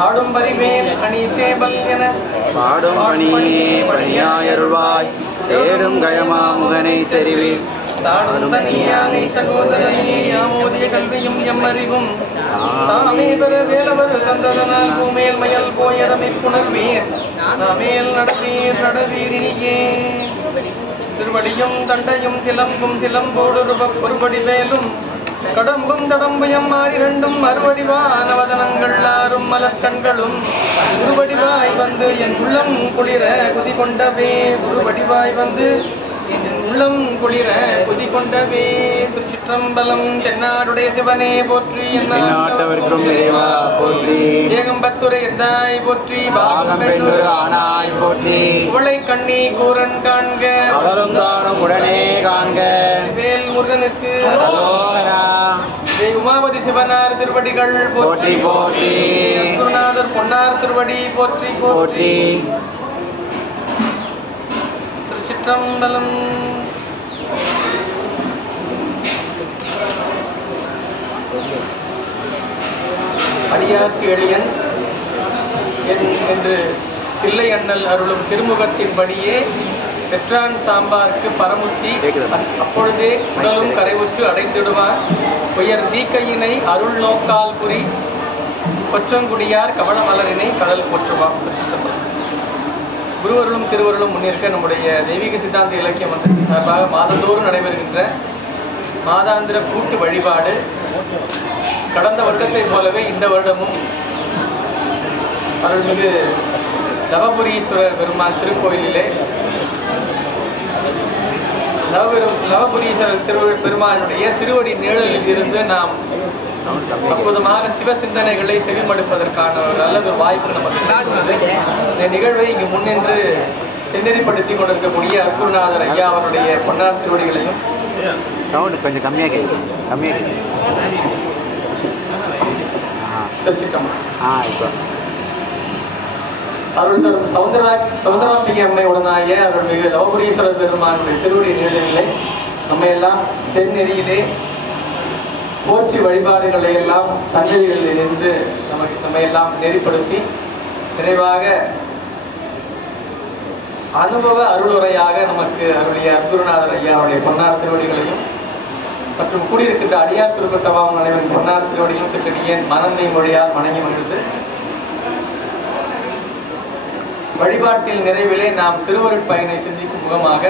ஆடும் பரிமேல் அணி சேபல் என பாடும் பணியே பணியாயருள்வாய் தேடும் கயமா முகனை செறிவில் தாடும் தனியானை சகோதரனே யாமோதிய கல்வியும் எம்மறிவும் தாமே பெற வேலவர் தந்ததனால் பூமேல் மயல் போயரமிற் புணர்வீர் நாமேல் நடவீர் நடவீரினியே திருவடியும் தண்டையும் சிலம்பும் சிலம்போடு ஒருபடி வேலும் கடம்பும் தடம்புயம் மாறிரண்டும் அறுவடிவானவதனங்கள் ஆறும் மலர்கண்களும் உருவடிவாய் வந்து என் உள்ளம் குளிர குதி கொண்டவே உருவடிவாய் வந்து என் உள்ளம் குளிர குதி கொண்டவே. திருச்சிற்றம்பலம். தென்னாடுடைய சிவனே போற்றி. எந்நாட்டவர்க்கும் இறைவா போற்றி. ஏகம்பத்துரை எந்தாய் போற்றி. பாகம் பெண்ணொரு ஆனாய் போற்றி. உவளை கண்ணி கூரன் காண்க அவரும் தானும் உடனே காண்க. வேல் முருகனுக்கு அரோகரா. ஸ்ரீ உமாபதி சிவனார் திருவடிகள் போற்றி போற்றி. குருநாதர் பொன்னார் திருவடி போற்றி போற்றி. திருச்சிற்றம்பலம். அடியார்க்கு எளியன் என்று தில்லை அண்ணல் அருளும் திருமுகத்தின்படியே பெற்றான் சாம்பார்க்கு பரமுத்தி அப்பொழுதே உடலும் கரைவுற்று அடைந்திடுவார். உயர் தீக்கையினை அருள் நோக்கால் புரி கொற்றங்குடியார் கவள மலரினை கடல் போற்றுவார். குருவருளும் திருவருளும் முன்னிற்க நம்முடைய தெய்வீக சித்தாந்த இலக்கிய மன்றத்தின் சார்பாக மாதந்தோறும் நடைபெறுகின்ற மாதாந்திர கூட்டு வழிபாடு கடந்த வருடத்தை போலவே இந்த வருடமும் அருள்மிகு லவபுரீஸ்வரர் பெருமாள் திருக்கோயிலிலே லவபுரீஸ்வரர் பெருமானுடைய திருவடி நிழலில் இருந்து நாம் அற்புதமாக சிவ சிந்தனைகளை செவிமடுப்பதற்கான ஒரு நல்ல வாய்ப்பு நமக்கு. இந்த நிகழ்வை இங்கு முன்னின்று செந்நெறிப்படுத்தி கொண்டிருக்கக்கூடிய அருள்குருநாதர் ஐயா அவருடைய பொன்னார் திருவடிகளையும் கொஞ்சம் கம்மியாக அருள் தரும் சௌந்தராம்பிகை அம்மை உடனாய அருள்மிகு லவபுரீஸ்வரர் பெருமானுடைய திருவடி நிழலிலே நம்ம எல்லாம் தென்னெறியிலே போற்றி வழிபாடுகளை எல்லாம் சன்னதிகளில் இருந்து நம்ம எல்லாம் நெறிப்படுத்தி நிறைவாக அனுபவ அருளுரையாக நமக்கு அருளிய அருள்குருநாதர் ஐயாவுடைய பொன்னார் திருவடிகளையும் மற்றும் கூடியிருக்கின்ற அடியார் திருக்கூட்டமாவும் அனைவரின் பொன்னார் திருவடியும் சிற்றடியேன் மனந்தை மொழியால் வணங்கி வந்தது. வழிபாட்டில் நிறைவிலே நாம் திருவருட்பயனை சிந்திக்கும் முகமாக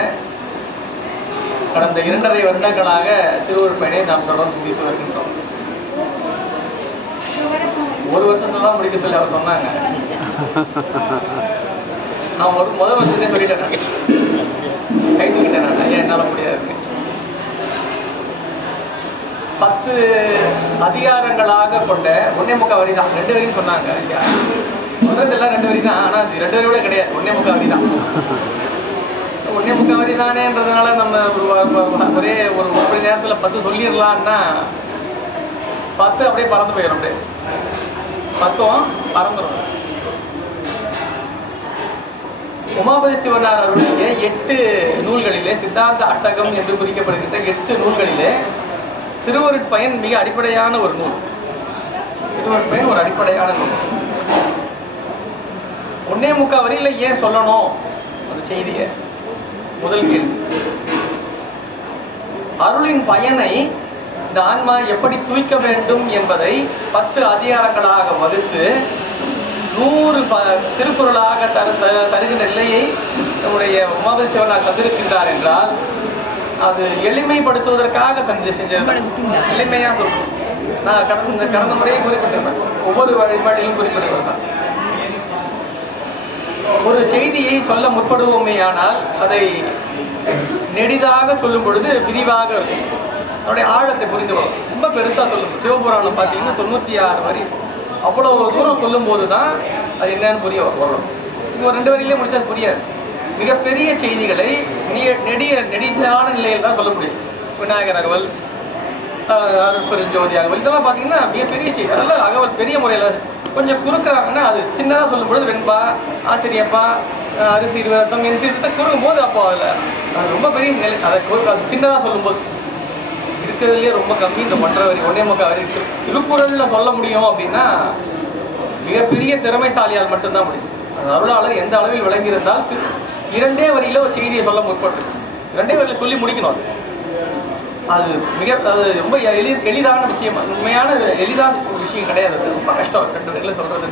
கடந்த 2.5 வருடங்களாக திருவருட்பயனை நாம் தொடர்ந்து சிந்தித்து வருகின்றோம். 1 வருஷத்துலாம் முடிக்க சொல்லி அவர் சொன்னாங்க. நான் முதல் வருஷத்தே சொல்லிட்டேன், கை தூக்கிட்டேன். நான் ஏன் என்னால முடியாது. 10 அதிகாரங்களாக கொண்ட 1.25 வரி தான். 2 வரின்னு சொன்னாங்க. முதல்லாம் 2 வரி தான். ஆனா அது 2 வரி கூட கிடையாது, 1.25 வரி தான். 1.25 வரி தானேன்றதுனால நம்ம ஒரே ஒரு மணி நேரத்துல 10 சொல்லிடலான்னா 10 அப்படியே பறந்து போயிடும். அப்படியே 10 பறந்துடும். உமாபதி சிவனார் அருளிய 8 நூல்களிலே சித்தாந்த அட்டகம் என்று குறிக்கப்படுகின்ற 8 நூல்களிலே திருவருட்பயன் மிக அடிப்படையான ஒரு நூல். திருவருட்பயன் ஒரு அடிப்படையான நூல். 1.25 வரியில ஏன் சொல்லணும் அந்த செய்தியை? முதல் கேள்வி, அருளின் பயனை இந்த ஆன்மா எப்படி தூய்க்க வேண்டும் என்பதை 10 அதிகாரங்களாக வகுத்து 100 திருக்குறளாக தருகின்ற நிலையை நம்முடைய உமாபதி சிவனார் தந்திருக்கின்றார் என்றால் அது எளிமைப்படுத்துவதற்காக செஞ்சது. எளிமையா சொல்றோம். நான் கடந்த முறையை குறிப்பிட்டிருப்பேன், ஒவ்வொரு வழிபாட்டிலும் குறிப்பிடுவதுதான். ஒரு செய்தியை சொல்ல முற்படுவோமே ஆனால் அதை நெடிதாக சொல்லும் பொழுது விரிவாக இருக்கும். அதனுடைய ஆழத்தை புரிந்து கொள்ளும். ரொம்ப பெருசா சொல்லும். சிவபுராணம் பார்த்தீங்கன்னா 96 வரி. அவ்வளவு தூரம் சொல்லும் போதுதான் அது என்னன்னு புரிய வரும். இப்போ 2 வரியிலே முடிச்சா புரியாது. மிகப்பெரிய செய்திகளை நெடிதான நிலையில் தான் சொல்ல முடியும். விநாயகர் அகவல், அருட்பெருஞ்சோதி அகவல், இதெல்லாம் பார்த்தீங்கன்னா மிகப்பெரிய செய்தி. அதெல்லாம் அகவல் பெரிய முறையில் கொஞ்சம் குறுக்குறாங்கன்னா அது சின்னதாக சொல்லும் பொழுது வெண்பா, ஆசிரியப்பா, அரிசி இருவரத்தம், என் சீர்த்தை குறுக்கும் போது அப்போ அதில் அது ரொம்ப பெரிய நிலை. அதை அது சின்னதாக சொல்லும்போது இருக்கிறதுலேயே ரொம்ப கம்மி இந்த 1.5 வரி 1.25 வரி திருக்குறளில் சொல்ல முடியும் அப்படின்னா மிகப்பெரிய திறமைசாலியால் மட்டும்தான் முடியும். அருளாளர் எந்த அளவில் விளங்கியிருந்தால் 2 வரியில ஒரு செய்தியை சொல்ல முற்பட்டு 2 வரியில சொல்லி முடிக்கணும். அது ரொம்ப எளிதான விஷயம். உண்மையான எளிதான ஒரு விஷயம் கிடையாது. ரொம்ப கஷ்டம் 2 வரியில சொல்றது.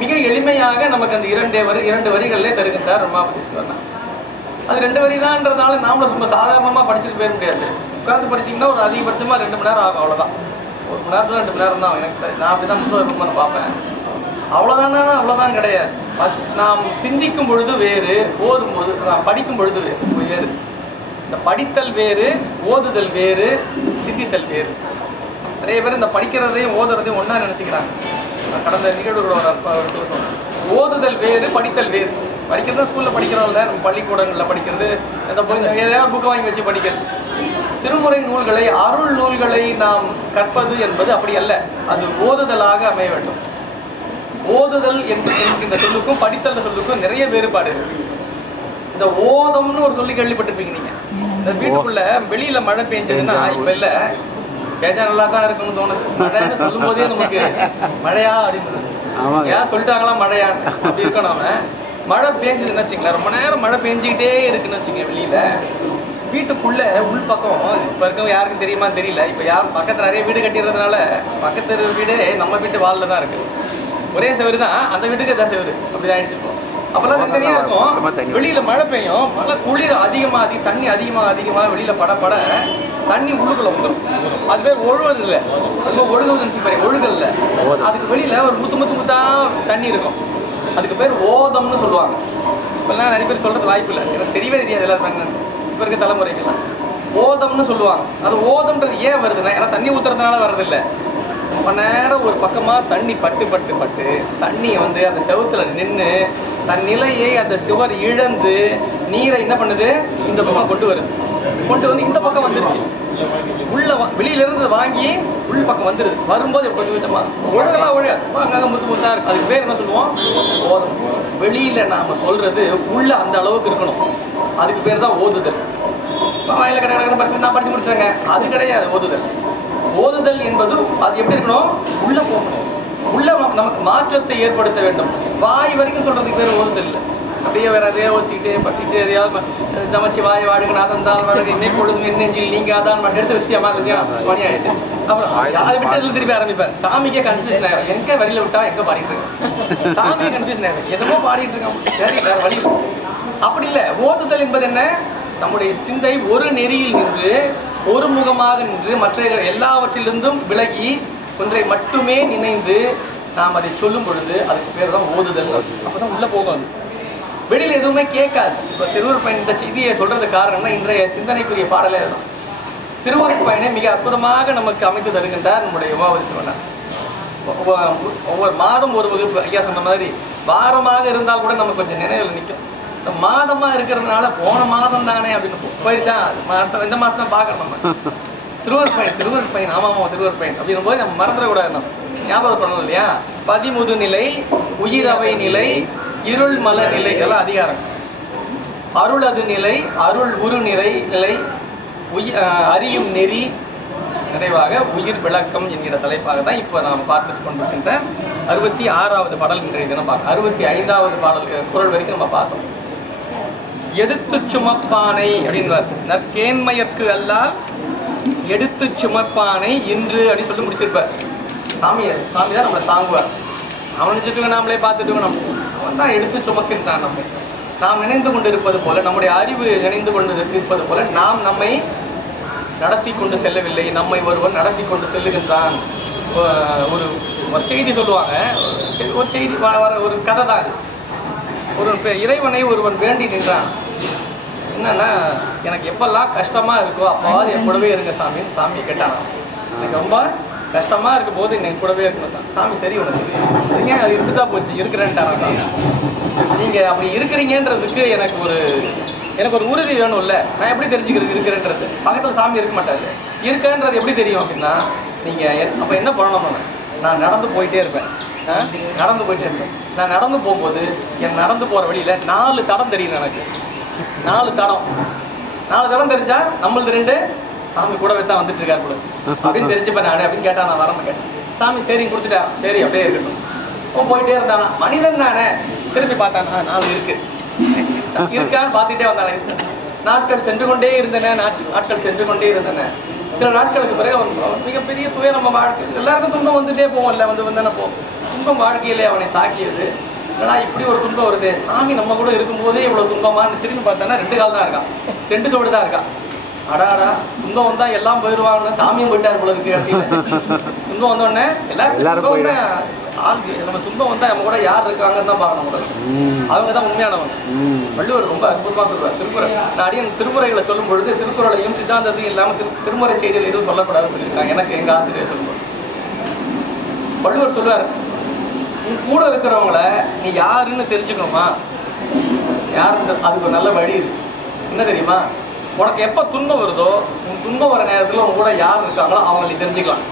மிக எளிமையாக நமக்கு அந்த 2 வரிகளிலே தருகின்றார் ரமாபதி சிவனா. அது 2 வரி தான்ன்றதுனால நாமளும் ரொம்ப சாதாரணமா படிச்சுட்டு போயிட முடியாது. உட்கார்ந்து படிச்சீங்கன்னா ஒரு அதிகபட்சமா 2 மணி நேரம் ஆகும். அவ்வளவுதான். 1 மணி நேரத்துல 2 மணி நேரம் தான். எனக்கு நான் அப்படிதான் முன்னோர் பார்ப்பேன். அவ்வளவுதான் கிடையாது. நாம் சிந்திக்கும் பொழுது வேறு, ஓதும் பொழுது நாம் படிக்கும் பொழுது வேறு. இந்த படித்தல் வேறு, ஓதுதல் வேறு, சிந்தித்தல் வேறு. நிறைய பேர் இந்த படிக்கிறதையும் ஓதுறதையும் ஒன்னா நினைச்சுக்கிறாங்க. கடந்த நிகழ்வுகளோட சொன்னேன். ஓதுதல் வேறு, படித்தல் வேறு. படிக்கிறது ஸ்கூல்ல படிக்கிறோம்ல, நம்ம பள்ளிக்கூடங்களில் படிக்கிறது, ஏதாவது புக்கை வாங்கி வச்சு படிக்கிறது. திருமுறை நூல்களை, அருள் நூல்களை நாம் கற்பது என்பது அப்படி அல்ல. அது ஓதுதலாக அமைய வேண்டும். ஓதுதல் என்கின்ற சொல்லுக்கும் படித்தல் சொல்லுக்கும் நிறைய வேறுபாடு இருக்கு. இந்த ஓதம்னு ஒரு சொல்லி கேள்விப்பட்டிருப்பீங்க நீங்க. இந்த வீட்டுக்குள்ள வெளியில மழை பெஞ்சதுன்னா இப்ப இல்ல பேஞ்சா நல்லா தான் இருக்குன்னு தோணுது. மழைன்னு சொல்லும் போதே நமக்கு மழையா அப்படின்னு ஏன் சொல்லிட்டாங்களா மழையான்னு அப்படி இருக்கோம். நாம மழை பெஞ்சதுன்னு வச்சுங்களேன், ரொம்ப நேரம் மழை பெஞ்சுக்கிட்டே இருக்குன்னு வச்சுங்களேன். வெளியில வீட்டுக்குள்ள உள் பக்கம் இப்ப இருக்கவங்க யாருக்கும் தெரியுமா தெரியல. இப்ப யாரும் பக்கத்துல நிறைய வீடு கட்டிடுறதுனால பக்கத்து வீடு நம்ம வீட்டு வால்ல தான் இருக்கு. ஒரே செவரு தான், அந்த வீட்டுக்கு எதாவது செவரு அப்படிதான் ஆயிடுச்சு. அப்பெல்லாம் தனியா இருக்கும். வெளியில மழை பெய்யும், மழை குளிர் அதிகமாக தண்ணி அதிகமாக வெளியில பட தண்ணி உள்ளுக்குள்ள வந்துடும். அது பேர் ஒழுவது இல்லை, ஒழுகுதுன்னு பாரு, ஒழுகல் இல்லை. அதுக்கு வெளியில ஒரு முத்தா தண்ணி இருக்கும். அதுக்கு பேர் ஓதம்னு சொல்லுவாங்க. இப்பெல்லாம் நிறைய பேர் சொல்றது வாய்ப்பு இல்லை, எனக்கு தெரியவே தெரியாது எல்லாரும் இப்ப இருக்க தலைமுறைகள்லாம். ஓதம்னு சொல்லுவாங்க. அது ஓதம்ன்றது ஏன் வருதுன்னா, ஏன்னா தண்ணி ஊத்துறதுனால வர்றதில்லை. ரொம்ப நேரம் ஒரு பக்கமா தண்ணி பட்டு தண்ணி வந்து அந்த செவத்துல நின்று தன் நிலையை அந்த சுவர் இழந்து நீரை என்ன பண்ணுது, இந்த பக்கம் கொண்டு வந்து இந்த பக்கம் வந்துருச்சு. உள்ள வெளியில இருந்து வாங்கி உள் பக்கம் வந்துருது. வரும்போது கொஞ்சம் கொஞ்சமா அங்கங்க முத்தா இருக்கு. அதுக்கு பேர் என்ன சொல்லுவோம், ஓதம். வெளியில நாம சொல்றது உள்ள அந்த அளவுக்கு இருக்கணும். அதுக்கு பேர் தான் ஓதுதல். வாயில கடை நான் படிச்சு முடிச்சாங்க, அது கிடையாது ஓதுதல். ஓதுதல் என்பது அது எப்படி இருக்கணும், உள்ள போகணும். உள்ள நமக்கு மாற்றத்தை ஏற்படுத்த வேண்டும். வாய் வரைக்கும் சொல்றதுக்கு பேர் ஓதுதல் இல்லை. அப்படியே வேற எதையோ யோசிச்சுக்கிட்டே பட்டிட்டு எதையாவது சமைச்சு வாய் வாடுங்க நாதன் தான் வாடுங்க என்னை பொழுது நெஞ்சில் நீங்க அதான் எடுத்து வச்சுட்டியா மணி ஆயிடுச்சு. அப்புறம் அதை விட்டு திருப்பி ஆரம்பிப்பேன். சாமிக்கே கன்ஃபியூஷன் ஆயிரும். எங்க வழியில விட்டா எங்க பாடிட்டு இருக்கேன், சாமியே கன்ஃபியூஷன் ஆயிரும். எதமோ பாடிட்டு இருக்கேன், சரி வேற வழி. அப்படி இல்லை. ஓதுதல் என்பது என்ன, நம்முடைய சிந்தை ஒரு நெறியில் நின்று ஒரு முகமாக நின்று மற்ற எல்லாவற்றிலிருந்தும் விலகி ஒன்றை மட்டுமே நினைந்து நாம் அதை சொல்லும் பொழுது அதுக்கு பேர் தான் ஓதுதல். அப்பதான் உள்ள போகும். வெளியில எதுவுமே கேட்காது. இப்ப திருவூர் பயன் இந்த செய்தியை சொல்றது காரணம்னா இன்றைய சிந்தனைக்குரிய பாடலே தான். திருவூர் பயனை மிக அற்புதமாக நமக்கு அமைத்து தருகின்றார் நம்முடைய உமாவதி சிவனார். ஒவ்வொரு மாதம் ஒரு வகுப்பு, ஐயா சொன்ன மாதிரி வாரமாக இருந்தால் கூட நமக்கு கொஞ்சம் நினைவில் நிற்கும். மாதமா இருக்கிறதுனால போன மாதம் தானே அப்படின்னு போயிடுச்சா, இந்த மாசம் தான் பார்க்கணும். நம்ம திருவூர் பயன் ஆமா திருவூர் பயன் அப்படிங்கும் போது நம்ம மறந்துடக்கூடாது. நம்ம ஞாபகம் பண்ணணும் இல்லையா. பதிமுது நிலை, உயிரவை நிலை, இருள் மல நிலை, இதெல்லாம் அதிகாரம். அருளது நிலை, அருள் உரு நிலை, அறியும் நெறி, நிறைவாக உயிர் விளக்கம் என்கிற தலைப்பாக தான் இப்போ நாம் பார்த்துட்டு கொண்டிருக்கின்ற 66வது பாடல் இன்றைய தினம் பார்க்க. 65வது பாடல் குறள் வரைக்கும் நம்ம பார்த்தோம். எடுத்து சுமப்பானை அப்படின்றார். நற்கேண்மையற்கு அல்லால் எடுத்து சுமப்பானை இன்று அப்படின்னு சொல்லி முடிச்சிருப்பார். சாமி தான் நம்மளை தாங்குவார். அவனை சுட்டுங்க நாமளே பார்த்துட்டு அவன் தான் எடுத்து சுமக்கின்றான். நாம் நினைந்து கொண்டு இருப்பது போல, நம்முடைய அறிவு நினைந்து கொண்டு இருப்பது போல நாம் நம்மை நடத்தி கொண்டு செல்லவில்லை, நம்மை ஒருவன் நடத்தி கொண்டு செல்லுகின்றான். ஒரு செய்தி சொல்லுவாங்க, ஒரு செய்தி வர ஒரு கதை தான். ஒரு இறைவனை ஒருவன் வேண்டி நின்றான். என்னன்னா, எனக்கு எப்பெல்லாம் கஷ்டமா இருக்கோ அப்பாவது என் கூடவே இருங்க சாமியை கேட்டானா. எனக்கு ரொம்ப கஷ்டமா இருக்கும் போது என் கூடவே இருக்கணும் சாமி. சரி உனக்கு ஏன் அது இருந்துட்டா போச்சு, இருக்கிறேன்ட்டாரா சாமி. நீங்க அப்படி இருக்கிறீங்கன்றதுக்கு எனக்கு ஒரு உறுதி வேணும்ல. நான் எப்படி தெரிஞ்சுக்கிறது இருக்கிறேன்றது? பக்கத்துல சாமி இருக்க மாட்டாரு. இருக்கன்றது எப்படி தெரியும் அப்படின்னா, நீங்க அப்ப என்ன பண்ணணும், நான் நடந்து போயிட்டே இருப்பேன். நான் நடந்து போகும்போது என் நடந்து போற வழியில 4 தடம் தெரியும் எனக்கு. 4 தடம் தெரிஞ்சா நம்மளுக்கு 2 சாமி கூடவே தான் வந்துட்டு இருக்காரு போல அப்படின்னு தெரிஞ்சுப்பேன் நானு அப்படின்னு கேட்டா நான் வரேன்னு கேட்டேன். சாமி சரின்னு கொடுத்துட்டா, சரி அப்படியே இருக்கட்டும். அவன் போயிட்டே இருந்தானா, மனிதன் தானே, திரும்பி பார்த்தானா, நாள் இருக்கு இருக்கான்னு பார்த்துட்டே வந்தானே. நாட்கள் சென்று கொண்டே இருந்தன, நாட்கள் சென்று கொண்டே இருந்தன. சில நாட்களுக்கு பிறகு அவன் மிகப்பெரிய துயரம் வாழ்க்கை, எல்லாருக்கும் துன்பம் வந்துட்டே போவோம்ல, வந்தானே போகும். துன்பம் வாழ்க்கையிலே அவனை தாக்கியது. ஏன்னா இப்படி ஒரு துன்பம் வருது, சாமி நம்ம கூட இருக்கும்போதே இவ்வளவு துன்பமான்னு திரும்பி பார்த்தானா 2 கால் தான் இருக்கான், 2 தோடு தான் இருக்கான். அடாடா, துன்பம் வந்தா எல்லாம் போயிடுவாங்க, சாமியும் போயிட்டாரு போல இருக்கு அப்படின்னு. துன்பம் வந்தோடனே எல்லாரும் நம்ம துன்பம் வந்தா நம்ம கூட யார் இருக்காங்கன்னு தான் பார்க்கணும் முதல்ல. அவங்க தான் உண்மையானவங்க. வள்ளுவர் ரொம்ப அற்புதமா சொல்றாரு திருக்குறள். நான் அடியன் திருமுறைகளை சொல்லும் பொழுது திருக்குறளையும் சித்தாந்தத்தையும் இல்லாம திருமுறை செய்திகள் எதுவும் சொல்லக்கூடாதுன்னு சொல்லியிருக்காங்க. எனக்கு எங்க ஆசிரியர் சொல்லுவார். வள்ளுவர் சொல்லுவார், உன் கூட இருக்கிறவங்கள நீ யாருன்னு தெரிஞ்சுக்கணுமா? யாருன்னு அதுக்கு ஒரு நல்ல வழி இருக்கு. என்ன தெரியுமா? உனக்கு எப்ப துன்பம் வருதோ, உன் துன்பம் வர நேரத்துல உன் கூட யார் இருக்காங்களோ அவங்களை தெரிஞ்சுக்கலாம்.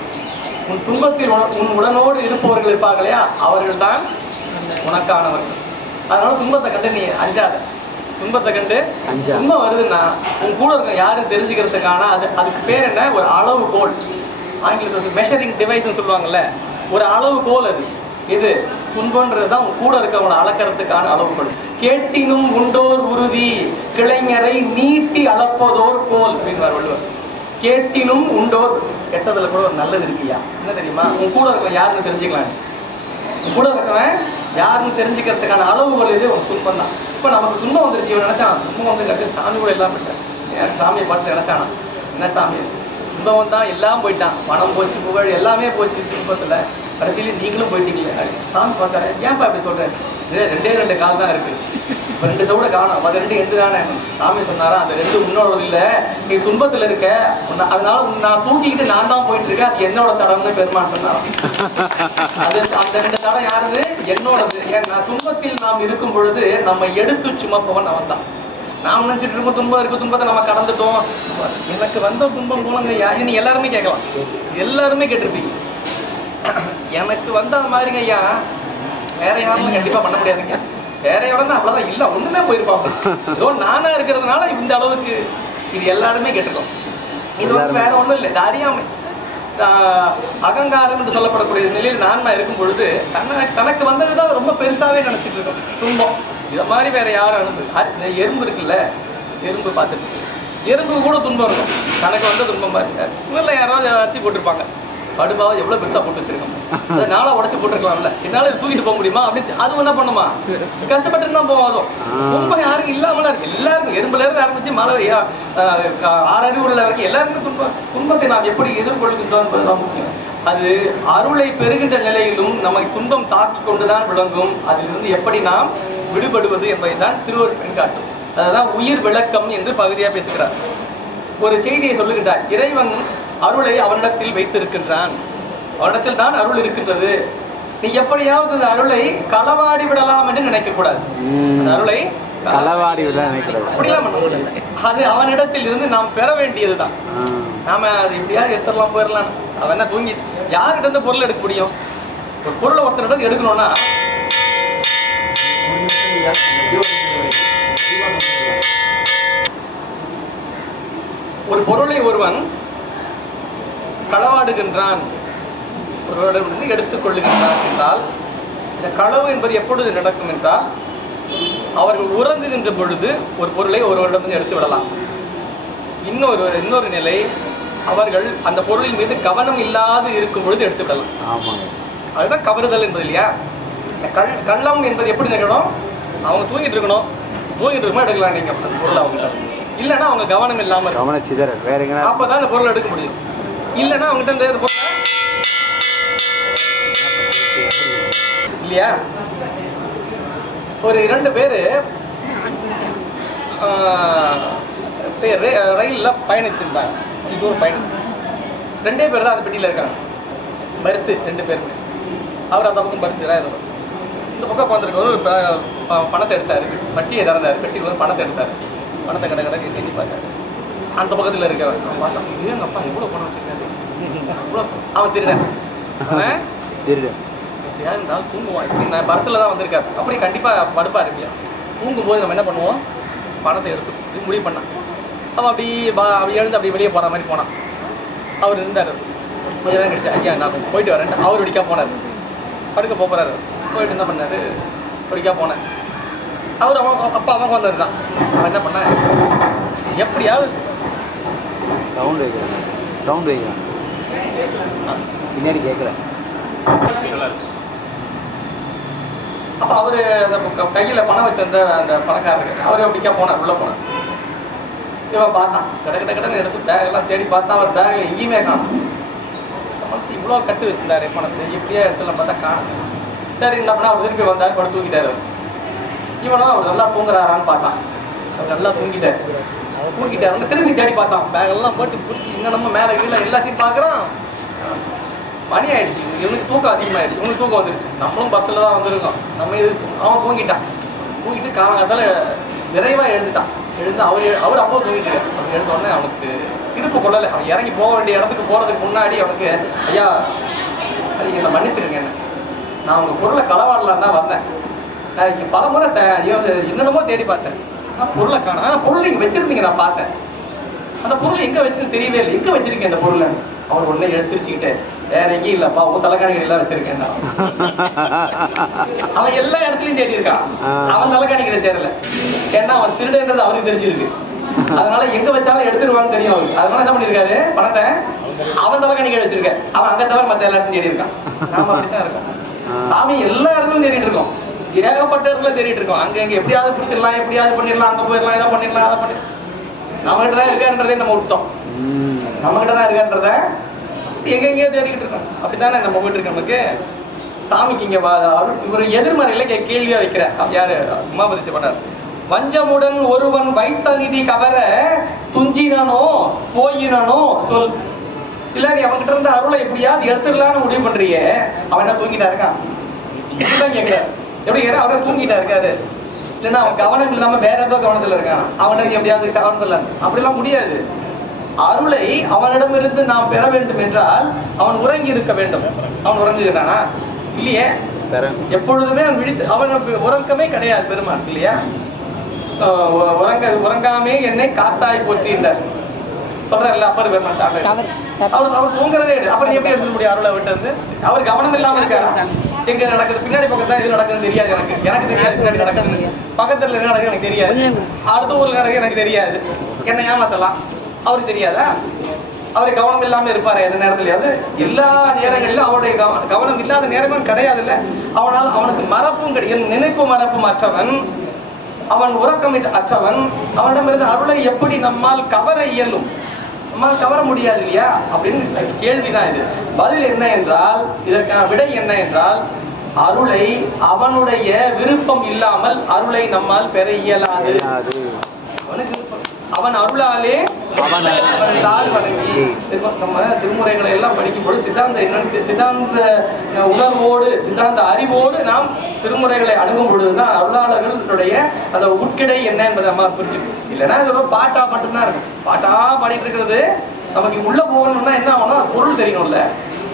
உன் துன்பத்தில் உன் உடனோடு இருப்பவர்கள் இருப்பாங்க இல்லையா, அவர்கள் தான் உனக்கானவர்கள். அதனால துன்பத்தை கண்டு நீ அஞ்சாத. துன்பத்தை கண்டு துன்பம் வருதுன்னா உன் கூட இருக்க யாரும் தெரிஞ்சுக்கிறதுக்கான அதுக்கு பேர் என்ன, ஒரு அளவுகோல். ஆங்கிலத்தில் மெஷரிங் டிவைஸ்ன்னு சொல்லுவாங்கல்ல, ஒரு அளவுகோல். அது இது துன்பம்ன்றதுதான் உன் கூட இருக்கவங்களை அளக்கிறதுக்கான அளவுகோல். கேட்டினும் உண்டோர் உறுதி கிளைஞரை நீட்டி அளப்பதோர் கோல் அப்படிங்கிற வள்ளுவர். கேட்டினும் உண்டோர், கெட்டதுல கூட ஒரு நல்லது இருக்குயா. என்ன தெரியுமா? உன் கூட இருக்கவன் யாருன்னு தெரிஞ்சுக்கலாம். உன் கூட இருக்கவன் யாருன்னு தெரிஞ்சுக்கிறதுக்கான அளவுகோல் இது ஒரு துன்பம் தான். இப்ப நமக்கு துன்பம் வந்துருச்சு, இவன் நினைச்சான் துன்பம் வந்து கட்டு சாமி கூட எல்லாம் போயிட்டேன், சாமியை பார்த்து நினைச்சானா என்ன சாமி துன்பம் தான், எல்லாம் போயிட்டான், பணம் போச்சு, புகழ் எல்லாமே போச்சு துன்பத்துல, கடைசியில நீங்களும் போயிட்டீங்களே. சாமி பார்த்தாரு, ஏன்பா அப்படி சொல்றேன், 2 கால் தான் இருக்கு, 2 தோட காணும், அது 2 எது தானே. சாமி சொன்னாரா, அந்த 2 உன்னோட இல்ல, நீ துன்பத்துல இருக்க, அதனால நான் தூக்கிக்கிட்டு நான் தான் போயிட்டு இருக்கேன், அது என்னோட தடம்னு பெருமான் சொன்னாராம். அது அந்த 2 தடம் யாருது? என்னோடது. ஏன்னா துன்பத்தில் நாம் இருக்கும் பொழுது நம்ம எடுத்து சுமப்பவன் அவன் தான். நாம் நினைச்சிட்டு இருக்கோம் துன்பம் இருக்கு, துன்பத்தை நம்ம கடந்துட்டோம். எனக்கு வந்த துன்பம் போலங்க நீ எல்லாருமே கேட்கலாம், எல்லாருமே கேட்டிருப்பீங்க. எனக்கு வந்த அந்த மாதிரிங்க ஐயா வேற யாரும் கண்டிப்பா பண்ண முடியாதுங்க. வேற இடம் அவ்வளவுதான், இல்ல ஒண்ணுமே போயிருப்பாங்க. ஏதோ நானா இருக்கிறதுனால இந்த அளவுக்கு இது எல்லாருமே கேட்டிருக்கோம். இது வந்து வேற ஒண்ணும் இல்லை, இது அறியாமை, அகங்காரம் என்று சொல்லப்படக்கூடிய நிலையில் நான்மா இருக்கும் பொழுது தனக்கு வந்ததுதான் ரொம்ப பெருசாவே நினைச்சிட்டு இருக்கோம் துன்பம். இத மாதிரி வேற யாரும் அனுபவி. எறும்பு இருக்குல்ல, எறும்பு பார்த்துட்டு எறும்பு கூட துன்பம் இருக்கும், தனக்கு வந்த துன்பம் பாருங்க. இல்லை யாராவது அரிசி போட்டிருப்பாங்க, படுபாவை எவ்வளவு பெருசா போட்டு வச்சிருக்கோம், அதை நாளா உடச்சு போட்டுருக்கலாம்ல, என்னால தூக்கிட்டு போக முடியுமா அப்படின்னு அது என்ன பண்ணுமா, கஷ்டப்பட்டு தான் போவாதும். துன்பம் யாருக்கும் இல்லாமலாம் இருக்கு, எல்லாருக்கும் எறும்புல இருந்து ஆரம்பிச்சு மழை 6 அறிவு உள்ள வரைக்கும் எல்லாருக்கும் துன்பத்தை நாம் எப்படி எதிர்கொள்கின்றோம் என்பதுதான் முக்கியம். அது அருளை பெறுகின்ற நிலையிலும் நமக்கு துன்பம் தாக்கி கொண்டுதான் விளங்கும். அதிலிருந்து எப்படி நாம் விடுபடுவது என்பதை தான் திருவள்ளுவர் பெண்காட்டும். அதுதான் உயிர் விளக்கம் என்று பகுதியா பேசுகிறார். ஒரு செய்தியை சொல்லுகின்றார், இறைவன் அருளை அவனிடத்தில் வைத்திருக்கின்றான், அவனிடத்தில் தான் அருள் இருக்கின்றது. நீ எப்படியாவது அந்த அருளை களவாடி விடலாம் என்று நினைக்க கூடாது. அந்த அருளை களவாடி விட அப்படிலாம் பண்ண முடியாது. அது அவனிடத்தில் இருந்து நாம் பெற வேண்டியதுதான். நாம அது எப்படியாவது எடுத்துடலாம் போயிடலாம். அவன் என்ன தூங்கி யார்கிட்ட இருந்து பொருள் எடுக்க முடியும்? ஒரு பொருளை ஒருத்தர் எடுக்கணும்னா ஒரு பொருளை ஒருவன் களவாடுகின்றான், ஒருவரிடமிருந்து எடுத்துக் கொள்ளுகின்றான் என்றால், இந்த களவு என்பது எப்பொழுது நடக்கும் என்றால், அவர்கள் உறங்குகின்ற பொழுது ஒரு பொருளை ஒருவரிடமிருந்து எடுத்து விடலாம். இன்னொரு நிலை, அவர்கள் அந்த பொருளின் மீது கவனம் இல்லாது இருக்கும் பொழுது எடுத்து விடலாம். அதுதான் கவருதல் என்பது இல்லையா? கள்ளம் என்பது எப்படி நிகழும்? அவங்க தூங்கிட்டு இருக்கணும், தூங்கிட்டு இருக்கும்போது எடுக்கலாம் நீங்க அந்த பொருளை. அவங்க இல்லைன்னா அவங்க கவனம் இல்லாம அப்பதான் அந்த பொருளை எடுக்க முடியும். இல்லைன்னா அவங்ககிட்ட இந்த பொருளை இல்லையா? ஒரு 2 பேரு ரயில்ல பயணிச்சிருந்தாங்க. இது ஒரு பயணம், 2 பேர் தான் அந்த பெட்டியில இருக்காங்க. பருத்து 2 பேருக்கு. அவர் அந்த பக்கம் பருத்து, இந்த பக்கம் உட்காந்துருக்கவர் பணத்தை எடுத்தாரு, வட்டியை திறந்தாரு, பெட்டியில் பணத்தை எடுத்தாரு, பணத்தை கடை எண்ணி பார்த்தாரு. அந்த பக்கத்தில் இருக்கவர் பார்த்தான், எங்க அப்பா எவ்வளவு பணம் வச்சிருக்காரு, அவன் திருடன், எப்படியா இருந்தாலும் தூங்குவான், இப்படி நான் பரத்துல தான் வந்திருக்காரு, அப்படி கண்டிப்பா படுப்பா இருக்கியா. தூங்கும் போது நம்ம என்ன பண்ணுவோம், பணத்தை எடுத்து முடிவு பண்ணான். அவன் அப்படி எழுந்து அப்படி வெளியே போற மாதிரி போனான். அவர் இருந்தார், கொஞ்சம் நேரம் கழிச்சு ஐயா நான் கொஞ்சம் போயிட்டு வரேன் அவர் ஒடிக்கா போனார். படுக்க போகிறாரு. போயிட்டு என்ன பண்ணார், ஒடிக்கா போனேன். அவர் அப்பா அவன் வந்தது தான். அவன் என்ன பண்ண, எப்படியாவது சவுண்ட் வைக்கிறான் பின்னாடி கேட்கல. அப்போ அவர் அந்த கையில் பணம் வச்சிருந்த அந்த பணக்காரருக்கு அவர் ஒடிக்கா போனார், உள்ளே போனார். இவன் பார்த்தான், கடை எடுத்து பேக்கெல்லாம் தேடி பார்த்தா அவர் பேக்கில் எங்கேயுமே காணும். மனசு இவ்வளோ கட்டு வச்சிருந்தாரு பணத்தை, எப்படியா இடத்துல பார்த்தா காணும். சரி என்ன பண்ணா அவர் திருப்பி வந்தார், படம் தூக்கிட்டாரு. இவனும் அவர் நல்லா தூங்குறாரான்னு பார்த்தான். அவர் நல்லா தூங்கிட்டாரு. திரும்பி தேடி பார்த்தான், பேக்கெல்லாம் போட்டு பிடிச்சி இங்கே நம்ம மேலே கீழே எல்லாத்தையும் பார்க்குறான். மணி ஆயிடுச்சு, இவனுக்கு தூக்கம் அதிகமாகிடுச்சு, இவனுக்கு தூக்கம் வந்துருச்சு. நம்மளும் 10ல் தான் வந்திருக்கோம். நம்ம இது அவன் தூங்கிட்டு காலங்காலத்தில் நிறைவாக எழுந்துட்டான். அவர் அப்போ தூங்கிட்டு அவன் எழுந்த உடனே அவனுக்கு திருப்பு கொள்ளலை. அவன் இறங்கி போக வேண்டிய இடத்துக்கு போகிறதுக்கு முன்னாடி அவனுக்கு ஐயா நீங்கள் என்னை மன்னிச்சிருங்க, என்ன நான் உங்கள் பொருளை களவாடலாம் தான் வந்தேன். நான் இங்கே பல முறை என்னென்னமோ தேடி பார்த்தேன், நான் பொருளை காணோம். ஆனால் பொருள் இங்கே வச்சிருந்தீங்க, நான் பார்த்தேன். அந்த பொருள் எங்கே வச்சுன்னு தெரியவே இல்லை, எங்கே வச்சிருக்கேன் அந்த பொருளை. அவன் உடனே எடுத்துருச்சுக்கிட்டு வேற எங்கேயும் இல்லைப்பா, உன் தலைக்காணிகள் வச்சிருக்கேன். அவன் எல்லா இடத்துலையும் தேடி இருக்கான், அவன் தலைக்காணிகளை தேடல. ஏன்னா அவன் திருடன்றது அவனுக்கு தெரிஞ்சிருக்கு. அதனால எங்க வச்சாலும் எடுத்துருவான்னு தெரியும் அவருக்கு. அதனால என்ன பண்ணிருக்காரு, பணத்தை அவன் தலைக்காணிகள் வச்சிருக்க, அவன் அங்க தவிர மற்ற எல்லா இடத்தையும் தேடி இருக்கான். நாம அப்படித்தான் இருக்கோம். சாமி எல்லா இடத்துலையும் தேடிட்டு இருக்கோம், ஏகப்பட்ட இடத்துல தேடிட்டு இருக்கோம். அங்க எங்க எப்படியாவது பிடிச்சிடலாம், எப்படியாவது பண்ணிடலாம், அங்க போயிடலாம், இதை பண்ணிடலாம், அதை பண்ணி நம்ம கிட்ட தான் இருக்கான்றதே நம்ம விட்டோம். நம்ம கிட்ட தான் இருக்கான்றத எங்கெங்கேயோ தேடிக்கிட்டு இருக்கோம். அப்படித்தானே நம்ம போயிட்டு இருக்கோம். நமக்கு சாமிக்கு இங்க ஒரு எதிர்மறையில கேள்வியா வைக்கிற யாரு, உமாபதி சிவனார். வஞ்சமுடன் ஒருவன் வைத்த நிதி கவர துஞ்சினோ போயினோ சொல். இல்ல நீ அவன்கிட்ட இருந்து அருளை எப்படியாவது எடுத்துடலான்னு முடிவு பண்றியே, அவன் என்ன தூங்கிட்டா இருக்கான்? இப்படிதான் கேட்கிற. எப்படி கேட்க, அவரை தூங்கிட்டா இருக்காரு. இல்லைன்னா அவன் கவனம் இல்லாம வேற ஏதோ கவனத்துல இருக்கான், அவனுக்கு எப்படியாவது கவனத்துல. அப்படிலாம் முடியாது. அருளை அவனிடமிருந்து நாம் பெற வேண்டும் என்றால் அவன் உறங்கி இருக்க வேண்டும். அவன் உறங்குகிறானா? இல்லையே. எப்பொழுதுமே அவன் விழித்து, அவனுக்கு உறக்கமே கிடையாது பெருமான், இல்லையா? உறங்காமே என்னை காத்தாய் போற்றின்றார் சொல்றாருல்ல அப்பர் பெருமான். அவர் தூங்குறதே. அப்புறம் எப்படி எடுத்துக்க முடியும் அருளை விட்டு வந்து? அவர் கவனம் இல்லாம இருக்காரு. எங்க நடக்குது, பின்னாடி பக்கத்துல எது நடக்குதுன்னு தெரியாது எனக்கு தெரியாது. பின்னாடி நடக்குது, பக்கத்துல என்ன நடக்குது எனக்கு தெரியாது, அடுத்த ஊர்ல நடக்குது எனக்கு தெரியாது. என்ன ஏமாத்தலாம், அவருக்கு தெரியாதா? அவருக்கு கவனம் இல்லாம இருப்பாரு எந்த நேரத்துலயாவது? எல்லா நேரங்களிலும் அவருடைய கவனம் இல்லாத நேரமும் கிடையாதுல்ல. அவனுக்கு மறப்பும் கிடையாது, நினைப்பு மறப்பும் அற்றவன், அவன் உறக்கம் அற்றவன். அவனிடமிருந்து அருளை எப்படி நம்மால் கவர இயலும்? நம்மால் கவர முடியாது இல்லையா அப்படின்னு கேள்விதான் இது. பதில் என்ன என்றால், இதற்கான விடை என்ன என்றால், அருளை அவனுடைய விருப்பம் இல்லாமல் அருளை நம்மால் பெற இயலாது. அவன் அருளாலே அவனால் வணங்கி. நம்ம திருமுறைகளை எல்லாம் படிக்கும்போது சித்தாந்த உணர்வோடு, சித்தாந்த அறிவோடு நாம் திருமுறைகளை அணுகும் பொழுதுதான் அருளாளர்களுடைய அந்த உட்கிடை என்ன என்பதை நம்ம புரிஞ்சுக்கணும். இல்லைன்னா இது ஒரு பாட்டா மட்டும்தான் இருக்கும். பாட்டா பாடிட்டு இருக்கிறது நமக்கு உள்ள போகணும்னா என்ன ஆகணும், பொருள் தெரியணும்ல.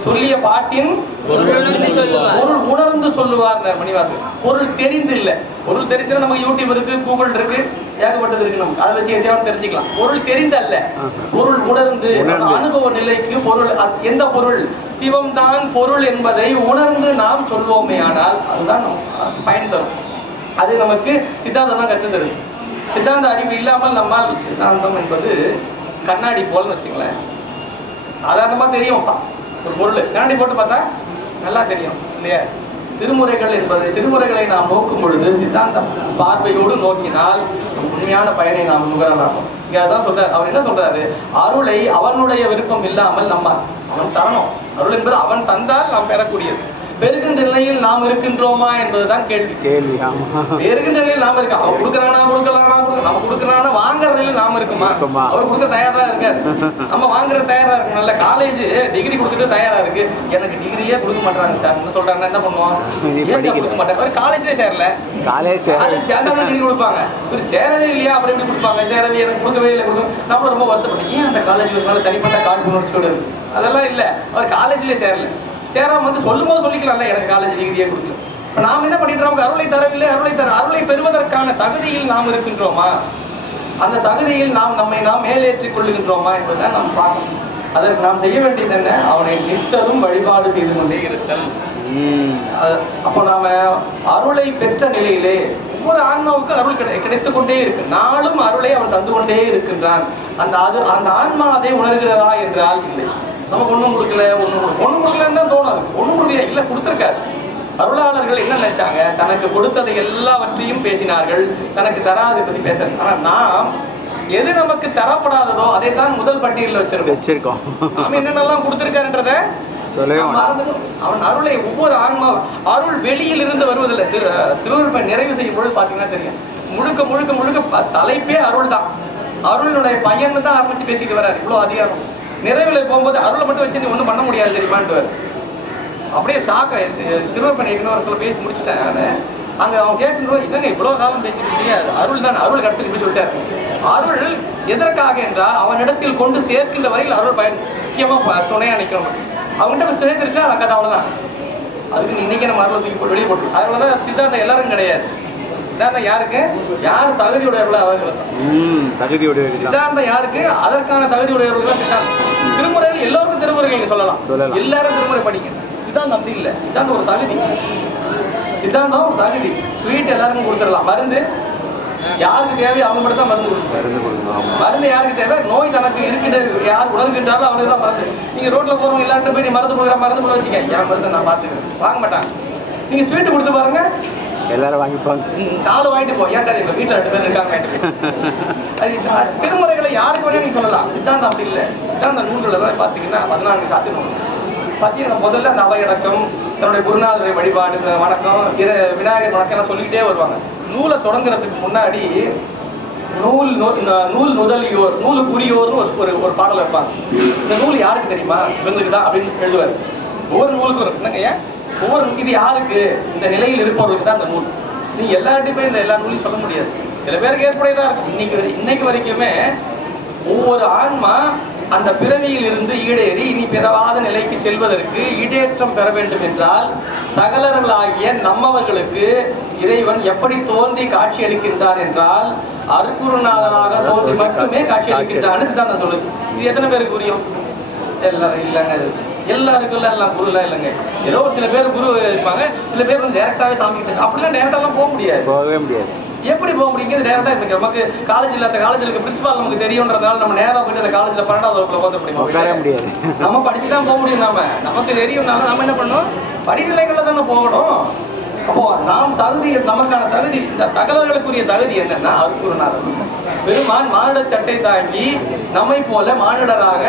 சொல்லிய பாட்டின் பொருள் உணர்ந்து சொல்லுவார் மணிவாசகர். பொருள் தெரிந்து இல்லை. பொருள் தெரிஞ்சா நமக்கு யூடியூப் இருக்கு, கூகுள் இருக்கு, ஏகப்பட்டது இருக்கு. நமக்கு அதை வச்சு எதையாவது தெரிஞ்சுக்கலாம். பொருள் தெரிந்தல்ல, பொருள் உணர்ந்து அனுபவ நிலைக்கு. பொருள் எந்த பொருள்? சிவம் தான் பொருள் என்பதை உணர்ந்து நாம் சொல்வோமே ஆனால் அதுதான் பயன் தரும். அது நமக்கு சித்தாந்தம் தான் கற்று தருது. சித்தாந்த அறிவு இல்லாமல் நம்மால் சித்தாந்தம் என்பது கண்ணாடி போல்னு வச்சுங்களேன். சாதாரணமா தெரியும்ப்பா ஒரு பொருள், கண்ணாடி போட்டு பார்த்தா நல்லா தெரியும் இல்லையா? திருமுறைகள் என்பது, திருமுறைகளை நாம் நோக்கும் பொழுது சித்தாந்த பார்வையோடு நோக்கினால் உண்மையான பயனை நாம் நுகரலாம். இங்க அதான் சொல்றாரு. அவர் என்ன சொல்றாரு, அருளை அவனுடைய விருப்பம் இல்லாமல் நம்ம அவன் தரணும். அருள் என்பது அவன் தந்தால் நாம் பெறக்கூடியது. பெருகின்ற நிலையில் நாம் இருக்கின்றோமா என்பதுதான் கேள்வி. பெருகின்ற நிலையில் நாம் இருக்கோம். அவன் கொடுக்கறானா நம்ம கொடுக்கறானா வாங்குற நிலையில் நாம இருக்குமா? அவர் கொடுக்க தயாரா இருக்காரு, நம்ம வாங்குற தயாரா இருக்கும். நல்ல காலேஜ் டிகிரி கொடுத்துட்டு தயாரா இருக்கு. எனக்கு டிகிரியே கொடுக்க மாட்டாங்க சார் என்ன சொல்றாங்க, என்ன பண்ணுவோம்? கொடுக்க மாட்டாங்க. அவர் காலேஜ்லயே சேரல, காலேஜ் சேர்ந்தாதான் டிகிரி கொடுப்பாங்க. இவர் சேரவே இல்லையா, அப்புறம் எப்படி கொடுப்பாங்க? சேரவே எனக்கு கொடுக்கவே இல்லை. நம்ம ரொம்ப வருத்தப்பட்டோம். ஏன் அந்த காலேஜ் ஒரு மேல தனிப்பட்ட காழ்ப்புணர்ச்சியோடு இருக்கு? அதெல்லாம் இல்லை. அவர் காலேஜ்லயே சேரல. சேராம வந்து சொல்லும் போது சொல்லிக்கலாம்ல, எனக்கு காலேஜ் டிகிரியே கொடுக்கல. இப்ப நாம் என்ன பண்ணிட்டு நமக்கு அருளை தரவில்லை. அருளை பெறுவதற்கான தகுதியில் நாம் இருக்கின்றோமா? அந்த தகுதியில் நாம் நம்மை மேலேற்றிக் கொள்ளுகின்றோமா என்பதை நாம் பார்க்கணும். அதற்கு நாம் செய்ய வேண்டியது என்ன? அவனை நித்தரும் வழிபாடு செய்து கொண்டே இருத்தல். அப்போ நாம அருளை பெற்ற நிலையிலே ஒவ்வொரு ஆன்மாவுக்கு அருள் கிடைத்துக் கொண்டே இருக்கு. நாளும் அருளை அவன் தந்து கொண்டே இருக்கின்றான். அந்த ஆன்மா அதை உணர்கிறதா என்றால் இல்லை. நமக்கு ஒண்ணும் கொடுக்கல, ஒண்ணும் கொடுக்கலன்னு தான் தோணும். ஒண்ணும் கொடுக்கல, இல்ல கொடுத்துருக்காரு. அருளாளர்கள் என்ன நினைச்சாங்க? தனக்கு கொடுத்ததை எல்லாவற்றையும் பேசினார்கள், தனக்கு தராதை பத்தி பேச. ஆனா நாம் எது நமக்கு தரப்படாததோ அதை தான் முதல் பட்டியலில் வச்சிருக்கோம். நம்ம என்னென்னலாம் கொடுத்திருக்காருன்றத அவன் அருளை ஒவ்வொரு ஆன்மா அருள் வெளியில் இருந்து வருவதில்லை. திருவருட்பை நிறைவு செய்யும் பொழுது பாத்தீங்கன்னா தெரியும், முழுக்க முழுக்க முழுக்க தலைப்பே அருள் தான். அருளுடைய பையன் தான் ஆரம்பிச்சு பேசிட்டு வர்றாரு. இவ்வளவு அதிகாரம் நிறைவுல போகும்போது அருளை மட்டும் வச்சு நீ ஒண்ணும் பண்ண முடியாது தெரியுமான்னு அப்படியே ஷாக்க. திருவருட்பை இன்னொரு பேசி முடிச்சுட்டேன் நானு. அங்க அவன் கேட்கணும், என்னங்க இவ்வளவு காலம் பேசிட்டு இருக்கீங்க, அருள் தான், அருள் கிடைச்சிருக்கு சொல்லிட்டாரு. அருள் எதற்காக என்றால் அவனிடத்தில் கொண்டு சேர்க்கின்ற வரையில் அருள் முக்கியமா துணையா நிற்கணும். அவங்ககிட்ட சேர்ந்துருச்சா அது கதை அவ்வளவுதான். அதுக்கு இன்னைக்கு நம்ம அருள் தூக்கி வெளியே போட்டு அதனாலதான் சித்தாந்தம் எல்லாரும் கிடையாது. சித்தாந்தம் யாருக்கு? யாரு தகுதியுடையவர்களோ அவர்கள் தான் சித்தாந்தம். யாருக்கு? அதற்கான தகுதியுடையவர்கள் தான் சித்தாந்தம். திருமுறைகள் எல்லோருக்கும் திருமுறைகள் சொல்லலாம், எல்லாரும் திருமுறை படிக்க. சித்தாந்தம் அப்படி இல்லை. சித்தாந்தம் ஒரு தகுதி. சித்தாந்தம் தகுதி. ஸ்வீட் எல்லாருக்கும் கொடுத்துடலாம். மருந்து யாருக்கு தேவை அவங்க மட்டும் தான் மருந்து கொடுக்கணும். மருந்து யாருக்கு தேவை? நோய் தனக்கு இருக்கின்ற யார் உணர்கின்றாலும் அவனுக்கு தான் மருந்து. நீங்க ரோட்ல போறவங்க எல்லார்ட்டும் போய் நீ மருந்து கொடுக்குற மருந்து போட வச்சுக்க, என் மருந்து நான் பாத்துக்கிறேன், வாங்க மாட்டாங்க. நீங்க ஸ்வீட் கொடுத்து பாருங்க, எல்லாரும் வாங்கிப்பாங்க. 4 வாங்கிட்டு போ. ஏன்டா எங்க வீட்டுல 2 பேர் இருக்காங்க வாங்கிட்டு. திருமுறைகளை யாருக்கு வேணா நீங்க சொல்லலாம். சித்தாந்தம் அப்படி இல்லை. சித்தாந்த நூல்கள் எல்லாம் பாத்தீங்கன்னா 14 சாத்தியம் பார்த்தீங்கன்னா முதல்ல அந்த அவையடக்கம், தன்னுடைய குருநாதருடைய வழிபாடு, வணக்கம், விநாயகர் வணக்கம் எல்லாம் சொல்லிக்கிட்டே வருவாங்க. நூலை தொடங்குறதுக்கு முன்னாடி நூல் முதலியோர் நூலுக்குரியோர்னு ஒரு பாடல் வைப்பாங்க. இந்த நூல் யாருக்கு தெரியுமா? இவங்களுக்கு தான் அப்படின்னு எழுதுவார். ஒவ்வொரு நூலுக்கும் என்னங்க ஒவ்வொரு இது யாருக்கு? இந்த நிலையில் இருப்பவர்களுக்கு தான் அந்த நூல். நீங்க எல்லார்ட்டையுமே இந்த எல்லா நூலையும் சொல்ல முடியாது. சில பேருக்கு ஏற்புடையதா இருக்கும். இன்னைக்கு வரைக்குமே ஒவ்வொரு ஆன்மா அந்த பிறவியில் இருந்து ஈடேறி இனி பிறவாத நிலைக்கு செல்வதற்கு ஈடேற்றம் பெற வேண்டும் என்றால் சகலர்களாகிய நம்மவர்களுக்கு இறைவன் எப்படி தோன்றி காட்சி அளிக்கின்றார் என்றால் அருட்குருநாதராக தோன்றி மட்டுமே காட்சி அளிக்கின்றான்னு சித்தாந்தம் சொல்லுது. இது எத்தனை பேருக்கு புரியும்? எல்லாரும் இல்லைங்க, எல்லாருக்கும் எல்லாம் குரு எல்லாம் இல்லைங்க. ஏதோ சில பேர் குரு இருப்பாங்க, சில பேர் வந்து டைரக்டாவே சாமி கிட்ட. அப்படிலாம் டைரக்டாலாம் போக முடியாது. எப்படி போக முடியுங்க? டைரக்டா இருக்கு. நமக்கு காலேஜ் இல்ல, அந்த காலேஜ் இருக்க பிரின்சிபால் நமக்கு தெரியும்ன்றதால நம்ம நேரா போயிட்டு அந்த காலேஜ்ல 12வது வகுப்புல உட்கார முடியாது. நம்ம படிச்சுதான் போக முடியும். நமக்கு தெரியும்னாலும் நம்ம என்ன பண்ணணும்? படிநிலைகள்ல தானே போகணும். அப்போ நாம் தகுதி, நமக்கான தகுதி, இந்த சகலர்களுக்குரிய தகுதி என்னன்னா அருட்குருநாதர் பெருமான் மானிட சட்டை தாங்கி நம்மை போல மானிடராக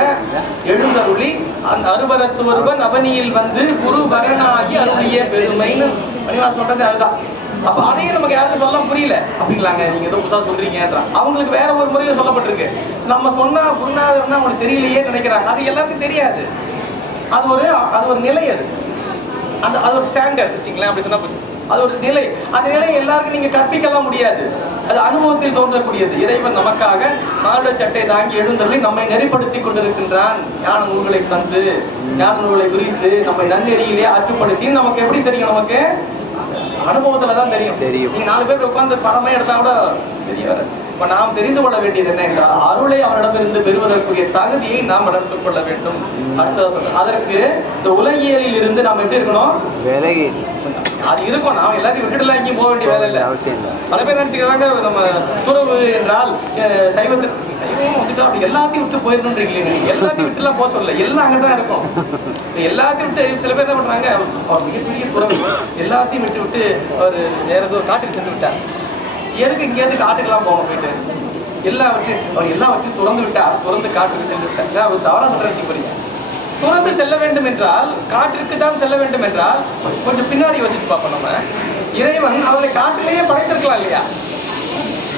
எழுந்தருளி அந்த அருபரத்துவருவன் அவனியில் வந்து குரு பரனாகி அருளிய பெருமைன்னு பணிவா சொல்றது அதுதான். அப்ப அதையும் நமக்கு யாருக்கும் சொல்ல புரியல. அப்படிங்களாங்க, நீங்க ஏதோ புதுசா சொல்றீங்கன்ற அவங்களுக்கு வேற ஒரு முறையில சொல்லப்பட்டிருக்கு. நம்ம சொன்னா குருநாதர்னா அவனுக்கு தெரியலையே நினைக்கிறாங்க. அது எல்லாருக்கும் தெரியாது. அது ஒரு நிலை. அது ஒரு ஸ்டாண்டர்ட் வச்சுங்களேன். அப்படி சொன்னா அது ஒரு நிலை. அந்த நிலையை எல்லாருக்கும் நீங்க கற்பிக்கலாம் முடியாது. அது அனுபவத்தில் தோன்றக்கூடியது. இறைவன் நமக்காக மானுட சட்டை தாங்கி எழுந்தருளி நம்மை நெறிப்படுத்தி கொண்டிருக்கின்றான். ஞான நூல்களை தந்து, ஞான நூல்களை விரித்து நம்மை நன்னெறியிலே ஆற்றுப்படுத்தி நமக்கு எப்படி தெரியும்? நமக்கு அனுபவத்துலதான் தெரியும். நீங்க 4 பேர் உட்கார்ந்து படமே எடுத்தா கூட தெரியாது. இப்ப நாம் தெரிந்து கொள்ள வேண்டியது என்ன என்றால் அருளை அவனிடமிருந்து பெறுவதற்குரிய தகுதியை நாம் வளர்த்துக் கொள்ள வேண்டும். அடுத்தது அதற்கு இந்த உலகியலில் இருந்து நாம் எப்படி இருக்கணும்? அது இருக்கும். நாம் எல்லாத்தையும் விட்டுட்டுலாம் எங்கேயும் போக வேண்டிய வேலை இல்லை. பல பேர் நினைச்சுக்கிறாங்க நம்ம துறவு என்றால் சைவம் வந்துட்டோம் அப்படி எல்லாத்தையும் விட்டு போயிடணும்ன்றீங்களே. எல்லாத்தையும் விட்டு எல்லாம் போக சொல்லல, எல்லாம் அங்கதான் இருக்கும். எல்லாத்தையும் விட்டு சில பேர் என்ன பண்றாங்க, அவர் மிகப்பெரிய துறவு எல்லாத்தையும் விட்டு அவர் வேற ஏதோ காட்டுக்கு சென்று விட்டார். எதுக்கு இங்கேருந்து காட்டுக்கெல்லாம் போக போயிட்டு எல்லாவற்றையும் துறந்து விட்டார். துறந்து காட்டுக்கு சென்று விட்டார். அவர் தவறா சொல்றீங்க போறீங்க. துறந்து செல்ல வேண்டும் என்றால் காட்டிற்கு தான் செல்ல வேண்டும் என்றால் கொஞ்சம் பின்னாடி யோசிச்சு பார்ப்போம். நம்ம இறைவன் அவரை காட்டிலேயே படைத்திருக்கலாம் இல்லையா?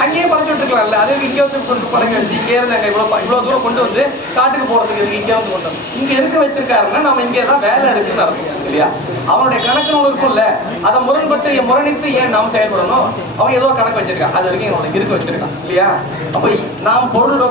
அங்கேயே படைச்சுட்டு இருக்கலாம்ல. அதுக்கு இங்கே வந்து கொண்டு படைக்க வச்சு இங்கே இருந்து அங்கே இவ்வளோ தூரம் கொண்டு வந்து காட்டுக்கு போகிறதுக்கு இங்கே வந்து கொண்டு வந்து இங்கே இருக்க வச்சிருக்காருன்னா நம்ம இங்கே தான் வேலை இருக்குன்னு அர்த்தம் இல்லையா? அவனுடைய கணக்கு ஒன்று இருக்கும்ல, அதை முரணித்து ஏன் நாம் செயல்படணும்? அவன் ஏதோ கணக்கு வச்சிருக்கான், அது வரைக்கும் அவனுக்கு இருக்க வச்சிருக்கான் இல்லையா? அப்போ நாம்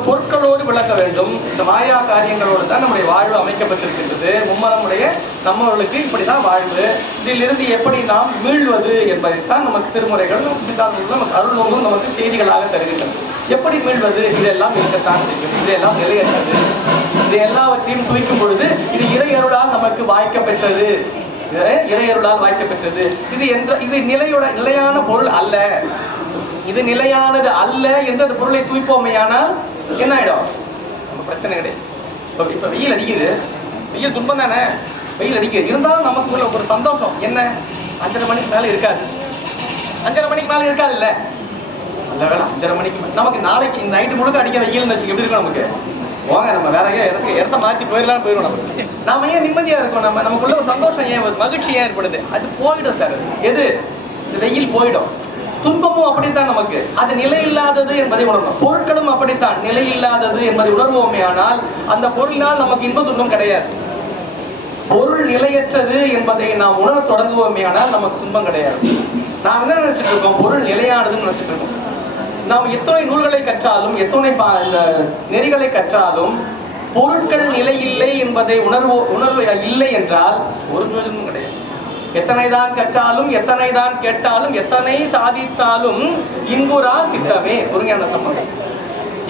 பொருட்களோடு விளக்க வேண்டும். இந்த மாயா காரியங்களோடு தான் நம்முடைய வாழ்வு அமைக்கப்பட்டிருக்கின்றது. மும்மலமுடைய நம்மவர்களுக்கு இப்படிதான் வாழ்வு. இதிலிருந்து எப்படி நாம் மீள்வது என்பதைத்தான் நமக்கு திருமுறைகள் நமக்கு அருள்நூலும் நமக்கு செய்திகளாக தருகின்றன. எப்படி மீள்வது? இதெல்லாம் இருக்கத்தான் செய்யும். இதெல்லாம் நிலையற்றது. இது எல்லாவற்றையும் துய்க்கும் பொழுது இது இறையருளால் நமக்கு வாய்க்க பெற்றது. இறையருளால் வாய்க்க பெற்றது. இது நிலையான பொருள் அல்ல. இது நிலையானது அல்ல என்று அந்த பொருளை தூய்ப்போமையானால் என்ன ஆயிடும்? நம்ம பிரச்சனை கிடையாது. இப்ப வெயில் அடிக்குது, வெயில் துன்பம் தானே, வெயில் அடிக்குது. இருந்தாலும் நமக்கு உள்ள ஒரு சந்தோஷம் என்ன, 5:30 மணிக்கு மேல இருக்காது. 5:30 மணிக்கு மேல இருக்காது இல்ல, நல்ல வேலை 5:30 மணிக்கு நமக்கு நாளைக்கு நைட்டு முழுக்க அடிக்க வெயில்னு வச்சுக்க எப்படி இருக்கும் நமக்கு? வாங்க நம்ம வேற இடத்த மாத்தி போயிடலாம் போயிடும். நமக்கு நாம ஏன் நிம்மதியா இருக்கோம்? நமக்குள்ள ஒரு சந்தோஷம் ஏன், மகிழ்ச்சி ஏன் ஏற்படுது? அது போயிடும் சார். எது? இந்த வெயில் போயிடும். துன்பமும் அப்படித்தான் நமக்கு. அது நிலை இல்லாதது என்பதை உணர்வோம். பொருட்களும் அப்படித்தான் நிலை இல்லாதது என்பதை உணர்வோமே. ஆனால் அந்த பொருளினால் நமக்கு இன்ப துன்பம் கிடையாது. பொருள் நிலையற்றது என்பதை நாம் உணர தொடங்குவோமே ஆனால் நமக்கு துன்பம் கிடையாது. நாம் என்ன நினைச்சிட்டு இருக்கோம்? பொருள் நிலையானதுன்னு நினைச்சிட்டு இருக்கோம். நாம் எத்தனை நூல்களை கற்றாலும், எத்தனை நெறிகளை கற்றாலும் பொருட்கள் நிலை இல்லை என்பதை உணர்வு இல்லை என்றால் ஒரு பிரயோஜனமும் கிடையாது. எத்தனைதான் கற்றாலும், எத்தனைதான் கேட்டாலும், எத்தனை சாதித்தாலும் இன்புறா சித்தமே. ஒருஞான சம்பந்தம்.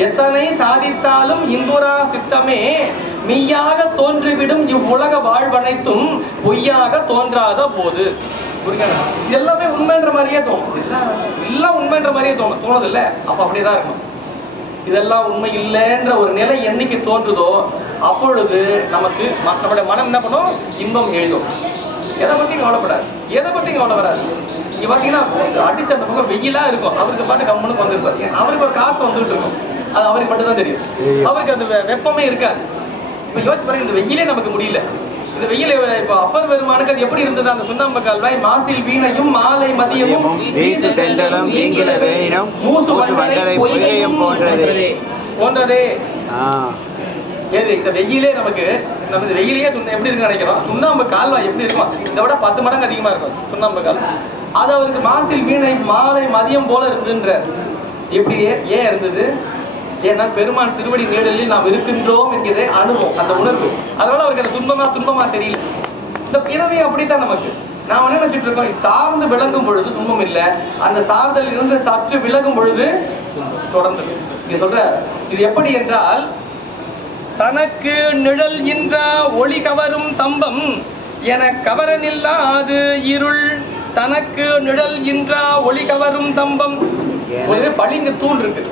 எத்தனை சாதித்தாலும் இன்புறா சித்தமே மெய்யாக தோன்றிவிடும் இவ்வுலக வாழ்வனைத்தும் பொய்யாக தோன்றாத போது. இது எல்லாமே உண்மைன்ற மாதிரியே தோணும். எல்லாம் உண்மைன்ற மாதிரியே தோணுது இல்ல? அப்ப அப்படியேதான் இருக்கும். இதெல்லாம் உண்மை இல்லைன்ற ஒரு நிலை என்னைக்கு தோன்றுதோ அப்பொழுது நமக்கு நம்மளுடைய மனம் என்ன பண்ணும்? இன்பம் எழுதும். எதை பத்தியும் கவலைப்படாது, எதை பத்தியும் கவலை வராது. இங்க பாத்தீங்கன்னா அடிச்ச அந்த பக்கம் வெயிலா இருக்கும், அவருக்கு பாட்டு கம்முன்னு வந்துருப்பாரு. அவருக்கு ஒரு காத்து வந்துட்டு இருக்கும், அது அவருக்கு மட்டும் தான் தெரியும். அவருக்கு அது வெப்பமே இருக்காது. இப்ப யோசிச்சு பாருங்க, இந்த வெயிலே நமக்கு முடியல. இந்த வெயில இப்ப அப்பர் பெருமானுக்கு அது எப்படி இருந்தது? அந்த சுண்ணாம்பு கால்வாய் மாசில் வீணையும் மாலை மதியமும் போன்றதே. ஏது இந்த வெயிலே நமக்கு, நம்ம இந்த வெயிலேயே எப்படி இருக்குன்னு நினைக்கிறோம். சுண்ணாம்பு கால்வாய் எப்படி இருக்கும்? இதை விட 10 மடங்கு அதிகமா இருக்கும் சுண்ணாம்பு கால்வாய். அது அவருக்கு மாசில் வீணை மாலை மதியம் போல இருந்துன்ற. எப்படி ஏன் இருந்தது? ஏன்னா பெருமான் திருவடி நேடலில் நாம் இருக்கின்றோம் என்கிற அனுபவம், அந்த உணர்வு. அதனால அவருக்கு அந்த துன்பமா தெரியல. இந்த பிறவி அப்படித்தான் நமக்கு. நாம் என்ன நினைச்சிட்டு இருக்கோம்? சார்ந்து விளங்கும் பொழுது துன்பம் இல்லை, அந்த சார்தல் இருந்து சற்று விலகும் பொழுது தொடர்ந்து. நீங்க சொல்ற இது எப்படி என்றால், தனக்கு நிழல் என்ற ஒளி கவரும் தம்பம் என கவரனில்லாது இருள். தனக்கு நிழல் என்ற ஒளி கவரும் தம்பம். ஒரு பளிங்கு தூண் இருக்கு,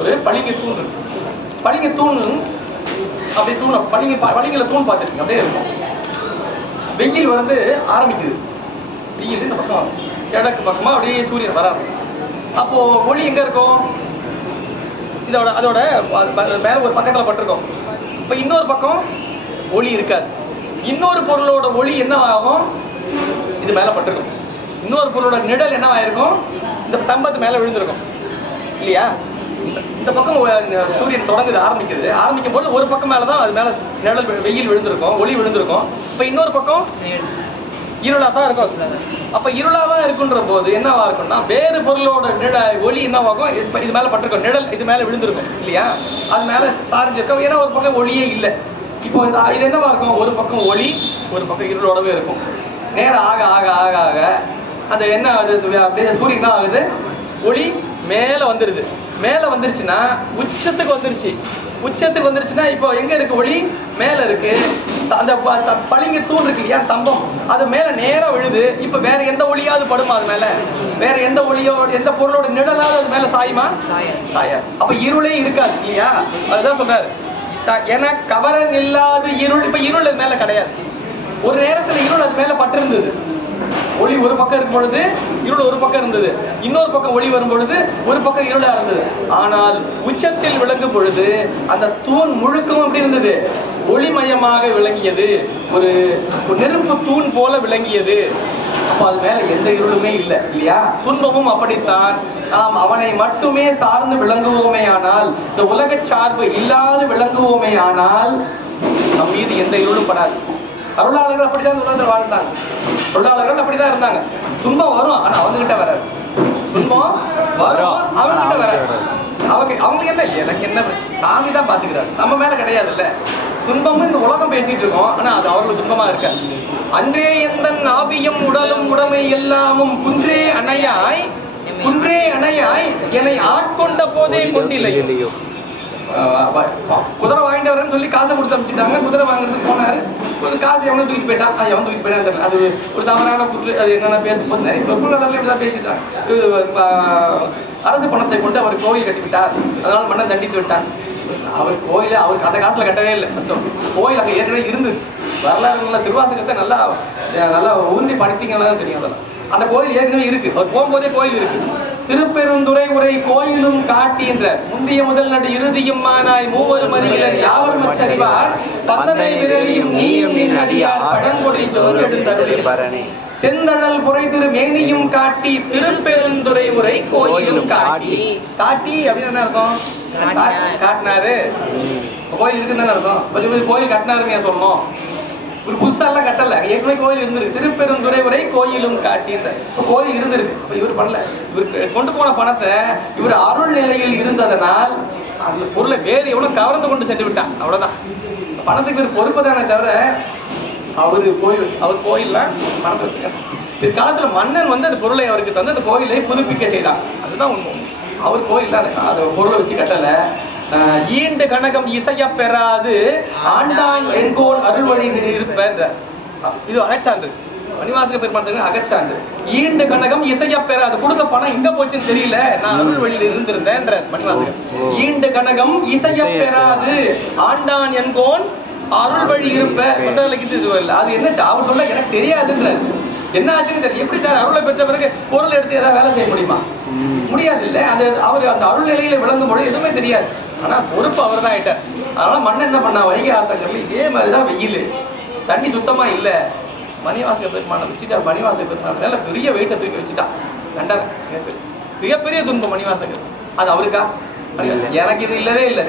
ஒரு பளிங்கு தூண் இருக்கு. பளிங்கு தூண் அப்படி தூண் பளிங்குல தூண் பார்த்துருக்கீங்க, அப்படியே இருக்கும். வெயில் வந்து ஆரம்பிக்குது. வெயில் இந்த பக்கம் கிழக்கு பக்கமா அப்படியே சூரியன் வராது. அப்போ ஒளி எங்க இருக்கும்? அதோட மேல ஒரு பக்கத்துல பட்டிருக்கோம். இப்ப இன்னொரு பக்கம் ஒளி இருக்காது. இன்னொரு பொருளோட ஒளி என்ன ஆகும்? இது மேல பட்டிருக்கும். இன்னொரு பொருளோட நிழல் என்ன ஆயிருக்கும்? இந்த தம்பத்து மேல விழுந்திருக்கும் இல்லையா? இந்த பக்கம் சூரியன் தொடங்குது, ஆரம்பிக்கும் போது ஒரு பக்கம் மேலதான் அது மேல நிழல் வெயில் விழுந்திருக்கும், ஒளி விழுந்திருக்கும். இப்ப இன்னொரு பக்கம் இருளா தான் இருக்கும். அப்ப இருளா தான் இருக்குன்ற போது என்னவா இருக்கும்னா, வேறு பொருளோட ஒளி என்னவாகும்? இது மேல பட்டிருக்கும், நிழல் இது மேல விழுந்திருக்கும் இல்லையா? அது மேல சார்ந்திருக்கும். ஏன்னா ஒரு பக்கம் ஒளியே இல்லை. இப்போ இது என்னவா இருக்கும்? ஒரு பக்கம் ஒளி, ஒரு பக்கம் இருளோடவே இருக்கும். நேரம் ஆக ஆக ஆக ஆக அது என்ன ஆகுது? அப்படியே சூரியன் என்ன ஆகுது? ஒளி மேல வந்துருது. மேல வந்துருச்சுன்னா உச்சத்துக்கு வந்துருச்சு. உச்சத்துக்கு வந்துருச்சுன்னா இப்போ எங்க இருக்கு? ஒளி மேல இருக்கு. அந்த பளிங்கு தூண் இருக்கு இல்லையா, தம்பம், அது மேல நேரம் விழுது. இப்ப வேற எந்த ஒளியாவது படுமா அது மேல? வேற எந்த ஒளியோ எந்த பொருளோட நிழலாவது அது மேல சாயுமா? சாயாது. அப்ப இருளே இருக்காது இல்லையா? அதுதான் சொல்றாரு, என கவரன் இல்லாது இருள். இப்ப இருள் அது மேல கிடையாது. ஒரு நேரத்துல இருள் அது மேல பட்டு இருந்தது. ஒளி ஒரு பக்கம் இருக்கும் பொழுது இருள் ஒரு பக்கம் இருந்தது, இன்னொரு பக்கம் ஒளி வரும் பொழுது ஒரு பக்கம் இருளா இருந்தது. ஆனால் உச்சத்தில் விளங்கும் பொழுது அந்த தூண் முழுக்கவும் எப்படி இருந்தது? ஒளிமயமாக விளங்கியது. ஒரு நெருப்பு தூண் போல விளங்கியது. அப்ப அது மேல எந்த இருளுமே இல்லை இல்லையா? துன்பமும் அப்படித்தான். நாம் அவனை மட்டுமே சார்ந்து விளங்குவோமே ஆனால், இந்த உலக சார்பு இல்லாது விளங்குவோமே ஆனால் நம் மீது எந்த இருளும் படாது. அருளாளர்கள் அப்படிதான் உலகத்தில் வாழ்ந்தாங்க. அருளாளர்கள் அப்படிதான் இருந்தாங்க. துன்பம் வரும், ஆனா அவங்க கிட்ட வராது. துன்பம் வரும், அவங்க கிட்ட வராது. அவங்களுக்கு என்ன, எனக்கு என்ன பிரச்சனை? சாமி தான் பாத்துக்கிறாரு, நம்ம மேல கிடையாது இல்ல. துன்பமும் இந்த உலகம் பேசிட்டு இருக்கோம், ஆனா அது அவர்களுக்கு துன்பமா இருக்க. அன்றே எந்த ஆவியும் உடலும் உடமை எல்லாமும் குன்றே அணையாய் என்னை ஆட்கொண்ட போதே கொண்டில்லையோ. குதிரை வாங்கிட்டு வரேன்னு சொல்லி காசை கொடுத்து அனுப்பிச்சிட்டாங்க. குதிரை வாங்குறதுக்கு போனாரு, ஒரு காசு எவனும் தூக்கிட்டு போயிட்டான். அது எவன் தூக்கிட்டு போயிட்டான்னு தெரியல. அது ஒரு தவறான குற்று. அது என்னென்ன பேசும்போது நிறைய பிரபுகளெல்லாம் இப்படிதான் பேசிட்டாங்க. அரசு பணத்தை கொண்டு அவர் கோயில் கட்டிவிட்டார், அதனால மன்னன் தண்டித்து விட்டார். அவர் கோயில அவருக்கு அந்த காசுல கட்டவே இல்லை. கஷ்டம். கோயில் அங்கே ஏற்கனவே இருந்தது. வரலாறுல திருவாசகத்தை நல்லா நல்லா ஊன்றி படித்தீங்கன்னா தெரியும். அதெல்லாம் அந்த கோயில் ஏற்கனவே இருக்கு. அவர் போகும்போதே கோயில் இருக்கு. திருப்பெருந்துறை உரை கோயிலும் காட்டி என்ற முந்திய முதல் நடு இறுதியும் மானாய் மூவரும் அறிகிலர் யாவரும் அச்சறிவார் பந்தனை விரலியும் நீயும் நின் அடியார் பழங்கொடி தோன்றெடுத்தருளி செந்தழல் புரை திரு மேனியும் காட்டி திருப்பெருந்துறை உரை கோயிலும் காட்டி. காட்டி அப்படின்னு என்ன அர்த்தம்? காட்டினாரு. கோயில் இருக்குன்னு அர்த்தம். கோயில் கட்டினாருன்னு ஏன் சொல்லணும்? ஒரு புதுசாலாம் கட்டல, ஏற்கனவே கோயில் இருந்திருக்கு. திருப்பெருந்துறை உரை கோயிலும் காட்டி. இப்போ கோயில் இருந்திருக்கு. இப்போ இவர் பண்ணல. இவர் கொண்டு போன பணத்தை இவர் அருள் நிலையில் இருந்ததனால் அந்த பொருளை வேறு எவ்வளவு கவர்ந்து கொண்டு சென்று விட்டான். அவ்வளவுதான். பணத்துக்கு இவர் பொறுப்பு தானே தவிர அவர் கோயில்லாம் பணத்தை வச்சுக்க. பிற்காலத்துல மன்னன் வந்து அந்த பொருளை அவருக்கு தந்து அந்த கோயிலை புதுப்பிக்க செய்தான். அதுதான் உண்மை. அவர் கோயில் அதை பொருளை வச்சு கட்டல. ஈண்டு கனகம் இசைய பெறாது ஆண்டான் என்கோன் அருள் வழி இருப்ப. இது அகச்சான்று. மணிவாசக பெருமாள் அகச்சான்று. ஈண்டு கனகம் இசைய பெறாது. கொடுத்த பணம் எங்க போச்சுன்னு தெரியல, நான் அருள் வழியில் இருந்திருந்தேன் மணிவாசகர். ஈண்டு கனகம் இசைய பெறாது ஆண்டான் என்கோன் அருள் வழி இருப்ப சொல்றதுல இல்லை. அது என்ன அவர் சொல்ல எனக்கு தெரியாதுன்ற. என்ன ஆச்சுன்னு தெரியும். எப்படி சார் அருளை பெற்ற பிறகு பொருள் எடுத்து ஏதாவது வேலை செய்ய முடியுமா? முடியாது. இல்லை அது அவர் அந்த அருள் நிலையில விளங்கும் பொழுது எதுவுமே தெரியாது. ஆனா பொறுப்பு அவர் தான் ஆயிட்டார். அதனால மண்ணை என்ன பண்ணா, வைகை ஆத்தங்கள்ல இதே மாதிரிதான் வெயில், தண்ணி சுத்தமா இல்ல. மணிவாசக பெருமானை வச்சுட்டா. மணிவாசக பெருமாள் மேல பெரிய வெயிட்டை தூக்கி வச்சுட்டான். கண்டன மிகப்பெரிய துன்பம் மணிவாசகர். அது அவருக்கா? எனக்கு இது இல்லவே இல்லை.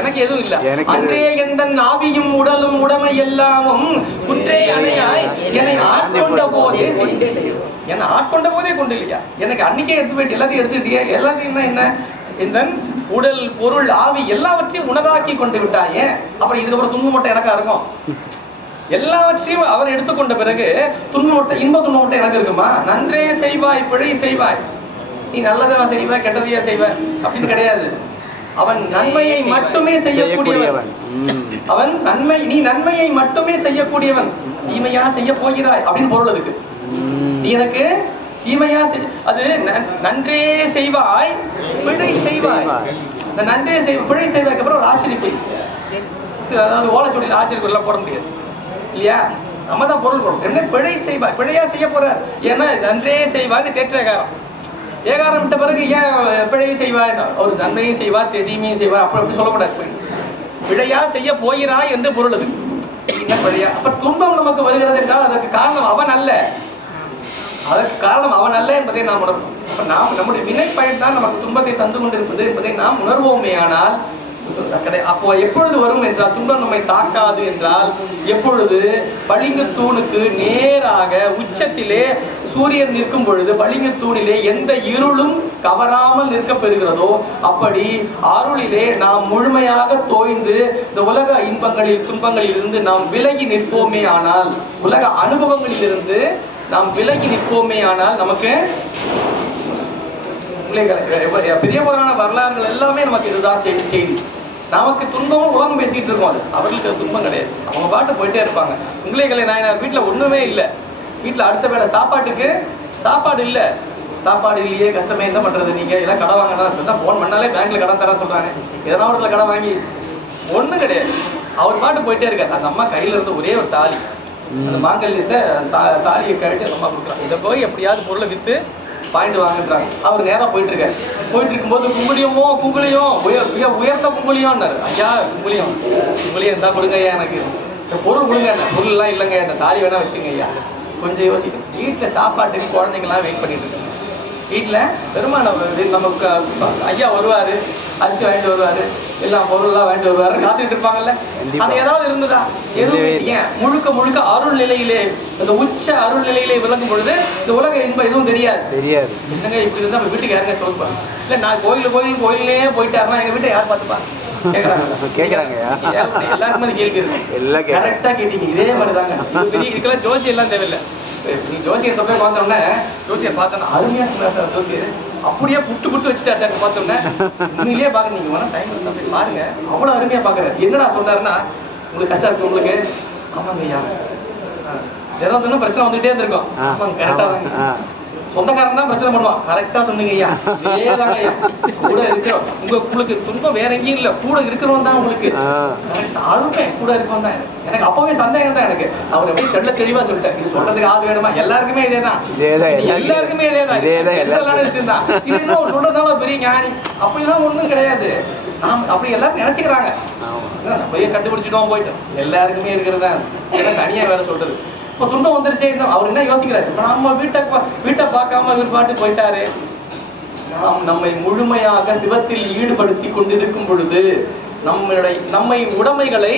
எனக்கு எதுவும் இல்ல. அன்றே எந்த நாவியும் உடலும் உடமை எல்லாமும் குற்றே அணையாய் என்னை ஆட்கொண்ட போதே என்னை ஆட்கொண்ட போதே கொண்டு இல்லையா? எனக்கு அன்னைக்கே எடுத்து போயிட்டு எல்லாத்தையும் எடுத்துட்டியா? எல்லாத்தையும் என்ன இந்த உடல் பொருள் ஆவி எல்லாவற்றையும் உனதாக்கி கொண்டு விட்டாயே. அப்புறம் இதுக்கப்புறம் துன்பம் மட்டும் எனக்கா இருக்கும்? எல்லாவற்றையும் அவர் எடுத்துக்கொண்ட பிறகு துன்பம் மட்டும் இன்ப துன்பம் மட்டும் எனக்கு இருக்குமா? நன்றே செய்வாய் பிழை செய்வாய். நீ நல்லதா செய்வ கெட்டதையா செய்வ அப்படின்னு கிடையாது. அவன் நன்மையை மட்டுமே செய்யக்கூடியவன். அவன் நன்மை, நீ நன்மையை மட்டுமே செய்யக்கூடியவன். தீமையா செய்ய போகிறாய் அப்படின்னு பொருள் அதுக்கு. நீ எனக்கு தீமையா அது நன்றே செய்வாய் பிழை செய்வாய். இந்த நன்றே பிழை செய்வதற்கு அப்புறம் ஒரு ஆச்சரிய போய், அதாவது ஓலைச்சுவடியில் ஆச்சரிய எல்லாம் போட முடியாது இல்லையா? நம்ம தான் பொருள் போடும். என்ன பிழை செய்வாய், பிழையா செய்ய போறார். ஏன்னா நன்றே செய்வான்னு தேற்றகாரம். ஏகாரம் விட்ட பிறகு ஏன் பிழையும் செய்வார்? அவர் நன்மையும் செய்வார் தீமையும் செய்வார் அப்படி சொல்லக்கூடாது. பிழையா செய்ய போகிறாய் என்று பொருள் அது. என்ன பிழையா? அப்ப துன்பம் நமக்கு வருகிறது என்றால் அதற்கு காரணம் அவன் அல்ல. அதற்கு காரணம் அவன் அல்ல என்பதை நாம் உணர்வோம். அப்ப நாம் நம்முடைய வினை பயன் தான் நமக்கு துன்பத்தை தந்து கொண்டிருப்பது என்பதை நாம் உணர்வோமே. ஆனால் அப்போ எப்பொழுது வரும் என்றால், துன்பம் நம்மை தாக்காது என்றால் எப்பொழுது பளிங்கு தூணுக்கு நேராக உச்சத்திலே சூரியன் நிற்கும் பொழுது பளிங்கு தூணிலே எந்த இருளும் கவராமல் நிற்க பெறுகிறதோ, அப்படி அருளிலே நாம் முழுமையாக தோய்ந்து இந்த உலக இன்பங்களில் துன்பங்களில் இருந்து நாம் விலகி நிற்போமே ஆனால், உலக அனுபவங்களில் இருந்து நாம் விலகி நிற்போமே ஆனால் நமக்கு பெரிய புராண வரலாறுகள் எல்லாமே நமக்கு இதுதான் செய்தி. நமக்கு துன்பமும் உலகம் பேசிட்டு இருக்கோம். அது அவர்களுக்கு அது துன்பம் கிடையாது. அவங்க பாட்டு போயிட்டே இருப்பாங்க. உங்களைகளை நாயனார் வீட்டுல ஒண்ணுமே இல்லை. வீட்டுல அடுத்த வேளை சாப்பாட்டுக்கு சாப்பாடு இல்லை. சாப்பாடு இல்லையே, கஷ்டமே, என்ன பண்றது? நீங்க எல்லாம் கடை வாங்கினா போன் பண்ணாலே பேங்க்ல கடன் தர சொல்றாங்க. எதனா ஒரு கடை வாங்கி ஒண்ணும் கிடையாது. அவர் பாட்டு போயிட்டே இருக்காரு. அந்த அம்மா கையில இருந்து ஒரே ஒரு தாலி, அந்த மாங்கல்யத்தை தாலியை கழிட்டு அந்த அம்மா கொடுக்குறாங்க. இதை போய் எப்படியாவது பொருளை வித்து பாயிண்ட் வாங்குறாங்க. அவர் நேரம் போயிட்டு இருக்காரு. போயிட்டு இருக்கும்போது குங்குளியும் உயர்த்த குங்குளியம்னாரு. ஐயா குங்குளியம் இருந்தா கொடுங்க ஐயா, எனக்கு இந்த பொருள் கொடுங்க. என்ன பொருள் எல்லாம் இல்லைங்க, இந்த தாலி வேணா வச்சுங்க ஐயா. கொஞ்சம் யோசிக்கணும். வீட்டுல சாப்பாட்டுக்கு குழந்தைங்களாம் வெயிட் பண்ணிட்டு இருக்காங்க. வீட்டுல பெருமான நமக்கு ஐயா வருவாரு, அரிசி வாங்கிட்டு வருவாரு, எல்லாம் பொருள்லாம் வாங்கிட்டு வருவாரு, காத்துட்டு இருப்பாங்கல்ல. அது ஏதாவது இருந்ததா? எதுவும். ஏன் முழுக்க அருள் நிலையிலே, அந்த உச்ச அருள் நிலையிலே விளங்கும் பொழுது இந்த உலக இன்பம் எதுவும் தெரியாது. என்னங்க இப்படி இருந்தா வீட்டுக்கு யாருங்க சொல்லுப்பாங்க? இல்ல நான் கோயிலே போயிட்டாருன்னா எங்க வீட்டை யார் பார்த்துப்பா கேக்குறாங்க. எல்லாருக்குமே கேள்வி இருக்கு. கரெக்டா கேட்டீங்க. இதே மாதிரிதாங்க. இதுக்கெல்லாம் ஜோசி எல்லாம் தேவையில்லை. நீ ஜோசியத்தை போய் பார்த்தோம்னா ஜோசியர் பார்த்தோன்னா அருமையா சொன்னார் சார் ஜோசியர். அப்படியே புட்டு வச்சுட்டாரு சார் பார்த்தோன்னே. உண்மையிலேயே பாக்க நீங்க வேணா டைம் இருந்தா போய் பாருங்க, அவ்வளவு அருமையா பாக்குறாரு. என்னடா சொன்னாருன்னா, உங்களுக்கு கஷ்டம் இருக்கு உங்களுக்கு, ஆமாங்க ஐயா ஏதாவது பிரச்சனை வந்துகிட்டே இருந்திருக்கும். ஆமாங்க கரெக்டா தாங்க, சொந்தக்காரன் தான் பிரச்சனை பண்ணுவான், கரெக்டா சொன்னீங்க ஐயா, இதேதாங்க ஐயா, கூட இருக்கிறோம் உங்களுக்கு துன்பம் வேற எங்கேயும் இல்ல, கூட இருக்கிறவன் தான் உங்களுக்கு அருமை, கூட இருக்கவன் தான். எனக்கு அப்பவே சந்தேகம் தான் எனக்கு. அவர் எப்படி தெள்ள தெளிவா சொல்லிட்டார், இது சொல்றதுக்கு ஆள் வேணுமா, எல்லாருக்குமே இதேதான், எல்லாருக்குமே இதேதான், விஷயம் தான். இது இன்னும் சொல்றதால பெரிய ஞானி அப்படிலாம் ஒண்ணும் கிடையாது. நாம் அப்படி எல்லாரும் நினைச்சுக்கிறாங்க, போய் கண்டுபிடிச்சிட்டோம் போயிட்டோம், எல்லாருக்குமே இருக்கிறதா, தனியா வேற சொல்றது. இப்போ துன்பம் வந்துருச்சே, அவர் என்ன யோசிக்கிறாரு, நம்ம வீட்டை பார்க்காம இவர் பாட்டு போயிட்டாரு. நாம் நம்மை முழுமையாக சிவத்தில் ஈடுபடுத்தி கொண்டிருக்கும் பொழுது நம்மை உடைமைகளை,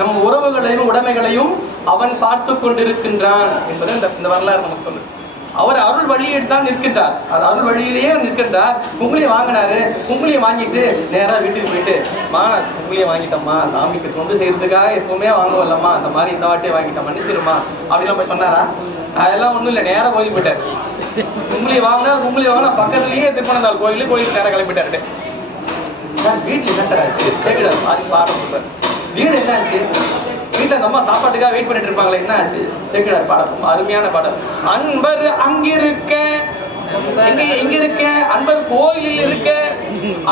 நம் உறவுகளையும் உடைமைகளையும் அவன் பார்த்து கொண்டிருக்கின்றான் என்பதை இந்த வரலாறு நமக்கு சொல்லுது. அவர் அருள் வழியில் தான் நிற்கின்றார், அருள் வழியிலேயே நிற்கின்றார். குங்குளியை வாங்கினாரு, குங்குளியை வாங்கிட்டு நேரா வீட்டுக்கு போயிட்டு, மா குங்குளியை வாங்கிட்டோம்மா, சாமிக்கு தொண்டு செய்யறதுக்காக எப்பவுமே வாங்குவல்லம்மா, அந்த மாதிரி இந்த வாட்டியே வாங்கிட்டோம், மன்னிச்சிருமா அப்படிலாம் போய் சொன்னாரா? அதெல்லாம் ஒண்ணும் இல்லை, நேரா கோயிலுக்கு போயிட்டார். குங்குளியை வாங்கினா பக்கத்துலயே திருப்பனந்தாள் கோயிலுக்கு நேரம் கிளம்பிட்டாரு. வீட்டுல என்ன சார் ஆச்சு கேட்கிறாரு, அது பாடம் சொல்றாரு. வீடு என்ன ஆச்சு, வீட்டுல அந்த அம்மா சாப்பாட்டுக்காக வெயிட் பண்ணிட்டு இருப்பாங்களே, என்ன ஆச்சு கேட்கிறார். பாடம் அருமையான பாடம். அன்பர் அங்கிருக்க, எங்க இருக்க, அன்பர் கோயிலில் இருக்க,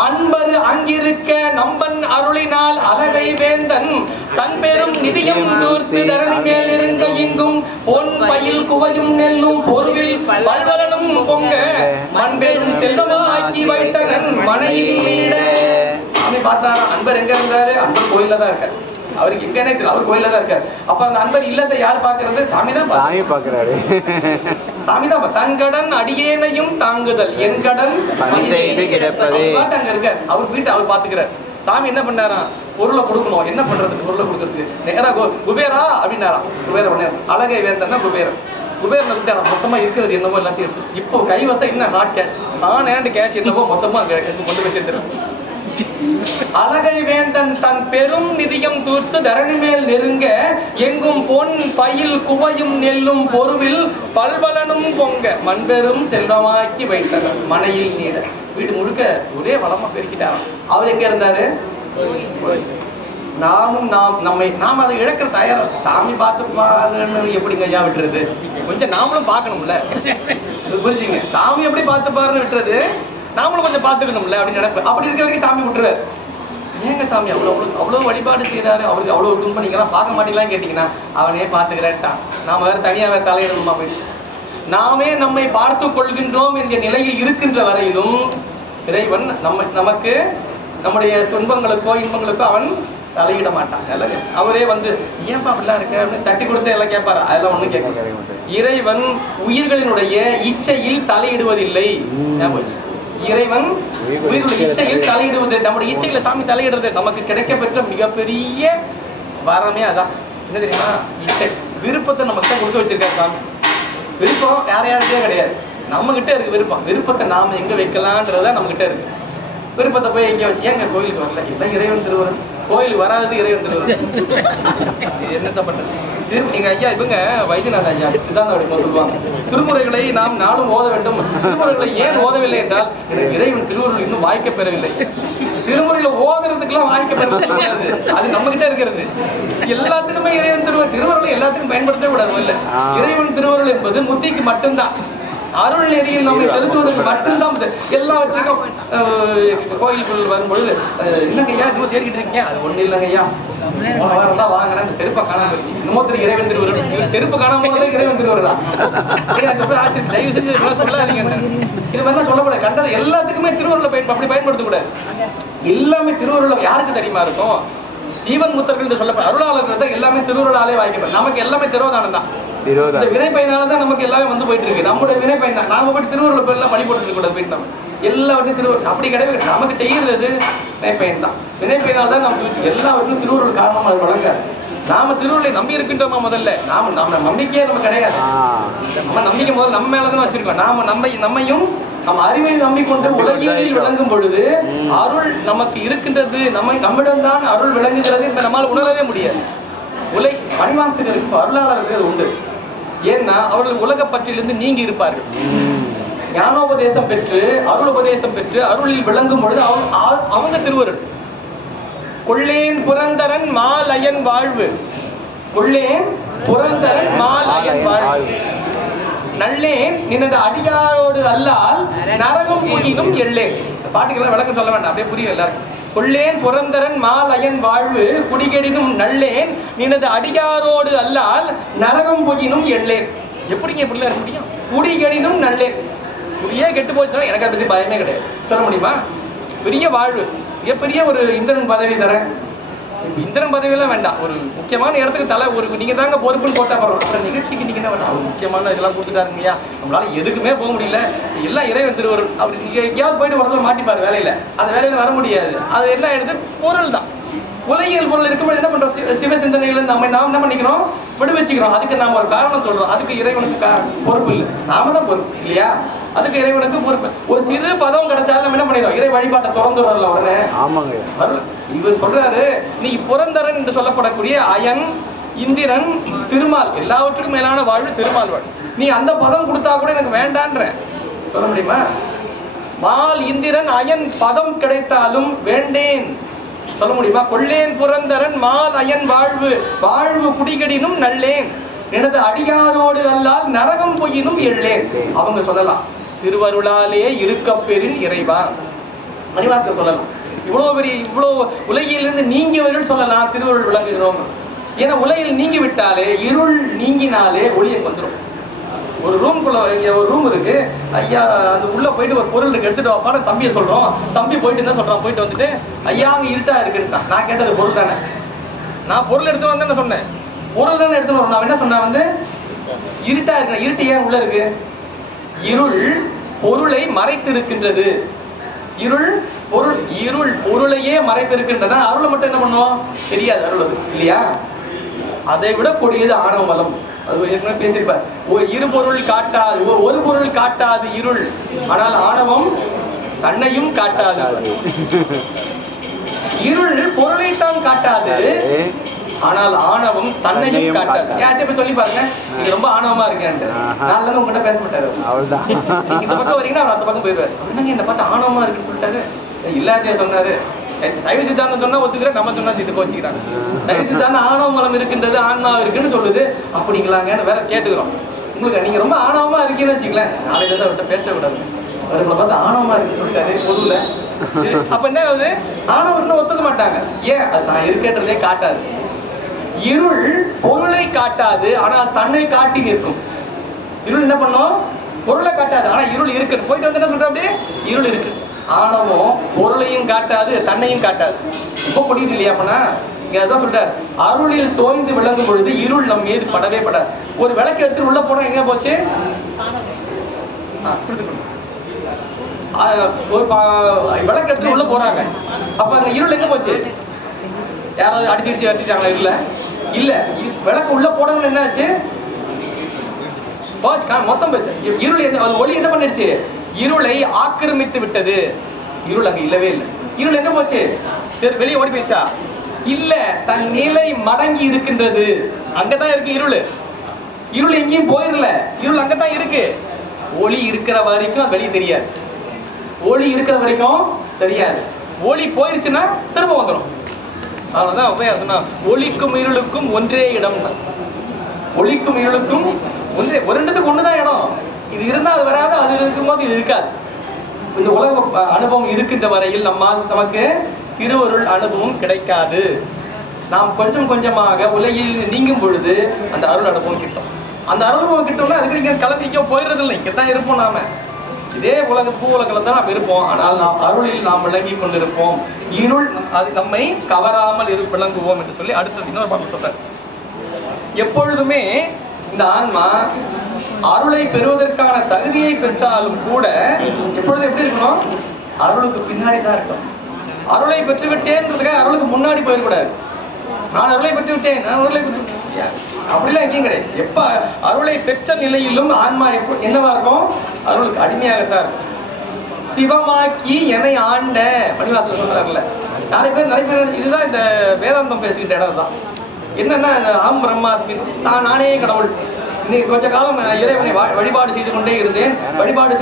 அன்பர் அங்கிருக்க நம்பன் அருளினால் அழகை வேந்தன் தன் பெரும் நிதியம் தூர்த்து தரணி மேல் இருந்த இங்கும் பொன் பயில் குவையும் நெல்லும் பொருவில் பல்வலனும் பொங்க மண்பெரும் செல்வமாக்கி வைத்தனன் மனையில் நீட. அப்படி பார்த்தாரா, அன்பர் எங்க இருந்தாரு, அன்பர் கோயில்ல தான் இருக்காரு. அவருக்கு எங்கன்னே தெரியல, அவர் கோயில்ல தான் இருக்காரு. அப்ப அந்த அன்பர் இல்லத்தை யார் பாக்குறது, சாமி தான் பாக்குறாரு. சாமி தான். தன் கடன் அடியேனையும் தாங்குதல், என் கடன் கிடப்பது அங்க இருக்காரு. அவர் வீட்டை அவர் பாத்துக்கிறார். சாமி என்ன பண்ணாரா, பொருளை கொடுக்கணும், என்ன பண்றதுக்கு பொருளை கொடுக்கறதுக்கு நேரா குபேரா அப்படின்னாராம். குபேர அழகை வேந்தன்னா குபேரன். குபேரனை விட்டாரா, மொத்தமா இருக்கிறது என்னவோ எல்லாத்தையும் இருக்கு. இப்போ கைவசம் என்ன ஹாட் கேஷ், கேஷ் என்னவோ மொத்தமா கொண்டு போய் சேர்த்துறாரு. அழகை வேந்தன் தன் பெரும் நிதியம் தூர்த்து தரணி மேல் நெருங்க எங்கும் பொன் பயில் குவையும் நெல்லும் பொருவில் பல்வலனும் பொங்க மண்பெரும் செல்வமாக்கி வைத்தனர் மனையில் நீட. வீடு முழுக்க ஒரே வளமா பெருக்கிட்டாராம். அவர் எங்க இருந்தாரு, நாம அதை இழக்கிற தயாரா. சாமி பார்த்து பாருன்னு எப்படிங்க ஐயா விட்டுறது, கொஞ்சம் நாமளும் பார்க்கணும்ல, புரிஞ்சுங்க. சாமி எப்படி பார்த்து பாருன்னு விட்டுறது, நாமளும் கொஞ்சம் பார்த்துக்கணும்ல அப்படின்னு நினைப்பேன். அப்படி இருக்க வரைக்கும் சாமி விட்டுருவாரு. ஏங்க சாமி அவ்வளவு வழிபாடு செய்யறாரு, அவருக்கு அவ்வளவு துன்பம், நீங்களாம் பார்க்க மாட்டீங்களான்னு கேட்டீங்கன்னா அவனே பார்த்துக்கிறேன்ட்டான். நாம வேற தனியா வேற தலையிடணுமா போயிட்டு, நாமே நம்மை பார்த்து கொள்கின்றோம் என்ற நிலையில் இருக்கின்ற வரையிலும் இறைவன் நமக்கு நம்முடைய துன்பங்களுக்கோ இன்பங்களுக்கோ அவன் தலையிட மாட்டான். அவரே வந்து ஏன்பா அப்படிலாம் இருக்க அப்படின்னு தட்டி கொடுத்து எல்லாம் கேட்பாரு, அதெல்லாம் ஒண்ணும் கேட்க. இறைவன் உயிர்களினுடைய இச்சையில் தலையிடுவதில்லை. இறைவன் உயிர்களுடைய இச்சையில் தலையிடுவது, நம்முடைய இச்சையில சாமி தலையிடுறது நமக்கு கிடைக்க பெற்ற மிகப்பெரிய வரமே அதான். என்ன தெரியுமா, இச்சை விருப்பத்தை நமக்கு தான் கொடுத்து வச்சிருக்காரு சாமி. விருப்பம் யாரையாருக்கே கிடையாது, நம்ம கிட்ட இருக்கு விருப்பம். விருப்பத்தை நாம எங்க வைக்கலான்றதுதான் நம்ம கிட்ட இருக்கு. விருப்பத்தை போய் எங்க வச்சு, ஏங்க கோயிலுக்கு வரல, எல்லாம் இறைவன் திருவருள், கோயில் வராது இறைவன் திருவருள். என்னத்த பண்றது. எங்க ஐயா இவங்க வைத்தியநாத ஐயா சித்தாந்தாவடி சொல்லுவாங்க, திருமுறைகளை நாம் நாளும் ஓத வேண்டும். திருமுறைகளை ஏன் ஓதவில்லை என்றால் எனக்கு இறைவன் திருவருள் இன்னும் வாய்க்க பெறவில்லை. திருமுறையில ஓதுறதுக்கெல்லாம் வாய்க்க பெறவில்லை, அது நம்ம கிட்ட இருக்கிறது. எல்லாத்துக்குமே இறைவன் திருவருளை எல்லாத்துக்கும் பயன்படுத்தவே கூடாது. இல்ல, இறைவன் திருவருள் என்பது முத்திக்கு மட்டும்தான், அருள் நெறியில் நம்மை செலுத்துவதற்கு மட்டும்தான். எல்லாவற்றுக்கும் கோயிலுக்குள் வரும்பொழுது என்னங்க ஐயா இன்னும் தேடிக்கிட்டு இருக்கீங்க, அது ஒண்ணு இல்லைங்க ஐயா, போன வாரம் தான் வாங்கினேன், இந்த செருப்பை காணாம போயிடுச்சு, இன்னொருத்தர் இறைவன் திருவருள், செருப்பு காணாம போனதே இறைவன் திருவருளா? அதுக்கப்புறம் ஆச்சரியம், தயவு செஞ்சு இதெல்லாம் சொல்லாதீங்க. இது மாதிரிலாம் சொல்லக்கூடாது. கண்டது எல்லாத்துக்குமே திருவருளை அப்படி பயன்படுத்தக்கூடாது. எல்லாமே திருவருள் யாருக்கு தெரியுமா இருக்கும், சீவன் முத்தர்கள் என்று சொல்லப்பட்ட அருளாளர்கள் எல்லாமே திருவருளாலே வாய்க்கப்படும். நமக்கு எல்லாமே திரோதானம் தான், வினை பயனாலதான் நமக்கு எல்லாமே வந்து போயிட்டு இருக்கு. நம்முடைய வினை பயன் தான். நாம போயிட்டு திருவருளை எல்லாம் வழி போட்டு கூடாது. போயிட்டு நம்ம எல்லாவற்றையும் திருவருள் அப்படி கிடையாது. நமக்கு செய்யறது வினை பயன் தான். வினை பயனால் தான் நமக்கு எல்லாவற்றும் திருவருள் காரணம் அது வழங்காது. நாம திருவருளை நம்பி இருக்கின்றோமா, முதல்ல நம்ம நம்பிக்கையே நம்ம கிடையாது. நம்ம நம்பிக்கை முதல்ல நம்ம மேலதான் வச்சிருக்கோம். நாம நம்மையும் நம்ம அறிவை நம்பிக்கொண்டு உலகில் விளங்கும் பொழுது அருள் நமக்கு இருக்கின்றது, நம்மிடம்தான் அருள் விளங்குகிறது என்று நம்மால் உணரவே முடியாது. மணிவாசகருக்கு அருளாளர்கள் உண்டு. ஏன்னா அவர்கள் உலக பற்றிலிருந்து நீங்கி இருப்பார்கள். ஞானோபதேசம் பெற்று அருள் உபதேசம் பெற்று அருளில் விளங்கும் பொழுது அவங்க திருவருள். கொள்ளேன் புரந்தரன் மாலயன் வாழ்வு, கொள்ளேன் புரந்தரன் மாலயன் வாழ்வு, நல்லேன் நினது அடியாரோடு அல்லால் நரகம் புகினும் எல்லேன். பாட்டுக்கெல்லாம் விளக்கம் சொல்ல வேண்டாம், அப்படியே புரியும் எல்லாரும். கொள்ளேன் புரந்தரன் மாலயன் வாழ்வு குடிகெடினும் நல்லேன் நினது அடியாரோடு அல்லால் நரகம் புகினும் எல்லேன். எப்படிங்க இப்படிலாம் இருக்க முடியும்? குடிகெடினும் நல்லேன். குடியே கெட்டு போச்சுன்னா எனக்கு அதை பத்தி பயமே கிடையாது. சொல்ல முடியுமா? பெரிய வாழ்வு, மிகப்பெரிய ஒரு இந்திரன் பதவி தரேன். இந்திரன் பதவியெல்லாம் வேண்டாம், ஒரு முக்கியமான இடத்துக்கு தலை ஒரு நீங்க தாங்க பொறுப்புன்னு போட்டா பரவாயில்ல. அப்புறம் நிகழ்ச்சிக்கு நீங்க என்ன வேண்டாம், முக்கியமான இதெல்லாம் கொடுத்துட்டாருங்கய்யா, நம்மளால எதுக்குமே போக முடியல, எல்லாம் இறைவன் திருவருள். அப்படி நீங்க எங்கேயாவது போயிட்டு ஒரு இடத்துல மாட்டிப்பாரு வேலையில, அந்த வேலையில வர முடியாது. அது என்ன ஆயிடுது? பொருள் தான். உலகியல் பொருள் இருக்கும்போது என்ன பண்றோம்? சிவ சிந்தனைகள் நாம் என்ன பண்ணிக்கிறோம்? விடுவிச்சுக்கிறோம். அதுக்கு நாம ஒரு காரணம் சொல்றோம். அதுக்கு இறைவனுக்கு பொறுப்பு இல்லை, நாம தான் பொறுப்பு இல்லையா? அதுக்கு இறைவனுக்கு பொறுப்பு. ஒரு சிறு பதம் கிடைச்சாலும் நம்ம என்ன பண்ணிடுறோம்? இறை வழிபாட்டை திறந்து வரல உடனே. ஆமாங்க. இவர் சொல்றாரு, நீ புரந்தரன் என்று சொல்லப்படக்கூடிய அயன், இந்திரன், திருமால், எல்லாவற்றுக்கும் மேலான வாழ்வு திருமால் வாழ்வு. நீ அந்த பதம் கொடுத்தா கூட எனக்கு வேண்டான்ற சொல்ல முடியுமா? மால் இந்திரன் அயன் பதம் கிடைத்தாலும் வேண்டேன் சொல்ல முடியுமா? கொள்ளேன் புரந்தரன் மால் அயன் வாழ்வு, வாழ்வு குடிகடினும் நல்லேன் எனது அடியாரோடு அல்லால் நரகம் பொய்யினும் எள்ளேன். அவங்க சொல்லலாம், திருவருளாலே இருக்கப்பெறின் இறைவா. மணிவாசகர் சொல்லலாம், இவ்வளவு பெரிய இவ்வளவு உலகிலிருந்து நீங்கியவர்கள் சொல்லலாம் திருவருள் விளங்குகிறோம். ஏன்னா உலகில் நீங்கி விட்டாலே, இருள் நீங்கினாலே ஒளியை வந்துடும். ஒரு ரூம்குள்ள இங்க ஒரு ரூம் இருக்கு ஐயா, அது உள்ள போயிட்டு ஒரு பொருள் இருக்கு எடுத்துட்டு வாப்பான்னு தம்பியை சொல்றோம். தம்பி போயிட்டு என்ன சொல்றான்? போயிட்டு வந்துட்டு ஐயா அங்க இருட்டா இருக்குன்ட்டான். நான் கேட்டது பொருள் தானே, நான் பொருள் எடுத்து வந்தேன்னு சொன்னேன். பொருள் தானே எடுத்துட்டு வரணும். நான் என்ன சொன்னேன்? வந்து இருட்டா இருக்கு. இருட்டு ஏன் உள்ள இருக்கு? இருள் பொருளை மறைத்து இருக்கின்றது. இருள் பொருள், இருள் பொருளையே மறைத்து இருக்கின்றன. அருளை மட்டும் என்ன பண்ணுவோம்? தெரியாது அருள் அது இல்லையா? அதை விட கொடியது ஆணவ மலம். அது ஏற்கனவே பேசியிருப்பார். ஒரு இரு பொருள் காட்டாது, ஒரு பொருள் காட்டாது இருள், ஆனால் ஆணவம் தன்னையும் காட்டாது. இருள் பொருளைத்தான் காட்டாது, ஆனால் ஆணவம் தன்னையும் காட்டாது. யார்கிட்ட போய் சொல்லி பாருங்க, நீங்க ரொம்ப ஆணவமா இருக்கேன், நான் உங்ககிட்ட பேச மாட்டாரு. நீங்க இந்த பக்கம் வரீங்கன்னா அவர் அந்த பக்கம் போயிருவாரு. என்னங்க என்ன பார்த்து ஆணவமா இருக்குன்னு சொல்லிட்டாரு. இல்லாதே சொன்னாரு. சைவ சித்தாந்தம் சொன்னா ஒத்துக்கிற, நம்ம சொன்னா சித்துக்கு வச்சுக்கிறாங்க. சைவ சித்தாந்தம் ஆணவ மலம் இருக்கின்றது, ஆன்மா இருக்குன்னு சொல்லுது. அப்படிங்களாங்கன்னு வேற கேட்டுக்கிறோம். உங்களுக்கு நீங்க ரொம்ப ஆணவமா இருக்கீங்கன்னு வச்சுங்களேன், நாளையில இருந்து அவர்கிட்ட பேசக்கூடாது. அவர்களை பார்த்து ஆணவமா இருக்குன்னு சொல்லிட்டாரு பொதுல. அப்ப என்ன ஆகுது? ஆணவம் ஒத்துக்க மாட்டாங்க. ஏன்? அது நான் இருக்கேன்றதே காட்டாது. இருள் பொருளை காட்டாது, ஆனால் தன்னை காட்டி நிற்கும். இருள் என்ன பண்ணும்? பொருளை காட்டாது, ஆனா இருள் இருக்கு. போயிட்டு வந்து என்ன சொல்ற? அப்படியே இருள் இருக்கு. ஆணவம் பொருளையும் காட்டாது, தன்னையும் காட்டாது. ரொம்ப புரியுது இல்லையா? அப்படின்னா இங்க அதான் சொல்றாரு, அருளில் தோய்ந்து விளங்கும் பொழுது இருள் நம் மீது படவே படாது. ஒரு விளக்கு எடுத்து உள்ள போனா எங்க போச்சு? ஒரு விளக்கு எடுத்து உள்ள போறாங்க. அப்ப அந்த இருள் எங்க போச்சு? யாராவது அடிச்சு வச்சுட்டாங்களா? இல்ல இல்ல, விளக்கு உள்ள போடணும். என்ன ஆச்சு? மொத்தம் போச்சு. இருள் என்ன, ஒளி என்ன பண்ணிடுச்சு? இருளை ஆக்கிரமித்து விட்டது. இருள் அங்க இல்லவே இல்லை. இருள் எங்க போச்சு? வெளியே ஓடி போயிடுச்சா? இல்ல, தன் நிலை மடங்கி இருக்கின்றது. அங்கதான் இருக்கு இருள். இருள் எங்கேயும் போயிடல, இருள் அங்கதான் இருக்கு. ஒளி இருக்கிற வரைக்கும் வெளியே தெரியாது, ஒளி இருக்கிற வரைக்கும் தெரியாது. ஒளி போயிருச்சுன்னா திரும்ப வந்துடும். அவ்வளவுதான் சொன்னா, ஒளிக்கும் இருளுக்கும் ஒன்றே இடம். ஒளிக்கும் இருளுக்கும் ஒன்றே, ஒரு ரெண்டுத்துக்கு ஒண்ணுதான் இடம். இது இருந்தா அது வராது, அது இருக்கும்போது இது இருக்காது. இந்த உலக அனுபவம் இருக்கின்ற வரையில் நமக்கு திருவருள் அனுபவம் கிடைக்காது. நாம் கொஞ்சம் கொஞ்சமாக உலகில் நீங்கும் பொழுது அந்த அருள் அனுபவம் கிட்டும். அந்த அனுபவம் கிட்டோம்னா அதுக்கு நீங்க கிளம்பிக்க போயிடுறது இல்லை, இங்கதான் இருப்போம். நாம இதே பூ உலகத்துல தான் நாம் இருப்போம். ஆனால் நாம் அருளில் நாம் விளங்கி கொண்டிருப்போம். இருள் அது நம்மை கவராமல் விளங்குவோம் என்று சொல்லி அடுத்தது இன்னொரு பாட்டு சொல்றார். எப்பொழுதுமே இந்த ஆன்மா அருளை பெறுவதற்கான தகுதியை பெற்றாலும் கூட எப்பொழுதும் எப்படி இருக்கணும்? அருளுக்கு பின்னாடி தான் இருக்கணும். அருளை பெற்றுவிட்டேன்றதுக்காக அருளுக்கு முன்னாடி போயிடக்கூடாது. நான் அருளை பெற்று விட்டேன், நான் அருளை பெற்று அப்படிலாம் எங்கேயும் கிடையாது. எப்ப அருளை பெற்ற நிலையிலும் ஆன்மா என்னவா இருக்கும்? அருளுக்கு அடிமையாகத்தான் இருக்கும். சிவமாக்கி என்னை ஆண்ட மணிவாசல் சொல்றாருல்ல, நிறைய பேர் இதுதான் இந்த வேதாந்தம் பேசிக்கிட்ட இடம் தான். என்னன்னா, ஆம் பிரம்மாஸ்மி, நானே கடவுள் இன்னைக்கு கொஞ்ச காலம் இறைவனை வழிபாடு செய்து கொண்டே இருந்தேன், வழிபாடு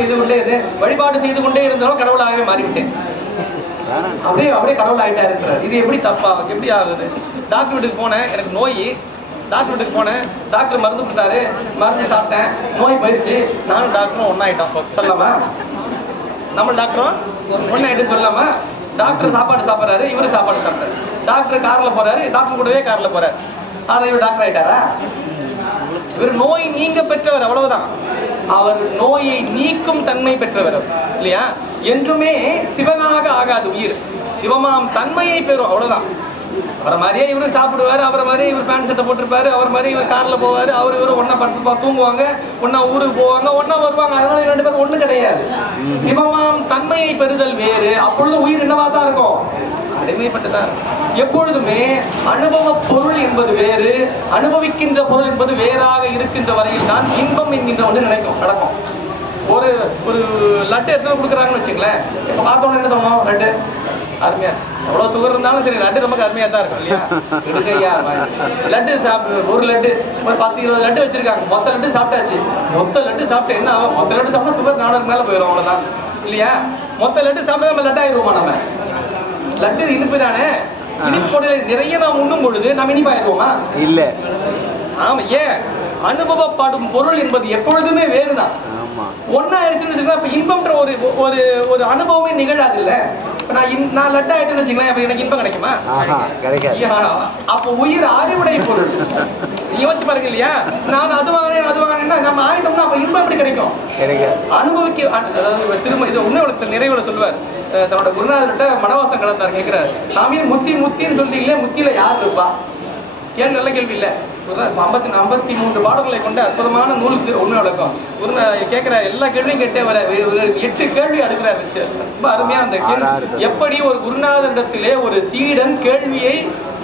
செய்து கொண்டே இருந்தாலும் கடவுளாகவே மாறிவிட்டேன். அப்படியே கடவுள் ஆகிட்டாருன்றார். இது எப்படி தப்பா, எப்படி ஆகுது? டாக்டர் வீட்டுக்கு போனேன், எனக்கு நோய். டாக்டர் வீட்டுக்கு போனேன், டாக்டர் மருந்து கொடுத்தாரு, மருந்து சாப்பிட்டேன், நோய் போயிடுச்சு. நானும் டாக்டரும் ஒன்னாயிட்டோம் சொல்லாமா? நம்ம டாக்டரும் ஒன்னாயிட்டு சொல்லாமா? டாக்டர் சாப்பாடு சாப்பிட்றாரு, இவரு சாப்பாடு சாப்பிட்றாரு. டாக்டர் கார்ல போறாரு, டாக்டர் கூடவே கார்ல போறாரு. ஆனா இவர் டாக்டர் ஆயிட்டாரா? இவர் நோய் நீங்க பெற்றவர், அவ்வளவுதான். அவர் நோயை நீக்கும் தன்மை பெற்றவர் இல்லையா? என்றுமே சிவனாக ஆகாது உயிர், சிவமாம் தன்மையை பெறும், அவ்வளவுதான். அவரை மாதிரியே இவரு சாப்பிடுவாரு, அவரை மாதிரியே இவர் பேண்ட் சட்டை போட்டிருப்பாரு, அவர் மாதிரி இவர் கார்ல போவாரு, இவரு ஒன்னா படுத்து தூங்குவாங்க, ஒன்னா ஊருக்கு போவாங்க, ஒன்னா வருவாங்க. அதனால 2 பேரும் ஒண்ணு கிடையாது. சிவமாம் தன்மையை பெறுதல் வேறு. அப்பொழுது உயிர் என்னவா தான் இருக்கும்? அடிமைப்பட்டுதான் இருக்கும். எப்பொழுதுமே அனுபவ பொருள் என்பது வேறு, அனுபவிக்கின்ற பொருள் என்பது வேறாக இருக்கின்ற வரையில் தான் இன்பம் என்கின்ற ஒன்று நடக்கும். ஒரு லட்டு எடுத்து கொடுக்குறாங்கன்னு வச்சுங்களேன், இப்ப பார்த்தோன்னு என்ன தோணும்? லட்டு அருமையா, எவ்வளவு சுகர் இருந்தாலும் சரி, லட்டு நமக்கு அருமையா தான் இருக்கும் இல்லையா? எடுக்கையா லட்டு சாப்பிட்டு, ஒரு லட்டு ஒரு 10-20 லட்டு வச்சிருக்காங்க, மொத்த லட்டு சாப்பிட்டாச்சு. மொத்த லட்டு சாப்பிட்டு என்ன ஆகும்? மொத்த லட்டு சாப்பிட்டா சுகர் 400 மேல போயிடும், அவ்வளவுதான் இல்லையா? மொத்த லட்டு சாப்பிட்டா நம்ம லட்டு ஆயிடுவோமா? நம்ம லட்டு இனிப்பு தானே, இனிப்பு பொருளை நிறைய நாம் உண்ணும் பொழுது நாம் இனிப்பாயிருவோமா? இல்ல. ஆமா, ஏன்? அனுபவப்படும் பொருள் என்பது எப்பொழுதுமே வேறுதான். ஒன்னா ஆயிடுச்சுன்னு அப்ப இன்பம்ன்ற ஒரு அனுபவமே நிகழாது இல்ல. நான் லட்டு ஆயிட்டுன்னு வச்சுக்கலாம், அப்ப எனக்கு இன்பம் கிடைக்குமா? அப்ப உயிர் அறிவுடை பொருள். யோசிச்சு பாருங்க இல்லையா? நான் அது வாங்கினேன்னா நம்ம ஆயிட்டோம்னா அப்ப இன்பம் எப்படி கிடைக்கும்? அனுபவிக்க. அதாவது திரும்ப இது உண்மை வளர்த்த நிறைவுல சொல்லுவார், தன்னோட குருநாதர்கிட்ட மனவாசம் கடந்தார். கேட்கிறார், சாமியே முத்தின்னு சொல்றீங்களே, முத்தியில யார் இருப்பா? கேள்வி, நல்ல கேள்வி இல்ல. 53 பாடல்களை கொண்ட அற்புதமான நூலுக்கு உண்மை விளக்கம். கேட்கிற எல்லா கேள்வியும் கேட்டே வர 8 கேள்வி அடுக்கிறார். ரொம்ப அருமையா அந்த கேள்வி. எப்படி ஒரு குருநாதரிடத்திலே ஒரு சீடன் கேள்வியை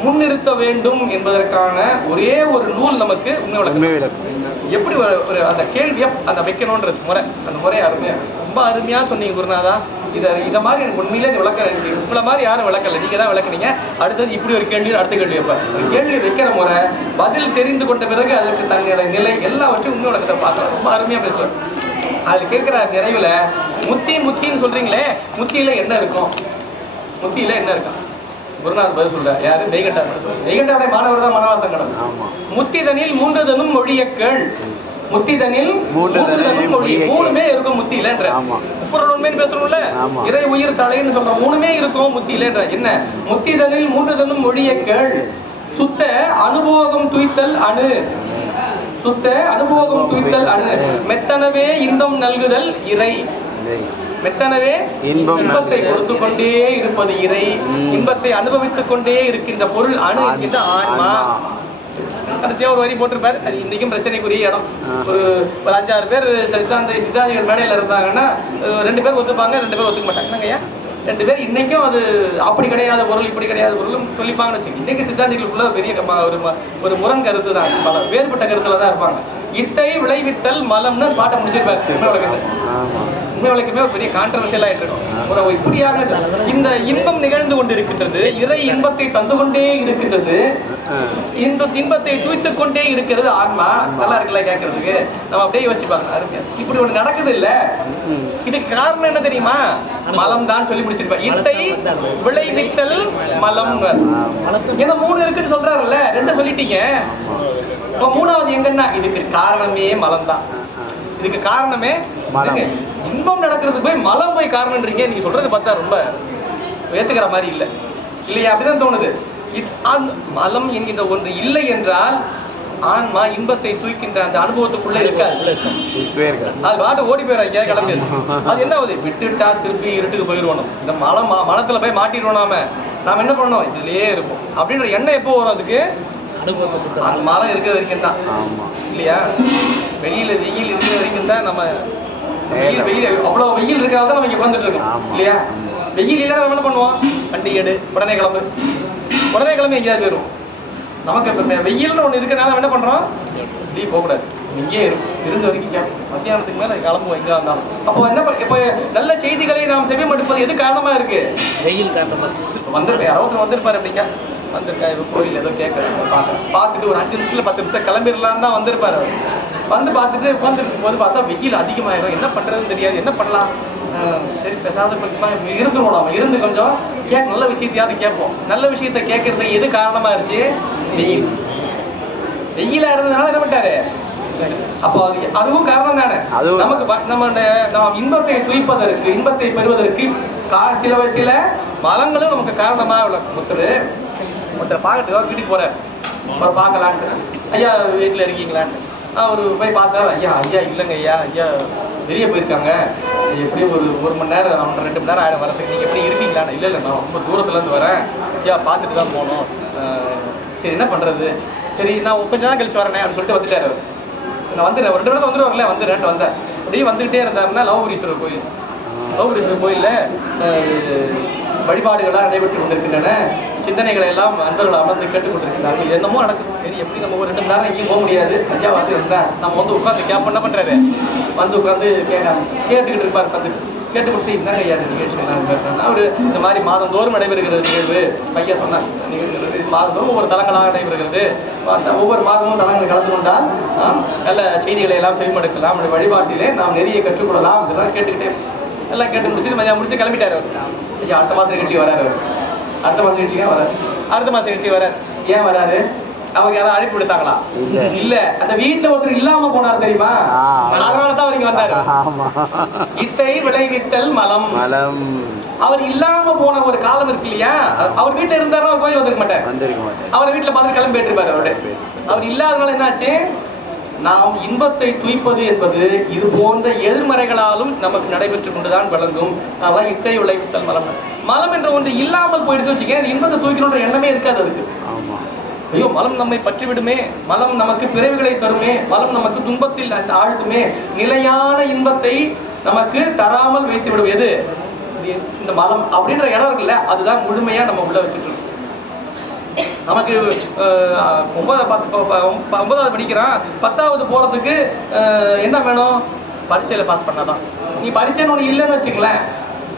முன்னிறுத்த வேண்டும் என்பதற்கான ஒரே ஒரு நூல் நமக்கு உண்மை விளக்கம். எப்படி ஒரு அந்த கேள்வியை அந்த வைக்கணும்ன்றது முறை, அந்த முறை அருமையா, ரொம்ப அருமையா சொன்னீங்க குருநாதா. இதை மாதிரி எனக்கு உண்மையிலே விளக்கல, உங்களை மாதிரி யாரும் விளக்கல, நீங்க தான் விளக்குனீங்க. அடுத்தது இப்படி ஒரு கேள்வி, அடுத்த கேள்வி வைப்பேன். ஒரு கேள்வி வைக்கிற முறை, பதில் தெரிந்து கொண்ட பிறகு அதற்கு தன்னுடைய நிலை எல்லாவற்றையும் உண்மை விளக்கத்தை பார்க்கலாம். ரொம்ப அருமையா பேசுவேன். அது கேட்கிற நிறைவுல முத்தின்னு சொல்றீங்களே, முத்தியில என்ன இருக்கும்? முத்தியில என்ன இருக்கும்? குருநாதர் பதில் சொல்ற, யாரு? நெய்கண்டாவுடைய மாணவர் தான் மனவாசம் கடந்து. முத்திதனில் 3 தனும் மொழியக்கள். முத்திதனில் 3 மொழி, 3மே இருக்கும் முத்தியிலன்ற. முப்பொருள் உண்மைன்னு பேசணும்ல, இறை உயிர் தலைன்னு சொல்ற 3மே இருக்கும் முத்தியிலன்ற. என்ன? முத்திதனில் 3 தனும் மொழியக்கள், சுத்த அனுபோகம் துய்த்தல் அணு. சுத்த அனுபோகம் துய்த்தல் அணு. மெத்தனவே இன்பம் நல்குதல் இறை. மெத்தனவே இன்பத்தை கொடுத்து கொண்டே இருப்பது இறை. இன்பத்தை அனுபவித்துக் கொண்டே இருக்கின்ற பொருள் அணு என்கின்ற ஆன்மா. கடைசியா ஒரு வரி போட்டிருப்பாரு, அது இன்னைக்கும் பிரச்சனைக்குரிய இடம். ஒரு 5-6 பேர் சித்தாந்திகள் மேடையில இருந்தாங்கன்னா 2 பேர் ஒத்துப்பாங்க, 2 பேர் ஒத்துக்க மாட்டாங்க. 2 பேர் இன்னைக்கும் அது அப்படி கிடையாத பொருள், இப்படி கிடையாத பொருள் சொல்லிப்பாங்கன்னு வச்சுக்கோங்க. இன்னைக்கு சித்தாந்திகளுக்குள்ள பெரிய ஒரு முரண் கருத்து தான், பல வேறுபட்ட கருத்துல தான் இருப்பாங்க. இத்தை விளைவித்தல் மலம்னு பாட்டை முடிச்சிருப்பாரு. உண்மை வழக்குமே ஒரு பெரிய கான்ட்ரவர்ஷியலா இருக்கும். இப்படியாக இந்த இன்பம் நிகழ்ந்து கொண்டிருக்கின்றது, இறை இன்பத்தை தந்து கொண்டே இருக்கின்றது, இந்த இன்பத்தை தூய்த்துக் கொண்டே இருக்கிறது ஆன்மா. நல்லா இருக்குல்ல கேட்கறதுக்கு? நம்ம அப்படியே யோசிச்சுப்பாங்க. இப்படி ஒண்ணு நடக்குது இல்ல, இதுக்கு காரணம் என்ன தெரியுமா? மலம் தான் சொல்லி முடிச்சிருப்பேன். இத்தை விளைவித்தல் மலம். ஏன்னா 3 இருக்குன்னு சொல்றாருல்ல, 2 சொல்லிட்டீங்க. 3வது எங்கன்னா இதுக்கு காரணமே மலம் தான். இதுக்கு காரணமே இன்பம் நடக்கிறதுக்கு போய் மலம் போய் காரணம்ன்றீங்க. நீங்க சொல்றது பார்த்தா ரொம்ப ஏத்துக்கிற மாதிரி இல்ல இல்லையா? அப்படிதான் தோணுது. மலம் என்கின்ற ஒன்று இல்லை என்றால் ஆன்மா இன்பத்தை தூக்கின்ற அந்த அனுபவத்துக்குள்ள இருக்காது. அது பாட்டு ஓடி போயிடும், கிளம்பி. அது என்ன ஆகுது? விட்டுட்டா திருப்பி இருட்டுக்கு போயிடுவோம். இந்த மலத்துல போய் மாட்டிடுவோம். நாம என்ன பண்ணோம்? இதுலயே இருப்போம் அப்படின்ற எண்ணம் எப்போ வரும்? அதுக்கு அந்த மரம் இருக்கிற வரைக்கும் தான் இல்லையா? வெயில் இருக்கிற வரைக்கும் தான் நம்ம வெயில் அவ்வளவு வெயில் இருக்கிறதால தான் நம்ம இங்க வந்துட்டு இருக்கோம் இல்லையா? வெயில் இல்லைன்னா நம்ம என்ன பண்ணுவோம்? வண்டி எடு, உடனே கிளம்பு எங்கேயாவது வரும். நமக்கு இப்ப வெயில்னு ஒண்ணு இருக்கிறனால என்ன பண்றோம்? வெளியே போகக்கூடாது, இங்கே இருந்த வரைக்கும் மத்தியானத்துக்கு மேல கிளம்புவோம் எங்க இருந்தாலும். அப்போ என்ன இப்ப நல்ல செய்திகளை நாம் செவி மடுப்பது எது காரணமா இருக்கு? வெயில் காரணமா இருக்கு. யாராவது வந்திருப்பாரு அப்படிங்க, வந்திருக்கா ஏதோ கோயில் ஏதோ கேட்கறது பார்த்துட்டு ஒரு 5 நிமிஷத்துல 10 நிமிஷம் கிளம்பிடலாம் தான் வந்திருப்பாரு அவர். வந்து பார்த்துட்டு உட்காந்துருக்கும் போது பார்த்தா வெயில் அதிகமாயிடும், என்ன பண்றதுன்னு தெரியாது, என்ன பண்ணலாம், சரி பேசாத இருந்துருவோம், நம்ம இருந்து கொஞ்சம் நல்ல விஷயத்தையாவது கேட்போம். நல்ல விஷயத்த கேட்கறதுக்கு எது காரணமா இருந்துச்சு? வெயில். வெயிலா இருந்ததுனால என்ன பண்ணிட்டாரு? அப்போ அதுவும் காரணம் தானே. நமக்கு நாம் இன்பத்தை துய்ப்பதற்கு, இன்பத்தை பெறுவதற்கு சில மலங்களும் நமக்கு காரணமா ஒருத்தர் பார்க்கறதுக்கு அவர் வீட்டுக்கு போறாரு, அவர் பார்க்கலான்ட்டு, ஐயா வீட்டில் இருக்கீங்களான்ட்டு அவர் போய் பார்த்தாரு. ஐயா ஐயா இல்லைங்க ஐயா, ஐயா வெளியே போயிருக்காங்க, எப்படியும் ஒரு மணி நேரம் 2 மணி நேரம் ஆயிடும் வரதுக்கு, நீங்கள் எப்படி இருக்கீங்களான்னு. இல்லை நான் ரொம்ப தூரத்துலேருந்து வரேன் ஐயா, பார்த்துட்டு தான் போகணும். சரி என்ன பண்ணுறது, சரி நான் கொஞ்ச நேரம் கழிச்சு வரேனே அப்படின்னு சொல்லிட்டு வந்துட்டார் அவர். நான் வந்துடுறேன், 2 மணி நேரம் வரல, வந்துடுறேன்ட்டு வந்தேன். அப்படியே வந்துகிட்டே இருந்தாருன்னா லவபுரீஸ்வரர் கோயில், லவபுரீஸ்வரர் கோயிலில் வழிபாடுகளாக நடைபெற்று கொண்டிருக்கின்றன. சிந்தனைகளை எல்லாம் அன்பர்கள் அமர்ந்து கேட்டுக் கொண்டிருக்கிறார்கள். என்னமோ நடக்குது. சரி எப்படி நம்ம ஒரு 2 மணி நேரம் எங்கேயும் போக முடியாது, ஐயா வந்து இருந்தால் நம்ம வந்து உட்காந்து என்ன பண்ணுறாரு, வந்து உட்காந்து கேட்டுக்கிட்டு இருப்பார். உட்காந்து கேட்டு முடிச்சு என்னங்க ஐயா நிகழ்ச்சிகள்லாம் அவர் இந்த மாதிரி மாதந்தோறும் நடைபெறுகிறது நிகழ்வு. பையன் சொன்னார், நிகழ்வு மாதந்தோறும் ஒவ்வொரு தலங்களாக நடைபெறுகிறது, ஒவ்வொரு மாதமும் தலங்களை கலந்து கொண்டால் நல்ல செய்திகளை எல்லாம் செவிமடுக்கலாம், நம்முடைய வழிபாட்டிலே நாம் நிறைய கற்றுக்கொள்ளலாம். இதெல்லாம் கேட்டுக்கிட்டே எல்லாம் கேட்டு முடிச்சுட்டு முடிச்சு கிளம்பிட்டார் அவர். ஐயா அடுத்த மாதம் நிகழ்ச்சி வராரு அவர், அடுத்த மாதம் நிகழ்ச்சியாக வராரு, அடுத்த மாதம் நிகழ்ச்சி வராரு. ஏன் வராரு? அவங்க யாரும் அழைப்பு விடுத்தாங்களா? இல்ல, அந்த வீட்டுல ஒருத்தர் இல்லாம போனார் தெரியுமா, அதனாலதான் அவர் இங்க வந்தாரு. இத்தை விளைவித்தல் மலம். அவர் இல்லாம போன ஒரு காலம் இருக்கு இல்லையா, அவர் வீட்டுல இருந்தாரு அவர் கோயில் வந்திருக்க மாட்டார், அவர் வீட்டுல பார்த்து கிளம்பி போயிட்டு அவரு. அவர் இல்லாதனால என்னாச்சு, நாம் இன்பத்தை துய்ப்பது என்பது இது போன்ற எதிர்மறைகளாலும் நமக்கு நடைபெற்றுக் கொண்டுதான் விளங்கும். அதான் இத்தை விளைவித்தல் மலம். மலம் என்ற ஒன்று இல்லாமல் போயிடுச்சு வச்சுக்கேன், இன்பத்தை தூக்கணுன்ற எண்ணமே இருக்காது அதுக்கு. ஐயோ மலம் நம்மை பற்றி விடுமே, மலம் நமக்கு பிறவிகளை தருமே, மலம் நமக்கு துன்பத்தில் ஆழ்த்துமே, நிலையான இன்பத்தை நமக்கு தராமல் வைத்து விடும் எது இந்த மலம் அப்படின்ற இடம் இருக்குல்ல, அதுதான் முழுமையா நம்ம உள்ள வச்சுட்டு இருக்கோம். நமக்கு 9வது படிக்கிறான், 10வது போறதுக்கு என்ன வேணும், பரீட்சையில பாஸ் பண்ணாதான். நீ பரீட்சைன்னு ஒன்று இல்லைன்னு வச்சுங்களேன்,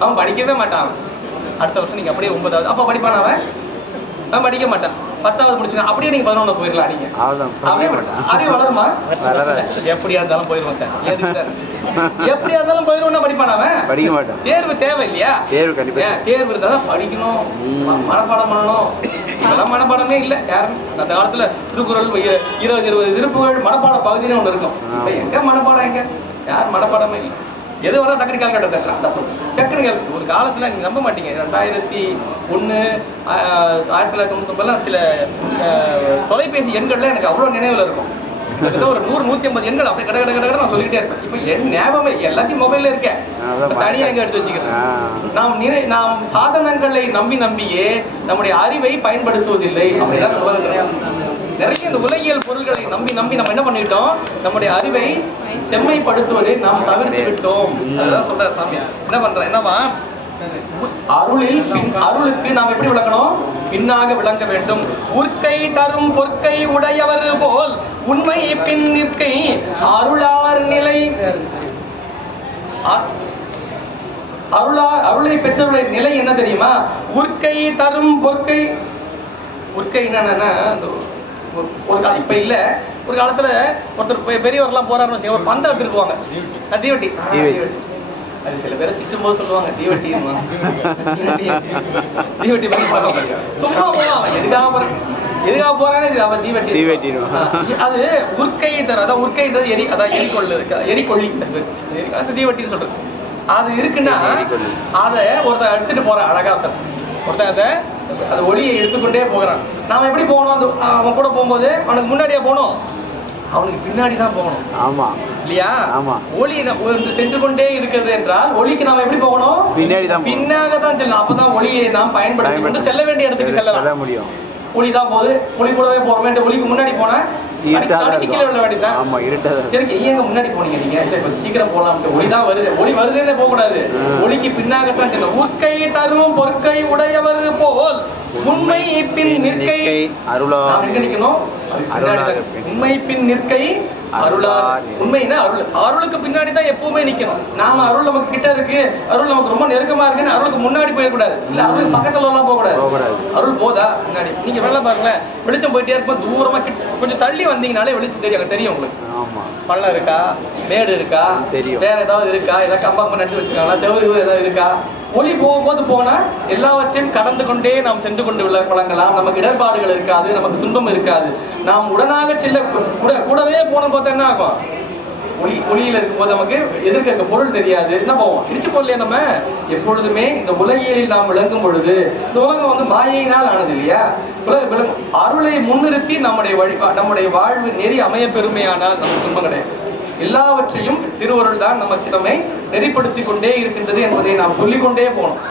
அவன் படிக்கவே மாட்டான். அடுத்த வருஷம் நீங்க அப்படியே 9வது அப்ப படிப்பான அவன் படிக்க மாட்டான். 10வது முடிச்சுனா அப்படியே நீங்க 11 போயிடலாம். நீங்க அறிவு வளருமா? எப்படியா இருந்தாலும் போயிருவோம் சார். எதுக்கு சார் எப்படியா இருந்தாலும் போயிருவோம்னா படிப்பான அவன் படிக்க மாட்டான். தேர்வு தேவை இல்லையா? தேர்வு இருந்தாதான் படிக்கணும், மனப்பாடம் பண்ணணும். இதெல்லாம் மனப்பாடமே இல்லை யாரும். அந்த காலத்துல திருக்குறள் 20-20 திருப்புகள் மனப்பாட பகுதினே ஒன்று இருக்கும். எங்க மனப்பாடம், எங்க யார் மனப்பாடமே இல்லை. எது வர டக்குனு கால்குலேட்டர் தட்டுறான், டக்குனு ஒரு காலத்துல நீங்க நம்ப மாட்டீங்க, 2001 1999 சில தொலைபேசி எண்கள்ல எனக்கு அவ்வளவு நினைவுல இருக்கும். ஒரு 100-150 எண்கள் அப்படியே கடை கடை கடை நான் சொல்லிக்கிட்டே இருப்பேன். இப்ப என் ஞாபகமே எல்லாத்தையும் மொபைல்ல இருக்கேன், தனியா எங்க எடுத்து வச்சுக்கிறேன். நாம் சாதனங்களை நம்பியே நம்முடைய அறிவை பயன்படுத்துவதில்லை. அப்படிதான் நிறைய இந்த உலகியல் பொருள்களை நம்பி நம்ம என்ன பண்ணிட்டோம், நம்முடைய அறிவை செம்மைப்படுத்துவதை நாம் தவிர்த்து விட்டோம். அதான் சொல்ற சாமி என்ன பண்ற, என்னவா அருளுக்கு நாம் எப்படி விளக்கணும், பின்னாக விளங்க வேண்டும். உற்கை தரும் பொற்கை உடையவர் போல் உண்மை பின் நிற்கை அருளார் நிலை. அருளை பெற்றவருடைய நிலை என்ன தெரியுமா? உற்கை தரும் பொற்கை. உற்கை என்னன்னா ஒரு காலம் இப்ப இல்ல, ஒரு காலத்துல ஒருத்தர் பெரியவர்லாம் போறாருன்னு வச்சுக்கோங்க, ஒரு பந்தம் எடுத்துட்டு போவாங்க, தீவட்டி. அது சில பேரை திட்டும் போது சொல்லுவாங்க தீவட்டி தீவட்டி சும்மா போவாங்க, எதுக்காக போறானே அவன் தீவட்டி. அது உற்கை தர, அதான் உற்கைன்றது எரிகொள்ளி, அது தீவட்டின்னு சொல்றது. அது இருக்குன்னா அதை ஒருத்தர் எடுத்துட்டு போறான், அழகா ஒருத்தன் அந்த ஒளியை எடுத்துக்கொண்டே போகிறான். நாம எப்படி போகணும், அவன் கூட போகும்போது அவனுக்கு முன்னாடியே போகணும், அவனுக்கு பின்னாடி தான் போகணும். ஆமா இல்லையா? ஒளி சென்று கொண்டே இருக்கிறது என்றால் ஒளிக்கு நாம எப்படி போகணும், பின்னாக தான் செல்லணும். அப்பதான் ஒளியை நாம் பயன்படுத்தி கொண்டு செல்ல வேண்டிய இடத்துக்கு செல்ல முடியும். ஒளி தான் போகுது, ஒளி கூடவே போக வேண்டிய, ஒளிக்கு முன்னாடி போனா கீழே விட வேண்டியதான். ஏங்க முன்னாடி போனீங்க நீங்க, சீக்கிரம் போலாம். ஒளி தான் வருது, ஒளி வருதுன்னு போக கூடாது, ஒளிக்கு பின்னாகத்தான் செல்லும். உற்கை தரும் பொற்கை உடையவர் போல் உண்மை பின் நிற்கை அருளார் நாம் எங்க நிக்கணும்? அருளார் உண்மை பின் நிற்கை அருளார். உண்மைன்னா அருள். அருளுக்கு பின்னாடி தான் எப்பவுமே நிக்கணும். நாம அருள் நமக்கு கிட்ட இருக்கு, அருள் நமக்கு ரொம்ப நெருக்கமா இருக்குன்னு அருளுக்கு முன்னாடி போயிடக்கூடாது. இல்ல அருளுக்கு பக்கத்துல எல்லாம் போக கூடாது. அருள் போதா முன்னாடி. நீங்க வெளில பாருங்களேன், வெளிச்சம் போயிட்டே இருக்கும், தூரமா கிட்ட கொஞ்சம் தள்ளி வந்தீங்கனாலே வெளிச்சம் தெரியும். தெரியும் உங்களுக்கு. பள்ளம் இருக்கா, மேடு இருக்கா, வேற ஏதாவது இருக்கா, ஏதாவது கம்பாம்பு நட்டு வச்சுக்காங்களா, செவரு ஏதாவது இருக்கா? ஒளி போகும்போது போனா எல்லாவற்றையும் கடந்து கொண்டே நாம் சென்று கொண்டு பழங்கலாம். நமக்கு இடர்பாடுகள் இருக்காது, நமக்கு துன்பம் இருக்காது. நாம் உடனாக செல்ல கூடவே போன பார்த்தா என்ன ஆகும்? ஒளியில இருக்கும்போது நமக்கு எதிர்க்க இருக்க பொருள் தெரியாது, என்ன போவோம்? இடிச்சு போடலையா? நம்ம எப்பொழுதுமே இந்த உலகியலில் நாம் விளங்கும் பொழுது, இந்த உலகம் வந்து மாயையினால் ஆனது இல்லையா? அருளை முன்னிறுத்தி நம்முடைய வாழ்வு நெறி அமைய பெருமையானால் நமக்கு துன்பம் கிடையாது. எல்லாவற்றையும் திருவருள் தான் நமக்கு நம்மை நெறிப்படுத்தி கொண்டே இருக்கின்றது என்பதை நாம் சொல்லிக்கொண்டே போகணும்.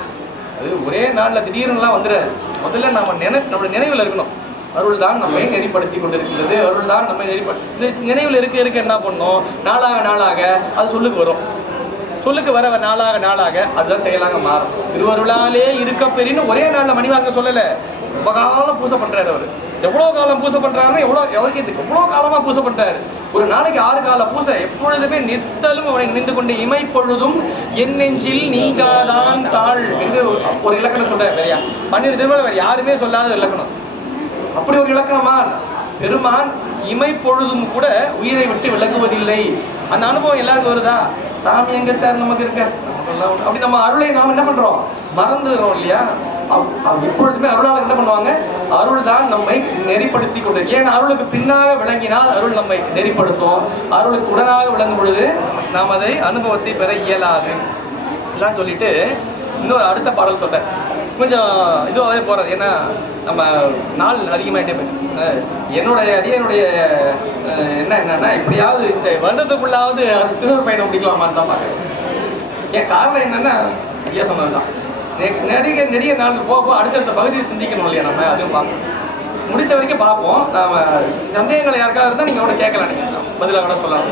அது ஒரே நாள்ல திடீர்னுலாம் வந்துடாது. முதல்ல நம்முடைய நினைவில் இருக்கணும். அருள் தான் நம்மை நெறிப்படுத்தி கொண்டிருக்கின்றது, அருள் தான் நம்மை இது நினைவில் இருக்க என்ன பண்ணணும்? நாளாக அது சொல்லுக்கு வரும். சொல்லுக்கு வர நாளாக அதுதான் செயலாக மாறும். திருவருளாலே இருக்க பெரின்னு ஒரே நாள்ல மணிவாங்க சொல்லல. ரொம்ப காலம் பூசை பண்றாரு அவரு. எவ்வளவு காலம் பூசை பண்றாருன்னா எவ்வளவு காலமா பூசை பண்றாரு. ஒரு நாளைக்கு 6 கால பூசை. எப்பொழுதுமே நித்தலும் அவனை நின்று கொண்டு இமைப்பொழுதும் என் நெஞ்சில் நீங்காதான் தாழ் என்று ஒரு இலக்கணம் சொல்றாரு. வேறையா 12 திருமணம் வேற யாருமே சொல்லாத இலக்கணம். அப்படி ஒரு இலக்கணமா பெருமான் இமைப்பொழுதும் கூட உயிரை விட்டு விலகுவதில்லை. அந்த அனுபவம் எல்லாருக்கும் வருதா? சாமி எங்க சார் நமக்கு இருக்க அப்படி நம்ம அருளை நாம் என்ன பண்றோம்? மறந்துடுறோம் இல்லையா? எப்பொழுதுமே அருளாளர் என்ன பண்ணுவாங்க? அருள் தான் நம்மை நெறிப்படுத்தி கொண்டு. ஏன் அருளுக்கு பின்னாக விளங்கினால் அருள் நம்மை நெறிப்படுத்தும். அருளுக்கு உடனாக விளங்கும் பொழுது நாம் அதை அனுபவத்தை பெற இயலாது எல்லாம் சொல்லிட்டு இன்னொரு அடுத்த பாடல் சொல்றேன். கொஞ்சம் இதுவாகவே போறது. ஏன்னா நம்ம நாள் அதிகமாயிட்டே போயிட்டு என்னுடைய என்னன்னா எப்படியாவது இந்த வருடத்துக்குள்ளாவது திருவர் பயணம் முடிக்கலாமான்னு தான் பார்க்குறேன். என் காரணம் என்னன்னா ஐயா சொன்னதுதான். நெடிய நாள் போக அடுத்தடுத்த பகுதியை சிந்திக்கணும் இல்லையா? நம்ம அதுவும் பார்க்கணும். முடித்த வரைக்கும் பார்ப்போம். நாம சந்தேகங்கள் யாருக்காக இருந்தால் நீங்க கூட கேட்கலாம், நினைக்கலாம், பதிலாக கூட சொல்லலாம்.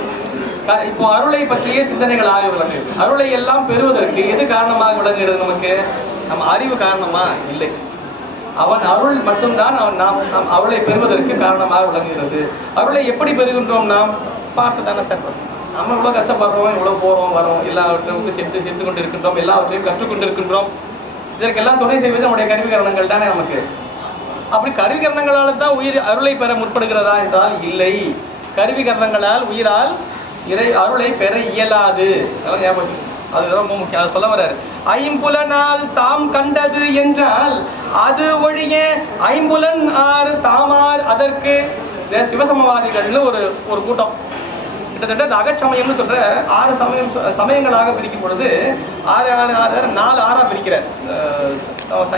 இப்போ அருளை பற்றிய சிந்தனைகளாக விளங்குகிறது. அருளை எல்லாம் பெறுவதற்கு எது காரணமாக விளங்குகிறது? நமக்கு நம்ம அறிவு காரணமா? இல்லை. அவன் அருள் மட்டும்தான் நாம் அருளை பெறுவதற்கு காரணமாக விளங்குகிறது. அருளை எப்படி பெறுகின்றோம்? நாம் பார்த்து தானே சார். நம்ம இவ்வளோ கஷ்டப்படுறோம், இவ்வளோ போகிறோம் வரோம், எல்லாவற்றையும் சென்று கொண்டு இருக்கின்றோம், எல்லாவற்றையும் கற்றுக்கொண்டு இருக்கின்றோம். இதற்கெல்லாம் துணை செய்வது நம்முடைய கருவிகரணங்கள் தானே நமக்கு. அப்படி கருவிகரணங்களால் தான் உயிர் அருளை பெற முற்படுகிறதா என்றால் இல்லை. கருவிகரணங்களால் உயிரால் அருளை பெற இயலாது. அதுதான் ரொம்ப முக்கியம். அதை சொல்ல வர்றாரு. ஐம்புலனால் தாம் கண்டது என்றால் அது ஒழிய ஐம்புலன் ஆறு தாமார் அதற்கு. சிவசமவாதிகள்னு ஒரு கூட்டம் கிட்டத்தட்ட இந்த அகச்சமயம்னு சொல்ற 6 சமயங்களாக பிரிக்கும் பொழுது 4 பிரிக்கிறார்.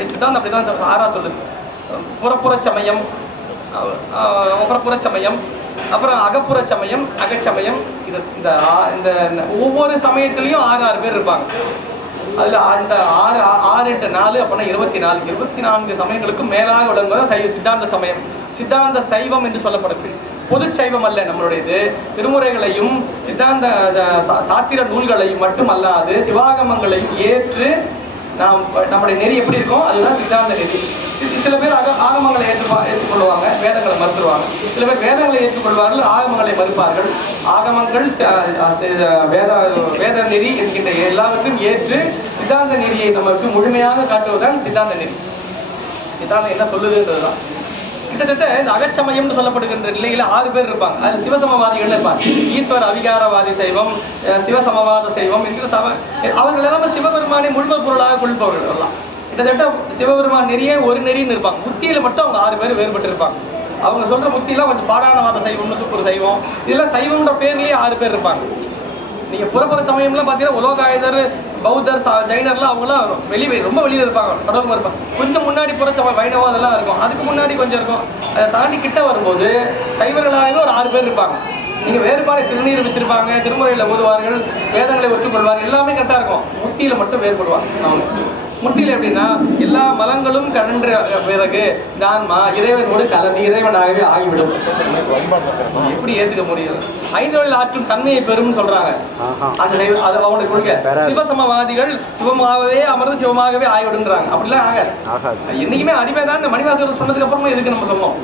சித்தாந்தம் அப்படிதான் 6 சொல்லுது. புறப்புற சமயம், புறப்புறச்சமயம், அப்புறம் அகப்புற சமயம், அகச்சமயம். இந்த ஒவ்வொரு சமயத்திலையும் 6 பேர் இருப்பாங்க. அதுல அந்த 6 × 4 அப்படின்னா 24 சமயங்களுக்கும் மேலாக விளங்குவது சித்தாந்த சமயம். சித்தாந்த சைவம் என்று சொல்லப்படக்கூடிய பொது சைவம் அல்ல நம்மளுடையது. திருமுறைகளையும் சித்தாந்த சாத்திர நூல்களையும் மட்டுமல்லாது சிவாகமங்களையும் ஏற்று நாம் நம்முடைய நெறி எப்படி இருக்கும்? அதுதான் சித்தாந்த நெறி. சில பேர் ஆகமங்களை ஏற்றுக்கொள்வாங்க, வேதங்களை மறுத்துருவாங்க. சில பேர் வேதங்களை ஏற்றுக்கொள்வார்கள், ஆகமங்களை மறுப்பார்கள். ஆகமங்கள் வேத நெறி என்கின்ற எல்லாவற்றையும் ஏற்று சித்தாந்த நெறியை நமக்கு முழுமையாக காட்டுவதுதான் சித்தாந்த நெறி. சித்தாந்தம் என்ன சொல்லுதுன்றதுதான். கிட்டத்தட்ட இந்த அகச்சமயம்னு சொல்லப்படுகின்ற நிலையில 6 பேர் இருப்பாங்க. அது சிவசமவாதிகள் இருப்பாங்க. ஈஸ்வர அவிகாரவாதி சைவம், சிவசமவாத சைவம் என்கிற அவர்கள் எல்லாமே சிவபெருமானை முழுமை பொருளாக கொள்பவர்கள் எல்லாம். கிட்டத்தட்ட சிவபெருமான் நெறியே ஒரு நெறின்னு இருப்பாங்க. முத்தியில மட்டும் அவங்க 6 பேர் வேறுபட்டு இருப்பாங்க. அவங்க சொல்ற முத்தியெல்லாம் கொஞ்சம் பாடானவாத சைவம்னு சூப்பர் சைவம், இதெல்லாம் சைவம்ன்ற பேர்லயே 6 பேர் இருப்பாங்க. நீங்க புறப்புற சமயம்லாம் பாத்தீங்கன்னா உலோகாயுதர், பௌத்தர், ஜைனர்லாம் அவங்களாம் ரொம்ப வெளியில இருப்பாங்க, கடவுள் இருப்பாங்க. கொஞ்சம் முன்னாடி புறச்சமயம் வைணவம் அதெல்லாம் இருக்கும். அதுக்கு முன்னாடி கொஞ்சம் இருக்கும். அதை தாண்டி கிட்ட வரும்போது சைவர்களாகவே ஒரு 6 பேர் இருப்பாங்க. நீங்க வேறுபாடு திருநீர் வச்சிருப்பாங்க, திருமுறையில ஓதுவார்கள், வேதங்களை ஒற்றுக்கொள்வார்கள், எல்லாமே கரெக்டா இருக்கும். முத்தியில மட்டும் வேறுபடுவாங்க. அவங்க முற்றில எப்படின்னா எல்லா மலங்களும் கழன்ற பிறகு இந்த ஆன்மா இறைவனோடு கலந்து இறைவனாகவே ஆகிவிடும். எப்படி ஏத்துக்க முடியும்? ஐந்தொழில் ஆற்றும் தன்மையை பெறும் சொல்றாங்க. அது அவனுடைய கொள்கை. சிவசமவாதிகள் சிவமாகவே அமர்ந்து சிவமாகவே ஆகிவிடுன்றாங்க. அப்படிலாம் ஆகாது. என்னைக்குமே அடிமைதான். மணிவாசகர் சொன்னதுக்கு அப்புறமா எதுக்கு நம்ம சொல்லணும்?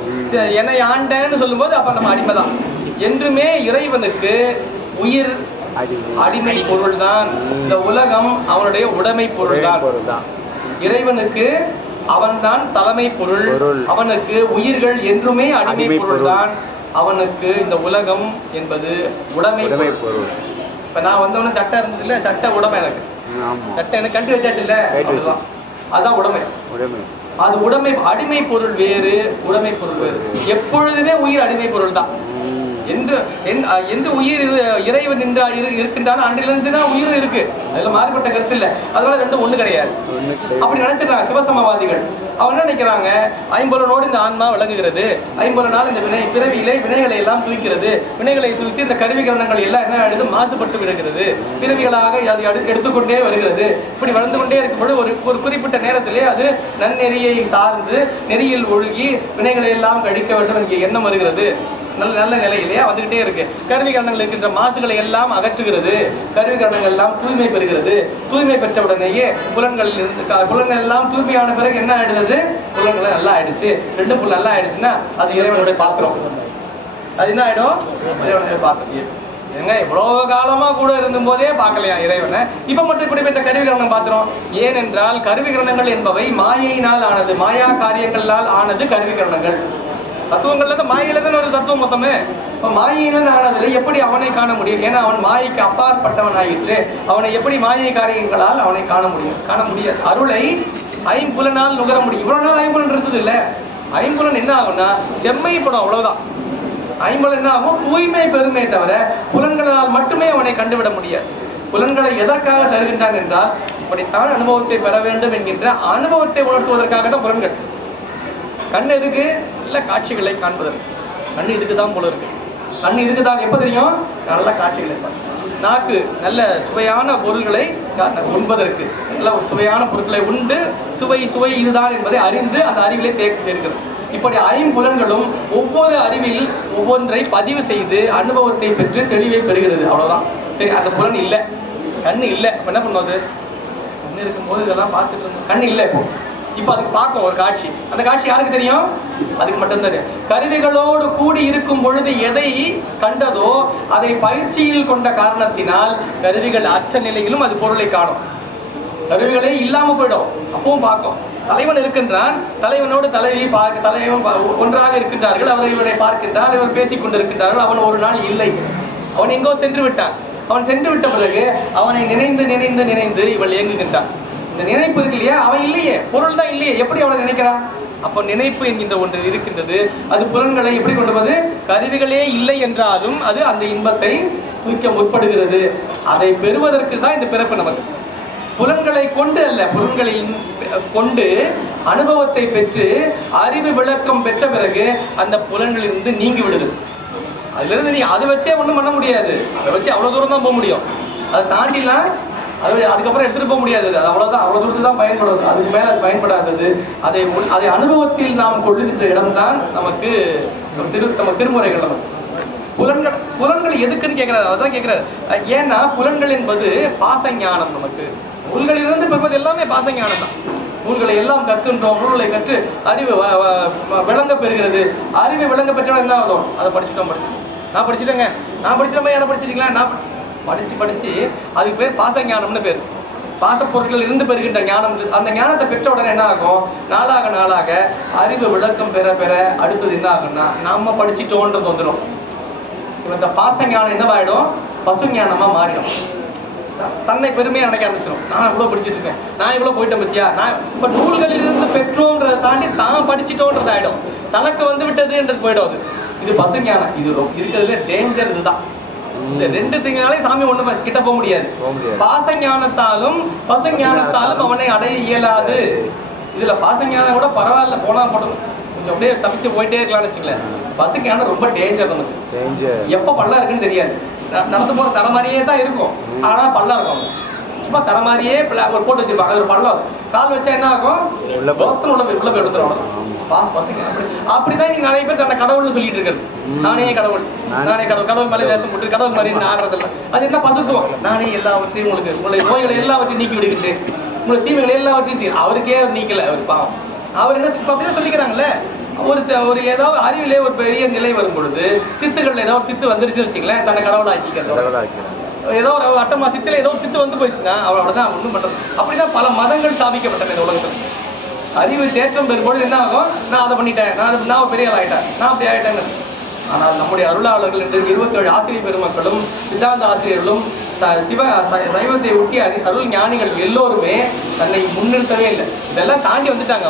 என்னை ஆண்டன்னு சொல்லும் போது அப்ப நம்ம அடிமைதான். என்றுமே இறைவனுக்கு உயிர் அடிமை பொருள் தான். இந்த உலகம் அவனுடைய உடைமை பொருள் தான். இறைவனுக்கு அவன்தான் தலைமை பொருள். அவனுக்கு உயிர்கள் என்றுமே அடிமை பொருள் தான். அவனுக்கு இந்த உலகம் என்பது உடைமை பொருள். இப்ப நான் வந்தவன சட்டை இருந்ததுல, சட்டை உடைமை. எனக்கு சட்டை எனக்கு கண்டு வச்சாச்சு இல்ல, அதான் உடைமை. அது உடைமை. அடிமை பொருள் வேறு, உடைமை பொருள் வேறு. எப்பொழுதுமே உயிர் அடிமை பொருள் தான். என்று உயிர் இறைவன் இருக்கின்றான் அன்றிலிருந்து தான் உயிர் இருக்கு. அதுல மாறுபட்ட கருத்து இல்ல. அதனால ரெண்டும் ஒண்ணு கிடையாது. அப்படி நினைச்சிடறாங்க சிவசமவாதிகள். அவங்க என்ன நினைக்கிறாங்க? ஐம்பொலனோடு இந்த ஆன்மா விளங்குகிறது. ஐம்பொலனால் இந்த பிறவியிலே வினைகளை எல்லாம் தூக்கிறது. வினைகளை தூக்கி இந்த கருவிகரணங்கள் எல்லாம் என்ன ஆயிடுது? மாசுபட்டு விடுகிறது. பிறவிகளாக அது எடுத்துக்கொண்டே வருகிறது. இப்படி வளர்ந்து கொண்டே இருக்கும்போது ஒரு குறிப்பிட்ட நேரத்திலே அது நன்னெறியை சார்ந்து நெறியில் ஒழுகி வினைகளை எல்லாம் கழிக்க வேண்டும் என்கிற எண்ணம் வருகிறது. நல்ல நிலையிலேயே வந்துகிட்டே இருக்கு. கருவிகரணங்கள் இருக்கின்ற மாசுகளை எல்லாம் அகற்றுகிறது. கருவிகரணங்கள் எல்லாம் தூய்மை பெறுகிறது. தூய்மை பெற்ற உடனேயே புலன்கள் எல்லாம் தூய்மையான பிறகு என்ன ஆயிடுது? புலன்கள் நல்லா ஆயிடுச்சு. ரெண்டு புல் நல்லா ஆயிடுச்சுன்னா அது இறைவனுடைய பாத்திரம். அது என்ன ஆயிடும்? இறைவனுடைய பாத்திரம். ஏங்க எவ்வளவு காலமா கூட இருந்தும் போதே பார்க்கலையா இறைவனை? இப்ப மட்டும் இப்படி இந்த கருவிகரணம் பாத்திரம். ஏனென்றால் கருவிகரணங்கள் என்பவை மாயையினால் ஆனது. மாயா காரியங்களால் ஆனது கருவிகரணங்கள். தத்துவங்கள்ல தான் மாயில தான் ஒரு தத்துவம் மொத்தமே. மாயிலிருந்து ஆனதுல எப்படி அவனை காண முடியும்? ஏன்னா அவன் மாயைக்கு அப்பாற்பட்டவன் ஆயிற்று. அவனை எப்படி மாயை காரியங்களால் அவனை காண முடியும்? காண முடியாது. அருளை ஐம்புலனால் நுகர முடியும். இவ்வளவு நாள் ஐம்புலன் இருந்தது இல்ல. ஐம்புலன் என்ன ஆகும்னா செம்மைப்படும், அவ்வளவுதான். ஐம்புலன் என்ன ஆகும்? தூய்மை பெருமை தவிர புலன்களால் மட்டுமே அவனை கண்டுவிட முடியாது. புலன்களை எதற்காக தருகின்றான் என்றால் இப்படித்தான் அனுபவத்தை பெற வேண்டும் என்கின்ற அனுபவத்தை உணர்த்துவதற்காக தான் புலன்கள். கண் எதுக்கு? நல்ல காட்சிகளை காண்பதற்கு. கண் இதுக்கு தான் போல இருக்கு. கண் இதுக்கு தான். எப்ப தெரியும்? நல்ல காட்சிகளை பார்க்க. நாக்கு நல்ல சுவையான பொருள்களை உண்பதற்கு. நல்ல சுவையான பொருட்களை உண்டு சுவை இதுதான் என்பதை அறிந்து அந்த அறிவிலே தேர்கிறது. இப்படி ஐம்புலன்களும் ஒவ்வொரு அறிவில் ஒவ்வொன்றை பதிவு செய்து அனுபவத்தை பெற்று தெளிவை பெறுகிறது. அவ்வளவுதான். சரி, அந்த புலன் இல்லை, கண்ணு இல்லை. அப்ப என்ன பண்ணுவது? கண்ணு இருக்கும்போது இதெல்லாம் பார்த்துட்டு இருந்தோம். கண்ணு இல்லை. இப்ப அதுக்கு பார்க்கும் ஒரு காட்சி. அந்த காட்சி யாருக்கு தெரியும்? அதுக்கு மட்டும் தெரியும். கருவிகளோடு கூடி இருக்கும் பொழுது எதை கண்டதோ அதை பயிற்சியில் கொண்ட காரணத்தினால் கருவிகள் அற்ற நிலையிலும் அது பொருளை காணும். கருவிகளே இல்லாம போயிடும், அப்பவும் பார்க்கும். தலைவன் இருக்கின்றான், தலைவனோடு தலைவன் ஒன்றாக இருக்கின்றார்கள். அவர் இவரை பார்க்கின்றார், இவர் பேசிக் கொண்டிருக்கின்றார்கள். அவன் ஒரு நாள் இல்லை, அவன் எங்கோ சென்று விட்டான். அவன் சென்று விட்ட பிறகு அவனை நினைந்து நினைந்து நினைந்து இவள் இயங்குகின்றான். இந்த நினைப்பு இருக்கு இல்லையா, அவன் இல்லையே, பொருள் தான் இல்லையே, எப்படி அவனை நினைக்கிறான்? அப்போ நினைப்பு என்கின்ற ஒன்று இருக்கின்றது. அது புலன்களை எப்படி கொண்டு வந்து? கருவிகளே இல்லை என்றாலும் அது அந்த இன்பத்தை தூக்க முற்படுகிறது. அதை பெறுவதற்கு தான் இந்த பிறப்பு நமக்கு. புலன்களை கொண்டு அல்ல, புலன்களில் கொண்டு அனுபவத்தை பெற்று அறிவு விளக்கம் பெற்ற பிறகு அந்த புலன்களிலிருந்து நீங்கி விடுது. அதுல இருந்து நீ அதை வச்சே ஒன்றும் பண்ண முடியாது. அதை வச்சு அவ்வளவு தூரம் தான் போக முடியும். அதை தாண்டிலாம் அதுக்கப்புறம் எடுத்துட்டு போக முடியாது. அது அவ்வளவுதான், அவ்வளவு தூரத்துக்கு தான் பயன்படுது. அதுக்கு மேல அது பயன்படாதது. அதை அனுபவத்தில் நாம் கொள்ளுகின்ற இடம்தான் நமக்கு நம்ம திருமுறைகள். நமக்கு புலன்கள் எதுக்குன்னு கேட்கிறாரு. அதான் கேட்கிறாரு. ஏன்னா புலன்கள் என்பது பாசஞானம். நமக்கு நூல்களிலிருந்து பெறுவது எல்லாமே பாசஞானம் தான். நூல்களை எல்லாம் கற்கின்றோம். நூல்களை கற்று அறிவு விளங்க பெறுகிறது. அறிவு விளங்க பெற்றவன் என்ன ஆகும்? அதை படிச்சுட்டோம். நான் படிச்சுட்டேங்க, நான் படிச்சிட்டோம். யாரை படிச்சிட்டீங்களா? நான் படிச்சு அதுக்கு பேர் பாசஞானம்னு பேர். பாசப்பொருட்கள் இருந்து பெறுகின்ற ஞானம். அந்த ஞானத்தை பெற்ற உடனே என்ன ஆகும்? நாளாக அறிவு விளக்கம் பெற அடுத்தது என்ன ஆகும்னா நாம படிச்சுட்டோன்றது வந்துடும். இந்த பாசஞானம் என்னவாயிடும்? பசு ஞானமா மாறிடும். தன்னை பெருமையா நினைக்க ஆரம்பிச்சிடும். நான் இவ்வளவு படிச்சுட்டு இருக்கேன், நான் இவ்வளவு போயிட்டேன் பத்தியா. நான் இப்ப நூல்களிலிருந்து பெற்றோன்றதை தாண்டி தான் படிச்சுட்டோன்றது ஆயிடும். தனக்கு வந்து விட்டது என்றது போயிடும். இது பசு ஞானம். இது இருக்கிறதுல டேஞ்சர். இதுதான். இந்த ரெண்டு திங்களாலே சாமி ஒண்ணு கிட்ட போக முடியாது. பாசஞானத்தாலும் பசுஞானத்தாலும் அவனை அடைய இயலாது. இதுல பாசஞானம் கூட பரவாயில்ல, போனா போடும், கொஞ்சம் அப்படியே தப்பிச்சு போயிட்டே இருக்கலாம்னு வச்சுங்களேன். பசுஞானம் ரொம்ப டேஞ்சர். நமக்கு எப்ப பள்ளம் இருக்குன்னு தெரியாது. நடந்து போற தர மாதிரியே தான் இருக்கும், ஆனா பள்ளம் இருக்கும். சும்மா தர மாதிரியே ஒரு போட்டு வச்சிருப்பாங்க. ஒரு பள்ளம், கால் வச்சா என்ன ஆகும்? உள்ள போய் விழுந்துரும். பசங்க அப்படிதான் நீங்க நிறைய பேர் தன்னை கடவுள்னு சொல்லிட்டு இருக்கிறது. நானே கடவுள், நானே கடவுள், கடவுள் மேலே வேஷம் போட்டு கடவுள் மாதிரி ஆடுறது இல்லை. அது என்ன பசுத்துவம்? நானே எல்லாவற்றையும் உங்களுக்கு, உங்களுடைய நோய்களை எல்லாவற்றையும் நீக்கி விடுகின்றேன், உங்களுடைய தீமைகளை எல்லாவற்றையும் அவருக்கே நீக்கல. அவர் பாவம். அவர் என்ன அப்படிதான் சொல்லிக்கிறாங்கல்ல. ஒரு ஏதாவது அறிவிலே ஒரு பெரிய நிலை வரும் பொழுது சித்துக்கள் ஏதாவது சித்து வந்துருச்சுன்னு வச்சுங்களேன், தன்னை கடவுளாக்கிக்கிறது. ஏதோ ஒரு அட்டமா சித்துல ஏதோ ஒரு சித்து வந்து போயிடுச்சுன்னா அவ்வளவுதான், ஒண்ணும் பண்றது. அப்படிதான் பல மதங்கள் ஸ்தாபிக்கப்பட்டன இந்த உலகத்துல. அறிவு தேற்றம் பெறும்பொழுது என்ன ஆகும்? நான் அதை பண்ணிட்டேன், நான் பெரிய ஆள் ஆயிட்டேன், நான் அப்படி ஆயிட்டேன்னு. ஆனால் நம்முடைய அருளாளர்கள் என்று 27 ஆசிரியர் பெருமக்களும் சித்தாந்த ஆசிரியர்களும் சைவத்தை ஒட்டி அருள் ஞானிகள் எல்லோருமே தன்னை முன்னிறுத்தவே இல்லை. இதெல்லாம் தாண்டி வந்துட்டாங்க.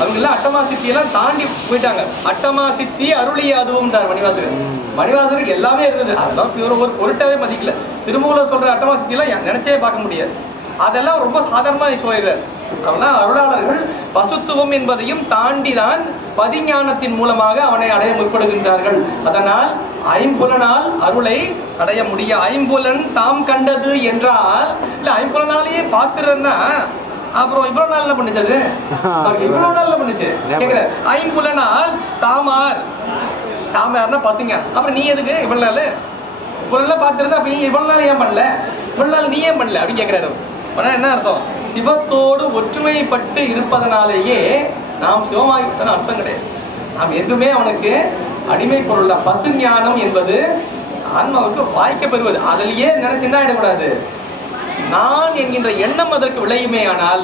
அவங்க எல்லாம் அட்டமா சித்தியெல்லாம் தாண்டி போயிட்டாங்க. அட்டமா சித்தி அருளிய அதுவும் மணிவாசகர். மணிவாசகருக்கு எல்லாமே இருக்குது. அதெல்லாம் ஒரு பொருட்டாவே மதிக்கல. திருமூலர் சொல்ற அட்டமா சித்தியெல்லாம் நினைச்சே பார்க்க முடியாது. அதெல்லாம் ரொம்ப சாதாரணமா சொல்லிடுறாரு. அவெல்லாம் அருளாளர்கள் பசுத்துவம் என்பதையும் தாண்டிதான் பதிஞானத்தின் மூலமாக அவனை அடைய முற்படுகின்றார்கள். அதனால் ஐம்புலனால் அருளை அடைய முடிய. ஐம்புலன் தாம் கண்டது என்றால் இல்ல, ஐம்புலனாலேயே பார்த்துறன்னா அப்புறம் இவ்வளவு நாள் என்ன பண்ணுச்சு? அது இவ்வளவு நாள் என்ன பண்ணுச்சு கேக்குற? ஐம்புலனால் தாமார், தாமார்னா பசுங்க. அப்புறம் நீ எதுக்கு இவ்வளவு நாள் இவ்வளவு பார்த்துருந்தா அப்ப நீ இவ்வளவு நாள் ஏன் பண்ணல, இவ்வளவு நாள் நீ ஏன் பண்ணல அப்படின்னு கேட்கிறாரு. என்ன அர்த்தம்? சிவத்தோடு ஒற்றுமைப்பட்டு இருப்பதனாலேயே நாம் சிவமாகிவிட்டன அர்த்தம் கிடையாது. நாம் என்றுமே அவனுக்கு அடிமை பொருள் தான். பசு ஞானம் என்பது ஆன்மாவுக்கு வாய்க்க பெறுவது. அதிலேயே நினைச்சு என்ன ஆயிடக்கூடாது, நான் என்கின்ற எண்ணம் அதற்கு விளையுமே. ஆனால்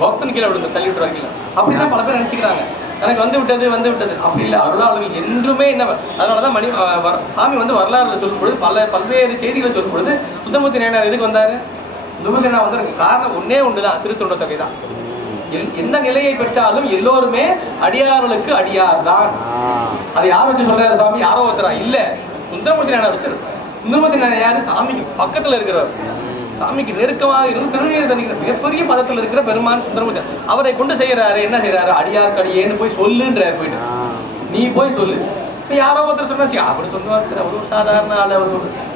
பக்தன் கீழே விழுந்து தள்ளி விட்டு வரீங்களா? அப்படிதான் பல பேர் நினைச்சுக்கிறாங்க, எனக்கு வந்து விட்டது. அப்படி இல்லை. அருளாளர்கள் என்றுமே என்ன, அதனாலதான் சாமி வரலாறுல சொல்லும் பொழுது பல்வேறு செய்திகளை சொல்லும் பொழுது சுந்தரமூர்த்தி நாயனார் எதுக்கு வந்தாரு? சுந்தரமூர்த்தி வந்ததுக்கு காரணம் ஒன்னே ஒன்றுதான், திருத்தொண்ட தொகை தான். எந்த நிலையை பெற்றாலும் எல்லோருமே அடியார்களுக்கு அடியார் தான். அதை யார் வச்சு சொல்றாரு சாமி? யாரோ ஒருத்தரா? இல்ல, சுந்தரமூர்த்தி நாயனார் வச்சு. சுந்தரமூர்த்தி நாயனார் யாரு? சாமிக்கு பக்கத்துல இருக்கிறவர், சாமிக்கு நெருக்கமாக இருந்து திருநீர் தணிக்கிற மிகப்பெரிய பதத்தில் இருக்கிற பெருமான் சுந்தரமூர்த்தி. அவரை கொண்டு செய்யறாரு. என்ன செய்யறாரு? அடியாருக்கு அடியேன்னு போய் சொல்லுன்றாரு. போயிட்டு நீ போய் சொல்லு. யாரோ ஒருத்தர் சொன்னாச்சு, அப்படி சொல்லுவார் சார், அவர் ஒரு சாதாரண ஆள், அவர்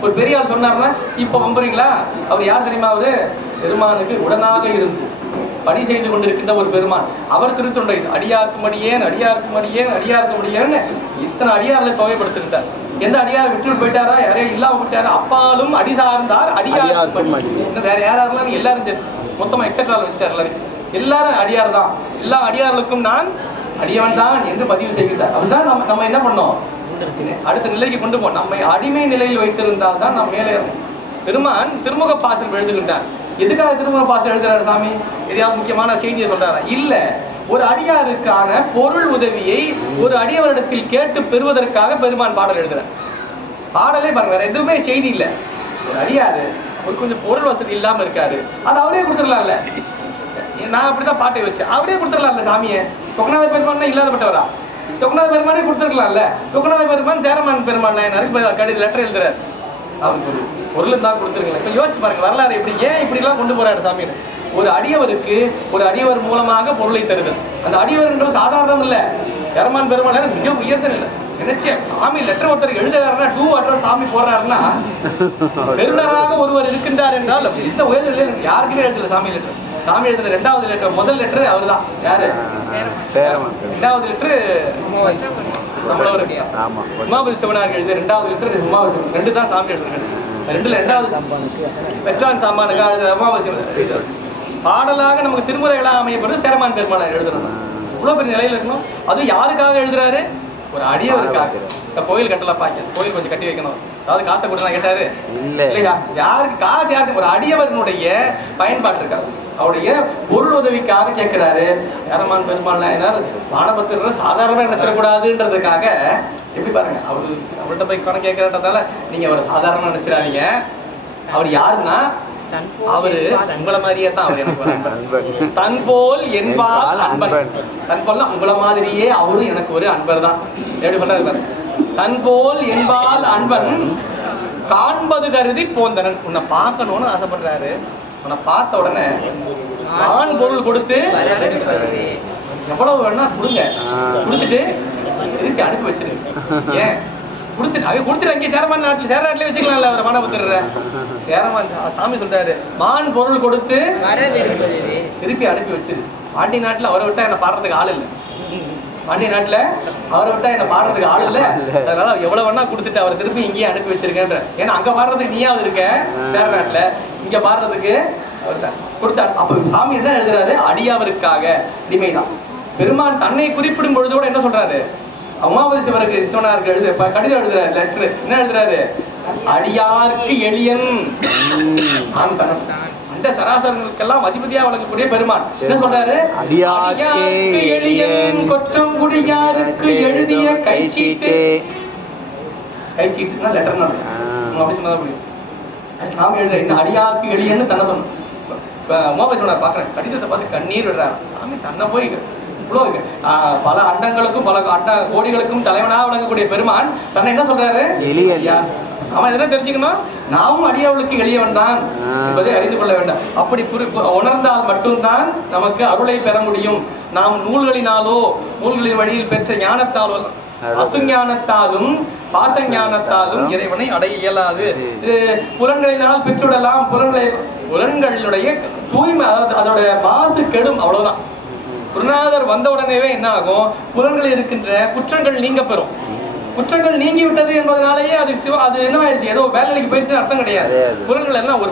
ஒரு பெரிய ஆள் சொன்னார்னா இப்ப நம்புறீங்களா? அவர் யார் தெரியுமா? அவரு பெருமானுக்கு உடனாக இருந்து பணி செய்து கொண்டிருக்கின்ற ஒரு பெருமான். அவர் திருத்தொண்டை அடியாருக்கு மடியேன், அடியாருக்கு மடியேன், அடியாருக்கு மடியேன்னு இத்தனை அடியார்களை தொகைப்படுத்திருந்தார். எந்த அடியார் விட்டு போயிட்டாரா? யாரையும் இல்லாம விட்டாரா? அப்பாலும் அடி சார்ந்தார் அடியார். வேற யாரெல்லாம் எல்லாரும் மொத்தமா எக்ஸெட்ரா வச்சுட்டார். எல்லாரும் அடியார் தான். எல்லா அடியார்களுக்கும் நான் அடியவன் தான் என்று பதிவு செய்கிறார். அதுதான் நம்ம என்ன பண்ணோம்? அடுத்த நிலைக்கு கொண்டு போனோம். நம்மை அடிமை நிலையில் வைத்திருந்தால் தான் நாம் மேலே ஏறணும். பெருமான் திருமுக பாசல் எழுதுகின்றார். எதுக்காக திருமுக பாசல் எழுதுறாரு சாமி? எதையாவது முக்கியமான செய்தியை சொல்றாரா? இல்ல, ஒரு அடியாருக்கான பொருள் உதவியை ஒரு அடியவரிடத்தில் கேட்டு பெறுவதற்காக பெருமான் பாடல் எழுதுறார். பாடலே பாருங்க, வேற எதுவுமே செய்தி இல்லை. ஒரு அடியாரு ஒரு கொஞ்சம் பொருள் வசதி இல்லாம இருக்காரு, அது அவரே கொடுத்துடலாம்ல. நான் அப்படிதான் பாட்டை வச்சேன், அவரே கொடுத்துடலாம்ல சாமியை. சொக்கநாத பெருமான் இல்லாதப்பட்டவரா? சொக்கநாத பெருமானே கொடுத்துருக்கலாம்ல. சொக்கநாத பெருமான் சேரமான் பெருமான் கடித லெட்டர் எழுதுறாரு. அவருக்கு ஒரு பொருள் தான் கொடுத்துருங்களேன். இப்ப யோசிச்சு பாருங்க வரலாறு எப்படி, ஏன் இப்படி எல்லாம் கொண்டு போறாரு சாமி? ஒரு அடியவருக்கு ஒரு அடியவர் மூலமாக பொருளை தருதல். அந்த அடியவர் என்றது சாதாரணம் இல்ல, சேரமான் பெருமாள் மிக உயர்ந்த நிலை. நினைச்சேன் சாமி லெட்டர் ஒருத்தருக்கு எழுதுறாருன்னா, டூ அட்ரஸ் சாமி போடுறாருன்னா, பெருநராக ஒருவர் இருக்கின்றார் என்றால் எந்த உயர்ந்த நிலையில யாருக்குமே எழுதல சாமி லெட்டர். சாமி எழுதுன 2வது லெட்டர், முதல் லெட்டர் அவர் தான். யாரு? 2வது லெட்டர் உமாபதி சிவனாருக்கு எழுதிய 2வது லெட்டர் உமாபதி 2 தான் சாமி எழுதுறாரு. 2வது பெற்றான் சாமானுக்கு உமாபதி பாடலாக நமக்கு திருமுறைகளாக அமையப்படுறது சேரமான் பெருமாள் எழுதுறோம். இவ்வளவு பெரிய நிலையில இருக்கணும். அது யாருக்காக எழுதுறாரு? ஒரு அடியவருக்காக. கோயில் கட்டலாம் பாக்க, கோயில் கொஞ்சம் கட்டி வைக்கணும், அதாவது காசை கொடுத்தா கேட்டாரு இல்லையா? யாருக்கு காசு? யாருக்கு? ஒரு அடியவனுடைய பயன்பாட்டு இருக்காரு, அவருடைய பொருள் உதவிக்காக கேட்கிறாரு. சேரமான் பெருமாள் நாயனார் மானபத்திரர் சாதாரணமா நினைச்சிடக்கூடாதுன்றதுக்காக எப்படி பாருங்க, அவர்கிட்ட போய் பணம் கேட்கிறன்றதால நீங்க அவரை சாதாரணமா நினைச்சிடாதீங்க. அவர் யாருன்னா அவரு உங்களை மாதிரியே தான். அவர் எனக்கு ஒரு அன்பர். தன் போல் என்பால் அன்பன். தன் போல் உங்களை மாதிரியே அவரும் எனக்கு ஒரு அன்பர் தான். எப்படி சொல்றாரு பாருங்க, தன் போல் என்பால் அன்பன் காண்பது கருதி போந்தனன். உன்னை பார்க்கணும்னு ஆசைப்படுறாரு. உன்னை பார்த்த உடனே ஆண் பொருள் கொடுத்து எவ்வளவு வேணா கொடுங்க, கொடுத்துட்டு திருப்பி அனுப்பி வச்சிருங்க. ஏன் கொடுத்துட்டு அங்கே சேர நாட்டிலே வச்சுக்கலாம்ல அவர் மானபுத்திர சேரமான் சாமி சொல்றாரு மான் பொருள் கொடுத்து திருப்பி அனுப்பி வச்சிரு. பாண்டி நாட்டுல அவரை விட்டா என்ன பாடுறதுக்கு ஆள் இல்லை. பாண்டிய நாட்டுல அவரை விட்டா என்ன பாடுறதுக்கு ஆள் இல்ல, அதனால எவ்வளவு வேணா கொடுத்துட்டு அவரை திருப்பி இங்கேயே அனுப்பி வச்சிருக்கேன்ற. ஏன்னா அங்க பாடுறதுக்கு நீயாவது இருக்க சேர நாட்டுல, இங்க பாடுறதுக்கு கொடுத்தார். அப்ப சாமி என்ன எழுதுறாரு? அடியாவருக்காக அடிமைதான். பெருமான் தன்னை குறிப்பிடும் பொழுது கூட என்ன சொல்றாரு? உமாபதி சிவனாருக்கு கடிதம் எழுதுறாரு, லெட்டர். என்ன எழுதுறாரு? அடியாருக்கு எளியன். அந்த சராசரங்களுக்கெல்லாம் அதிபதியா வழங்கக்கூடிய பெருமான் என்ன சொல்றாரு? அடியாருக்கு எளியன் கொற்றம் குடியாருக்கு எழுதிய கைச்சீட்டு. கைச்சீட்டுனா லெட்டர்னா அப்படி சொன்னதா முடியும். சாமி எழுதுற என்ன அடியாருக்கு எளியன்னு தன்னை சொன்ன. உமாபதி சிவனார் பாக்குறேன், கடிதத்தை பார்த்து கண்ணீர் விடுறாரு. சாமி தன்னை போய் பல அண்டங்களுக்கும் பல கோடிகளுக்கும் தலைவனாக வழங்கக்கூடிய பெருமான் தன்னை என்ன சொல்றாரு? அவன் என்ன தெரிஞ்சுக்கணும்? நாமும் அடியவளுக்கு எளியவன் தான் என்பதை அறிந்து கொள்ள வேண்டாம். அப்படி உணர்ந்தால் மட்டும்தான் நமக்கு அருளை பெற முடியும். நாம் நூல்களினாலோ நூல்களின் வழியில் பெற்ற ஞானத்தாலோ அசுஞானத்தாலும் பாசஞானத்தாலும் இறைவனை அடைய இயலாது. இது புலன்களினால் பெற்றுவிடலாம். புலன்களுடைய தூய்மை, அதாவது அதோட மாசு கெடும், அவ்வளவுதான். குருநாதர் வந்த உடனேவே என்ன ஆகும்? புலன்களில் இருக்கின்ற குற்றங்கள் நீங்க பெறும். குற்றங்கள் நீங்கி விட்டது என்பதனாலேயே அது என்ன ஆயிடுச்சு? ஏதோ வேலைக்கு போயிடுச்சுன்னு அர்த்தம் கிடையாது. புலன்கள் எல்லாம் ஒரு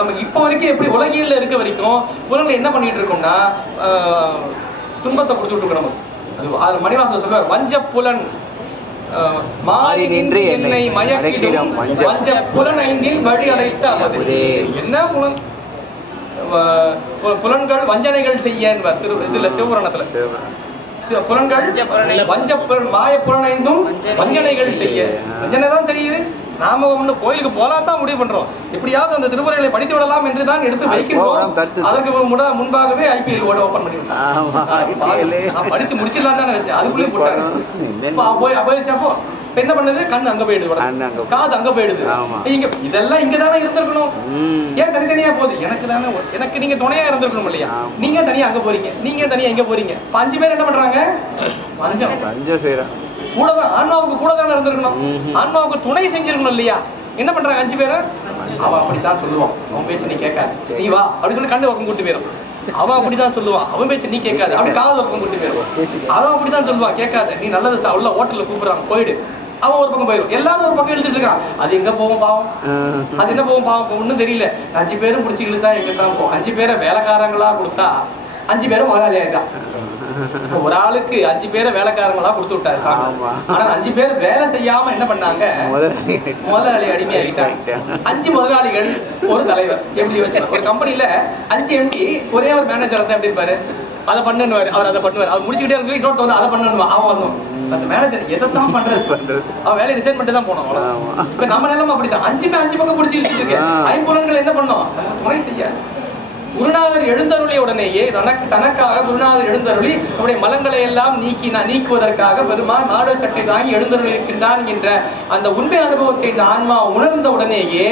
நமக்கு இப்ப வரைக்கும் எப்படி உலகியல்ல இருக்க வரைக்கும் புலன்கள் என்ன பண்ணிட்டு இருக்கோம்னா துன்பத்தை கொடுத்துட்டு இருக்கோம் நமக்கு. அது மணிவாசகர் சொல்றார், வஞ்ச புலன் மாறி நின்று என்னை மயக்கிடும் வஞ்ச புலன் ஐந்தில் வழி அடைத்த அமது. என்ன புலன்? புலன்கள் வஞ்சனைகள் செய்ய இதுல சிவபுராணத்துல புலன்கள் வஞ்ச மாய புலனைந்தும் வஞ்சனைகள் செய்ய. வஞ்சனை தான் தெரியுது. நாம ஒண்ணு கோயிலுக்கு போலாதான் முடிவு பண்றோம். எப்படியாவது அந்த திருமுறைகளை படித்து விடலாம் என்று தான் எடுத்து வைக்கிறோம். அதற்கு முன்பாகவே IPL ஓபன் பண்ணி விட்டாங்க. படிச்சு முடிச்சிடலாம் தானே வச்சு அதுக்குள்ளேயே போட்டாங்க. என்ன பண்ணுது? கண் அங்க போயிடுது, காது அங்க போயிடுது. இங்க இதெல்லாம் இங்கதானே இருந்திருக்கணும். ஏன் தனித்தனியா போகுது? எனக்கு நீங்க துணையா இருந்திருக்கணும் இல்லையா? நீங்க தனியா அங்க போறீங்க, நீங்க தனியா எங்க போறீங்க? 5 பேர் என்ன பண்றாங்க? பஞ்சம் செய்யறாங்க. கூடதான் ஆன்மாவுக்கு கூட தானே இருந்திருக்கணும். ஆன்மாவுக்கு துணை செஞ்சிருக்கணும் இல்லையா? என்ன பண்றாங்க 5 பேரும்? அவன் அப்படித்தான் சொல்லுவான், அவன் பேச்சு நீ கேட்காது, நீ வா அப்படின்னு சொல்லி கண்ணு ஒர்க்கம் கூட்டு போயிடும். அவன் அப்படிதான் சொல்லுவான், அவன் பேச்சு நீ கேட்காது, அப்படி காது ஒர்க்கம் கூட்டு போயிடும். அவன் அப்படிதான் சொல்லுவான், கேட்காது, நீ நல்லது உள்ள ஹோட்டல்ல கூப்பிடுறாங்க போயிடு. அவன் ஒரு பக்கம் போயிடும். எல்லாரும் ஒரு பக்கம் இழுத்துட்டு இருக்கான். அது எங்க போவோம் பாவம்? அது என்ன போவோம் பாவம்? ஒன்னும் தெரியல. 5 பேரும் பிடிச்சி இழுத்தா எங்க தான் போவோம். 5 பேரை வேலைக்காரங்களா கொடுத்தா 5 பேரும் முதலாளி ஆயிட்டான். ஒரு ஆளுக்கு 5 பேரை வேலைக்காரங்களா கொடுத்து விட்டாரு. ஆனா 5 பேர் வேலை செய்யாம என்ன பண்ணாங்க? முதலாளி அடிமை ஆகிட்டாங்க. 5 முதலாளிகள் ஒரு தலைவர். எப்படி வச்சு ஒரு கம்பெனில 5 MD ஒரே ஒரு மேனேஜர் இருந்தா எப்படி இருப்பாரு? அதை பண்ணுவாரு, அவர் அதை பண்ணுவார். அவர் முடிச்சுக்கிட்டே இருக்கு. இன்னொருத்த வந்து அதை பண்ணுவா, அவன் வரணும். அந்த மேனேஜர் எதைத்தான் பண்றது? அவன் வேலையை ரிசைன் பண்ணிட்டு தான் போனோம். இப்ப நம்ம நிலைமை அப்படித்தான். 5 பக்கம் பிடிச்சி வச்சுட்டு இருக்கு. 5 புலன்கள் என்ன பண்ணோம்? துணை செய்ய. குருநாதர் எழுந்தருளிய உடனேயே தனக்காக குருநாதர் எழுந்தருளி அவருடைய மலங்களை எல்லாம் நீக்குவதற்காக பெருமான் நாடு சட்டை தாங்கி எழுந்தருளி இருக்கின்றான் என்ற அந்த உண்மை அனுபவத்தை இந்த ஆன்மா உணர்ந்த உடனேயே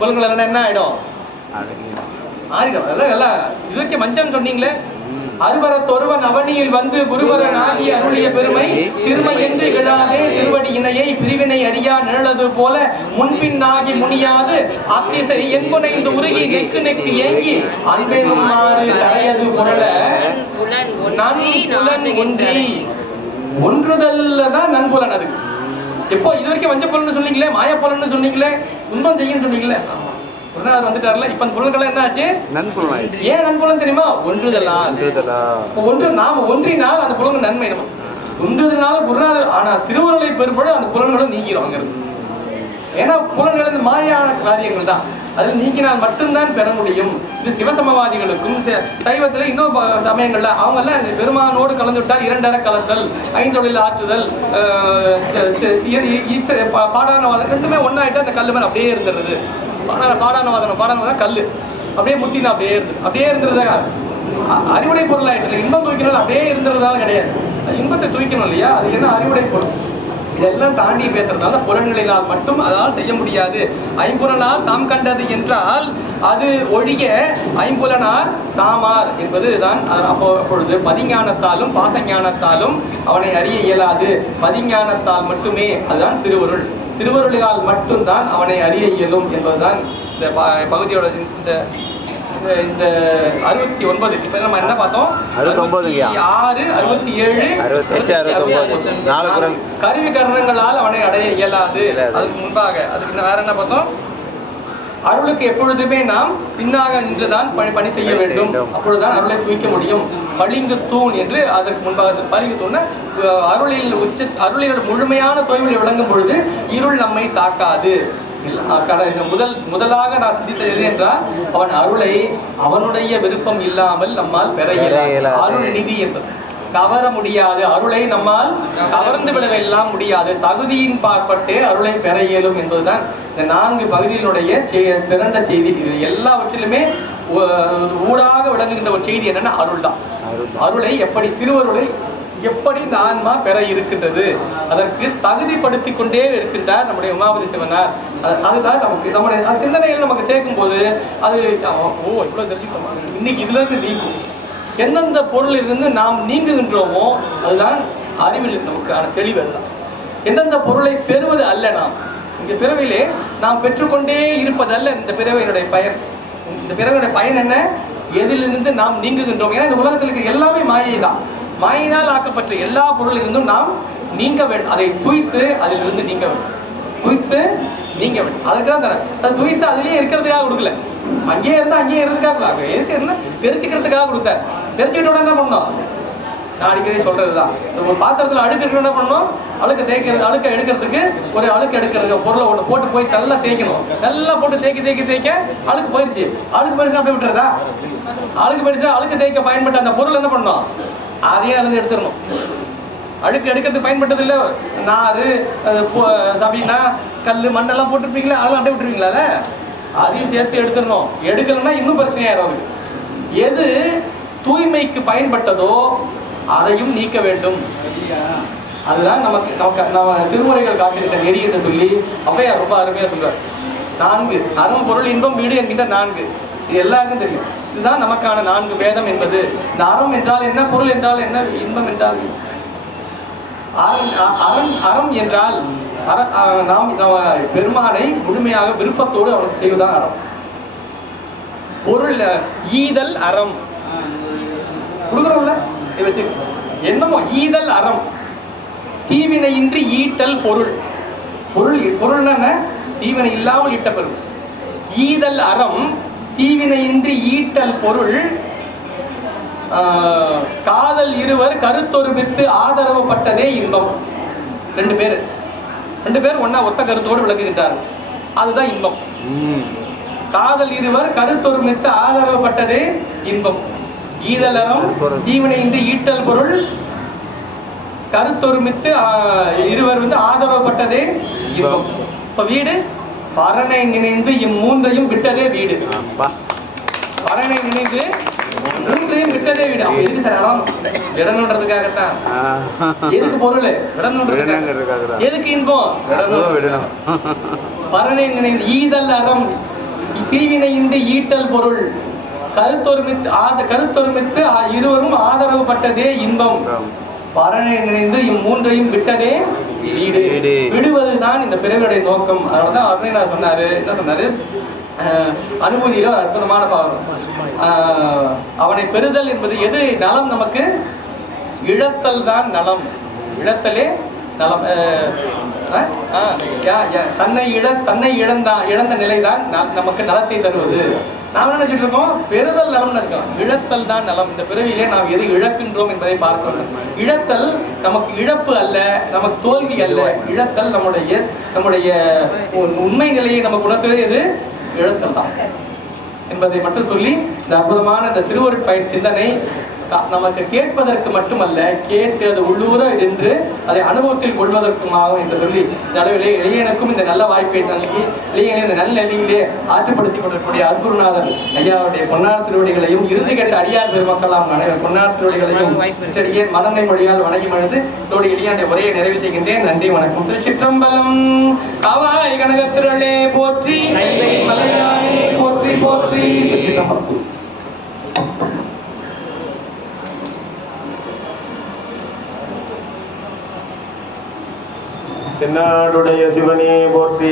புலன்கள் எல்லாம் என்ன ஆயிடும்? ஆறிடும். அதெல்லாம் எல்லாம் இதுவரைக்கும் மஞ்சம் சொன்னீங்களே. அருவரத்தொருவன் அவனியில் வந்து குருவரன் ஆகி அருளிய பெருமை சிறுமை என்று இழாதே திருவடி இணையை பிரிவினை அறியா நிழலது போல முன்பின் ஆகி முனியாது அத்திசை எங்குனைந்து உருகி நெக்கு ஏங்கி அன்பெனும் மாறு தலையது புரள நன்புலன் ஒன்றி. ஒன்றுதல்தான் நன்புலன். அது எப்போ இது வரைக்கும் வஞ்ச புலன்னு சொன்னீங்களே, மாய புலன்னு சொன்னீங்களே, துன்பம் செய்யும் சொன்னீங்களே. குருநாதர் வந்துட்டார்ல, இப்ப அந்த புலன்கள் என்ன ஆச்சு? நன்புலன். ஏன் நன்புலன் தெரியுமா? ஒன்று நாம ஒன்றினால் அந்த புலன்கள் நன்மை. நம்ம ஒன்றுதனால குருநாதர் ஆனா திருவுருளை பெறும்போது அந்த புலன்களும் நீக்கிறோம். ஏன்னா புலன்கள் மாயான காரியங்கள் தான். அதில் நீக்கினால் மட்டும்தான் பெற முடியும். இது சிவசமவாதிகளுக்கும் சைவத்துல இன்னொரு சமயங்கள்ல அவங்க எல்லாம் பெருமானோடு கலந்து விட்டால் 2 கலந்தல், 5 ஆற்றுதல், பாடானவாதம் ரெண்டுமே ஒன்னாயிட்டு அந்த கல்லு மேல அப்படியே இருந்துருது. பாடானவாதம் கல்லு அப்படியே முத்தினா அப்படியே இருந்துருதா அறிவுடை பொருள் ஆயிட்டு. இன்பம் தூக்கணும் அப்படியே இருந்துறதால கிடையாது. இன்பத்தை தூக்கணும் இல்லையா? அது என்ன அறிவுடை பொருள். இதெல்லாம் தாண்டி பேசுறதால புலன்களினால் மட்டும் அதால் செய்ய முடியாது. 5 புலனால் தாம் கண்டது என்றால் அது ஒழிய 5 புலனார் தாமார் என்பதுதான். அப்பொழுது பதிஞானத்தாலும் பாசஞானத்தாலும் அவனை அறிய இயலாது. பதிஞானத்தால் மட்டுமே. அதுதான் திருவருள். திருவருளினால் மட்டும்தான் அவனை அறிய இயலும் என்பதுதான் இந்த பகுதியோட இந்த இந்த 69. இப்ப நம்ம என்ன பார்த்தோம்? 69 6, 67, 68, கருவி கரணங்களால் அவனை அடைய இயலாது. அதுக்கு முன்பாக அதுக்கு வேற என்ன பார்த்தோம்? அருளுக்கு எப்பொழுதுமே நாம் பின்னாக நின்றுதான் பணி செய்ய வேண்டும். அப்பொழுதுதான் அருளை தூய்க்க முடியும். பளிங்கு தூண் என்று அதற்கு முன்பாக பளிங்கு தூண் அருளில் முழுமையான தோய்வில் விளங்கும் பொழுது இருள் நம்மை தாக்காது. முதலாக நான் சிந்தித்தது எது என்றால், அவன் அருளை அவனுடைய விருப்பம் இல்லாமல் நம்மால் பெற இயலாது. அருள் நிதி என்பது கவர முடியாது. அருளை நம்மால் கவர்ந்து விடவெல்லாம் முடியாது. தகுதியின் பார்ப்பட்டே அருளை பெற இயலும் என்பதுதான் இந்த 4 பகுதியினுடைய சிறந்த செய்தி. இது எல்லாவற்றிலுமே ஊடாக விளங்குகின்ற ஒரு செய்தி என்னன்னா அருள் தான். அருளை எப்படி, திருவருளை எப்படி இந்த ஆன்மா பெற இருக்கின்றது, அதற்கு தகுதிப்படுத்தி கொண்டே இருக்கின்றார் நம்முடைய உமாபதி சிவனார். அதுதான் நமக்கு நம்முடைய சிந்தனையில் நமக்கு சேர்க்கும் போது அது இவ்வளவு தெரிஞ்சுக்கோமா, இன்னைக்கு இதுல இருந்து நீக்கும். எந்தெந்த பொருள் இருந்து நாம் நீங்குகின்றோமோ அதுதான் அறிவில் நமக்கான தெளிவு. அதுதான் எந்தெந்த பொருளை பெறுவது அல்ல. நாம் இந்த பிறவிலே நாம் பெற்றுக்கொண்டே இருப்பதல்ல இந்த பிறவியினுடைய பயன். இந்த பிறவியுடைய பயன் என்ன? எதிலிருந்து நாம் நீங்குகின்றோம். ஏன்னா இந்த உலகத்தில் இருக்க எல்லாமே மாயை தான். மாயினால் ஆக்கப்பட்ட எல்லா பொருளிலிருந்தும் நாம் நீங்க வேண்டும். அதை துய்த்து அதிலிருந்து நீங்க வேண்டும். துய்த்து நீங்க வேண்டும். அதுக்கு தான் தரேன். அதை துய்த்து அதிலேயே இருக்கிறதுக்காக கொடுக்கல. அங்கேயே இருந்தா அங்கேயே இருக்கிறதுக்காக எதுக்கு தெரிஞ்சுக்கிறதுக்காக கொடுத்தேன். தெரிஞ்சுக்கிட்டோட என்ன பண்ணணும்? நான் அடிக்கடி சொல்றதுதான், ஒரு பாத்திரத்துல அழுக்கு என்ன பண்ணணும்? அழுக்க தேய்க்கிறது, அழுக்க எடுக்கிறதுக்கு ஒரு அழுக்கு எடுக்கிறது பொருளை ஒன்று போட்டு போய் நல்லா தேய்க்கணும். நல்லா போட்டு தேய்க்க அழுக்கு போயிடுச்சு. அழுக்கு போயிடுச்சு அப்படியே விட்டுறதா? அழுக்கு போயிடுச்சு. அழுக்கு தேய்க்க பயன்பட்ட அந்த பொருள் என்ன பண்ணணும்? அதையே அதுல எடுத்துடணும். அழுக்கு எடுக்கிறதுக்கு பயன்பட்டது இல்லை. நாறு, சபீனா, கல், மண்ணெல்லாம் போட்டுருப்பீங்களா? அதெல்லாம் அப்படியே விட்டுருவீங்களா? அதையும் சேர்த்து எடுத்துடணும். எடுக்கலன்னா இன்னும் பிரச்சனையாயிரும். எது தூய்மைக்கு பயன்பட்டதோ அதையும் நீக்க வேண்டும். அதுதான் நமக்கு நம்ம திருமுறைகள் காட்டுகின்ற நெறி என்று சொல்லி ஔவையார் ரொம்ப அருமையா சொல்றார். 4 அறம், பொருள், இன்பம், வீடு என்கின்ற 4. இது எல்லாருக்கும் தெரியும். இதுதான் நமக்கான 4 வேதம் என்பது. இந்த அறம் என்றால் என்ன, பொருள் என்றால் என்ன, இன்பம் என்றால் அறம் என்றால் நாம் பெருமானை முழுமையாக விருப்பத்தோடு அவனுக்கு செய்வதுதான் அறம். பொருள் ஈதல் அறம் கொடுக்குறோம்ல, வச்சு என்னமோ ஈதல் அறம். தீவினையின்றி ஈட்டல் பொருள். பொருள்னா என்ன? தீவினை இல்லாமல் ஈட்ட பொருள். ஈதல் அறம், தீவினையின்றி ஈட்டல் பொருள். காதல் இருவர் கருத்தொருமித்து ஆதரவுப்பட்டதே இன்பம். 2 பேர் ஒன்னா ஒத்த கருத்தோடு விளங்குகின்றார்கள். அதுதான் இன்பம். காதல் இருவர் கருத்தொருமித்து ஆதரவுப்பட்டதே இன்பம். ஈதலறம், தீவினையின்றி ஈட்டல் பொருள், கருத்தொருமித்து இருவர் ஆதரவுப்பட்டதே இன்பம். இப்ப வீடு, பரனை நினைந்து இம்மூன்றையும் விட்டதே வீடு. பரனை நினைந்து மூன்றையும் விட்டதே வீடு. அப்ப எதுக்கு சார் அறம்? விடணுன்றதுக்காகத்தான். எதுக்கு பொருள்? விடணுன்றதுக்காக. எதுக்கு இன்பம்? விடணும். பரனை நினைந்து ஈதல் அறம், தீவினையின்றி ஈட்டல் பொருள், கருத்தொருமித்து இருவரும் ஆதரவு பட்டதே இன்பம். பரனை நினைந்து இம்மூன்றையும் விட்டதே வீடு. விடுவதுதான் இந்த பிறவியுடைய நோக்கம். அதனாலதான் அருணா சொன்னாரு, என்ன சொன்னாரு? அனுபூதியில ஒரு அற்புதமான பாவம். அவனை பெறுதல் என்பது எது நலம்? நமக்கு இழத்தல் தான் நலம். இழத்தலே நலம். தன்னை இழந்த நிலைதான் நமக்கு நலத்தை தருவது. நாம் என்ன நினைச்சிட்டு இருக்கோம்? பெறுதல் நலம்னு இருக்கோம். இழத்தல் தான் நலம். இந்த பிறவியிலே நாம் எதை இழக்கின்றோம் என்பதை பார்க்கணும். இழத்தல் நமக்கு இழப்பு அல்ல, நமக்கு தோல்வி அல்ல. இழத்தல் நம்முடைய உண்மை நிலையை நமக்கு உணர்த்துவது எது? இழத்தல் தான் என்பதை மட்டும் சொல்லி இந்த அற்புதமான இந்த திருவருட்பயன் சிந்தனை நமக்கு கேட்பதற்கு மட்டுமல்ல, கேட்டு அது உள்ளூர என்று அதை அனுபவத்தில் கொள்வதற்குமாகும் என்று சொல்லி இந்த அளவிலே இளையனுக்கும் இந்த நல்ல வாய்ப்பை நல்கி இளையனை இந்த நல்ல நிலையிலே ஆற்றுப்படுத்திக் கொண்டிருக்கக்கூடிய அற்புதநாதர் ஐயாவுடைய பொன்னார் திருவடிகளையும் இறுதி கட்ட அடியார் பெருமக்கெல்லாம் பொன்னார் திருவடிகளையும் சிற்றடியே மதமை மொழியால் வணங்கி மழுது இதோடு இளையானை உரையை நிறைவு செய்கின்றேன். நன்றி, வணக்கம். திருச்சிற்றம்பலம். காவாய் கனகத்திரளே போற்றி, மலையானே போற்றி போற்றி. திருச்சிற்றம்பலம். தென்னாடுடைய சிவனே போற்றி.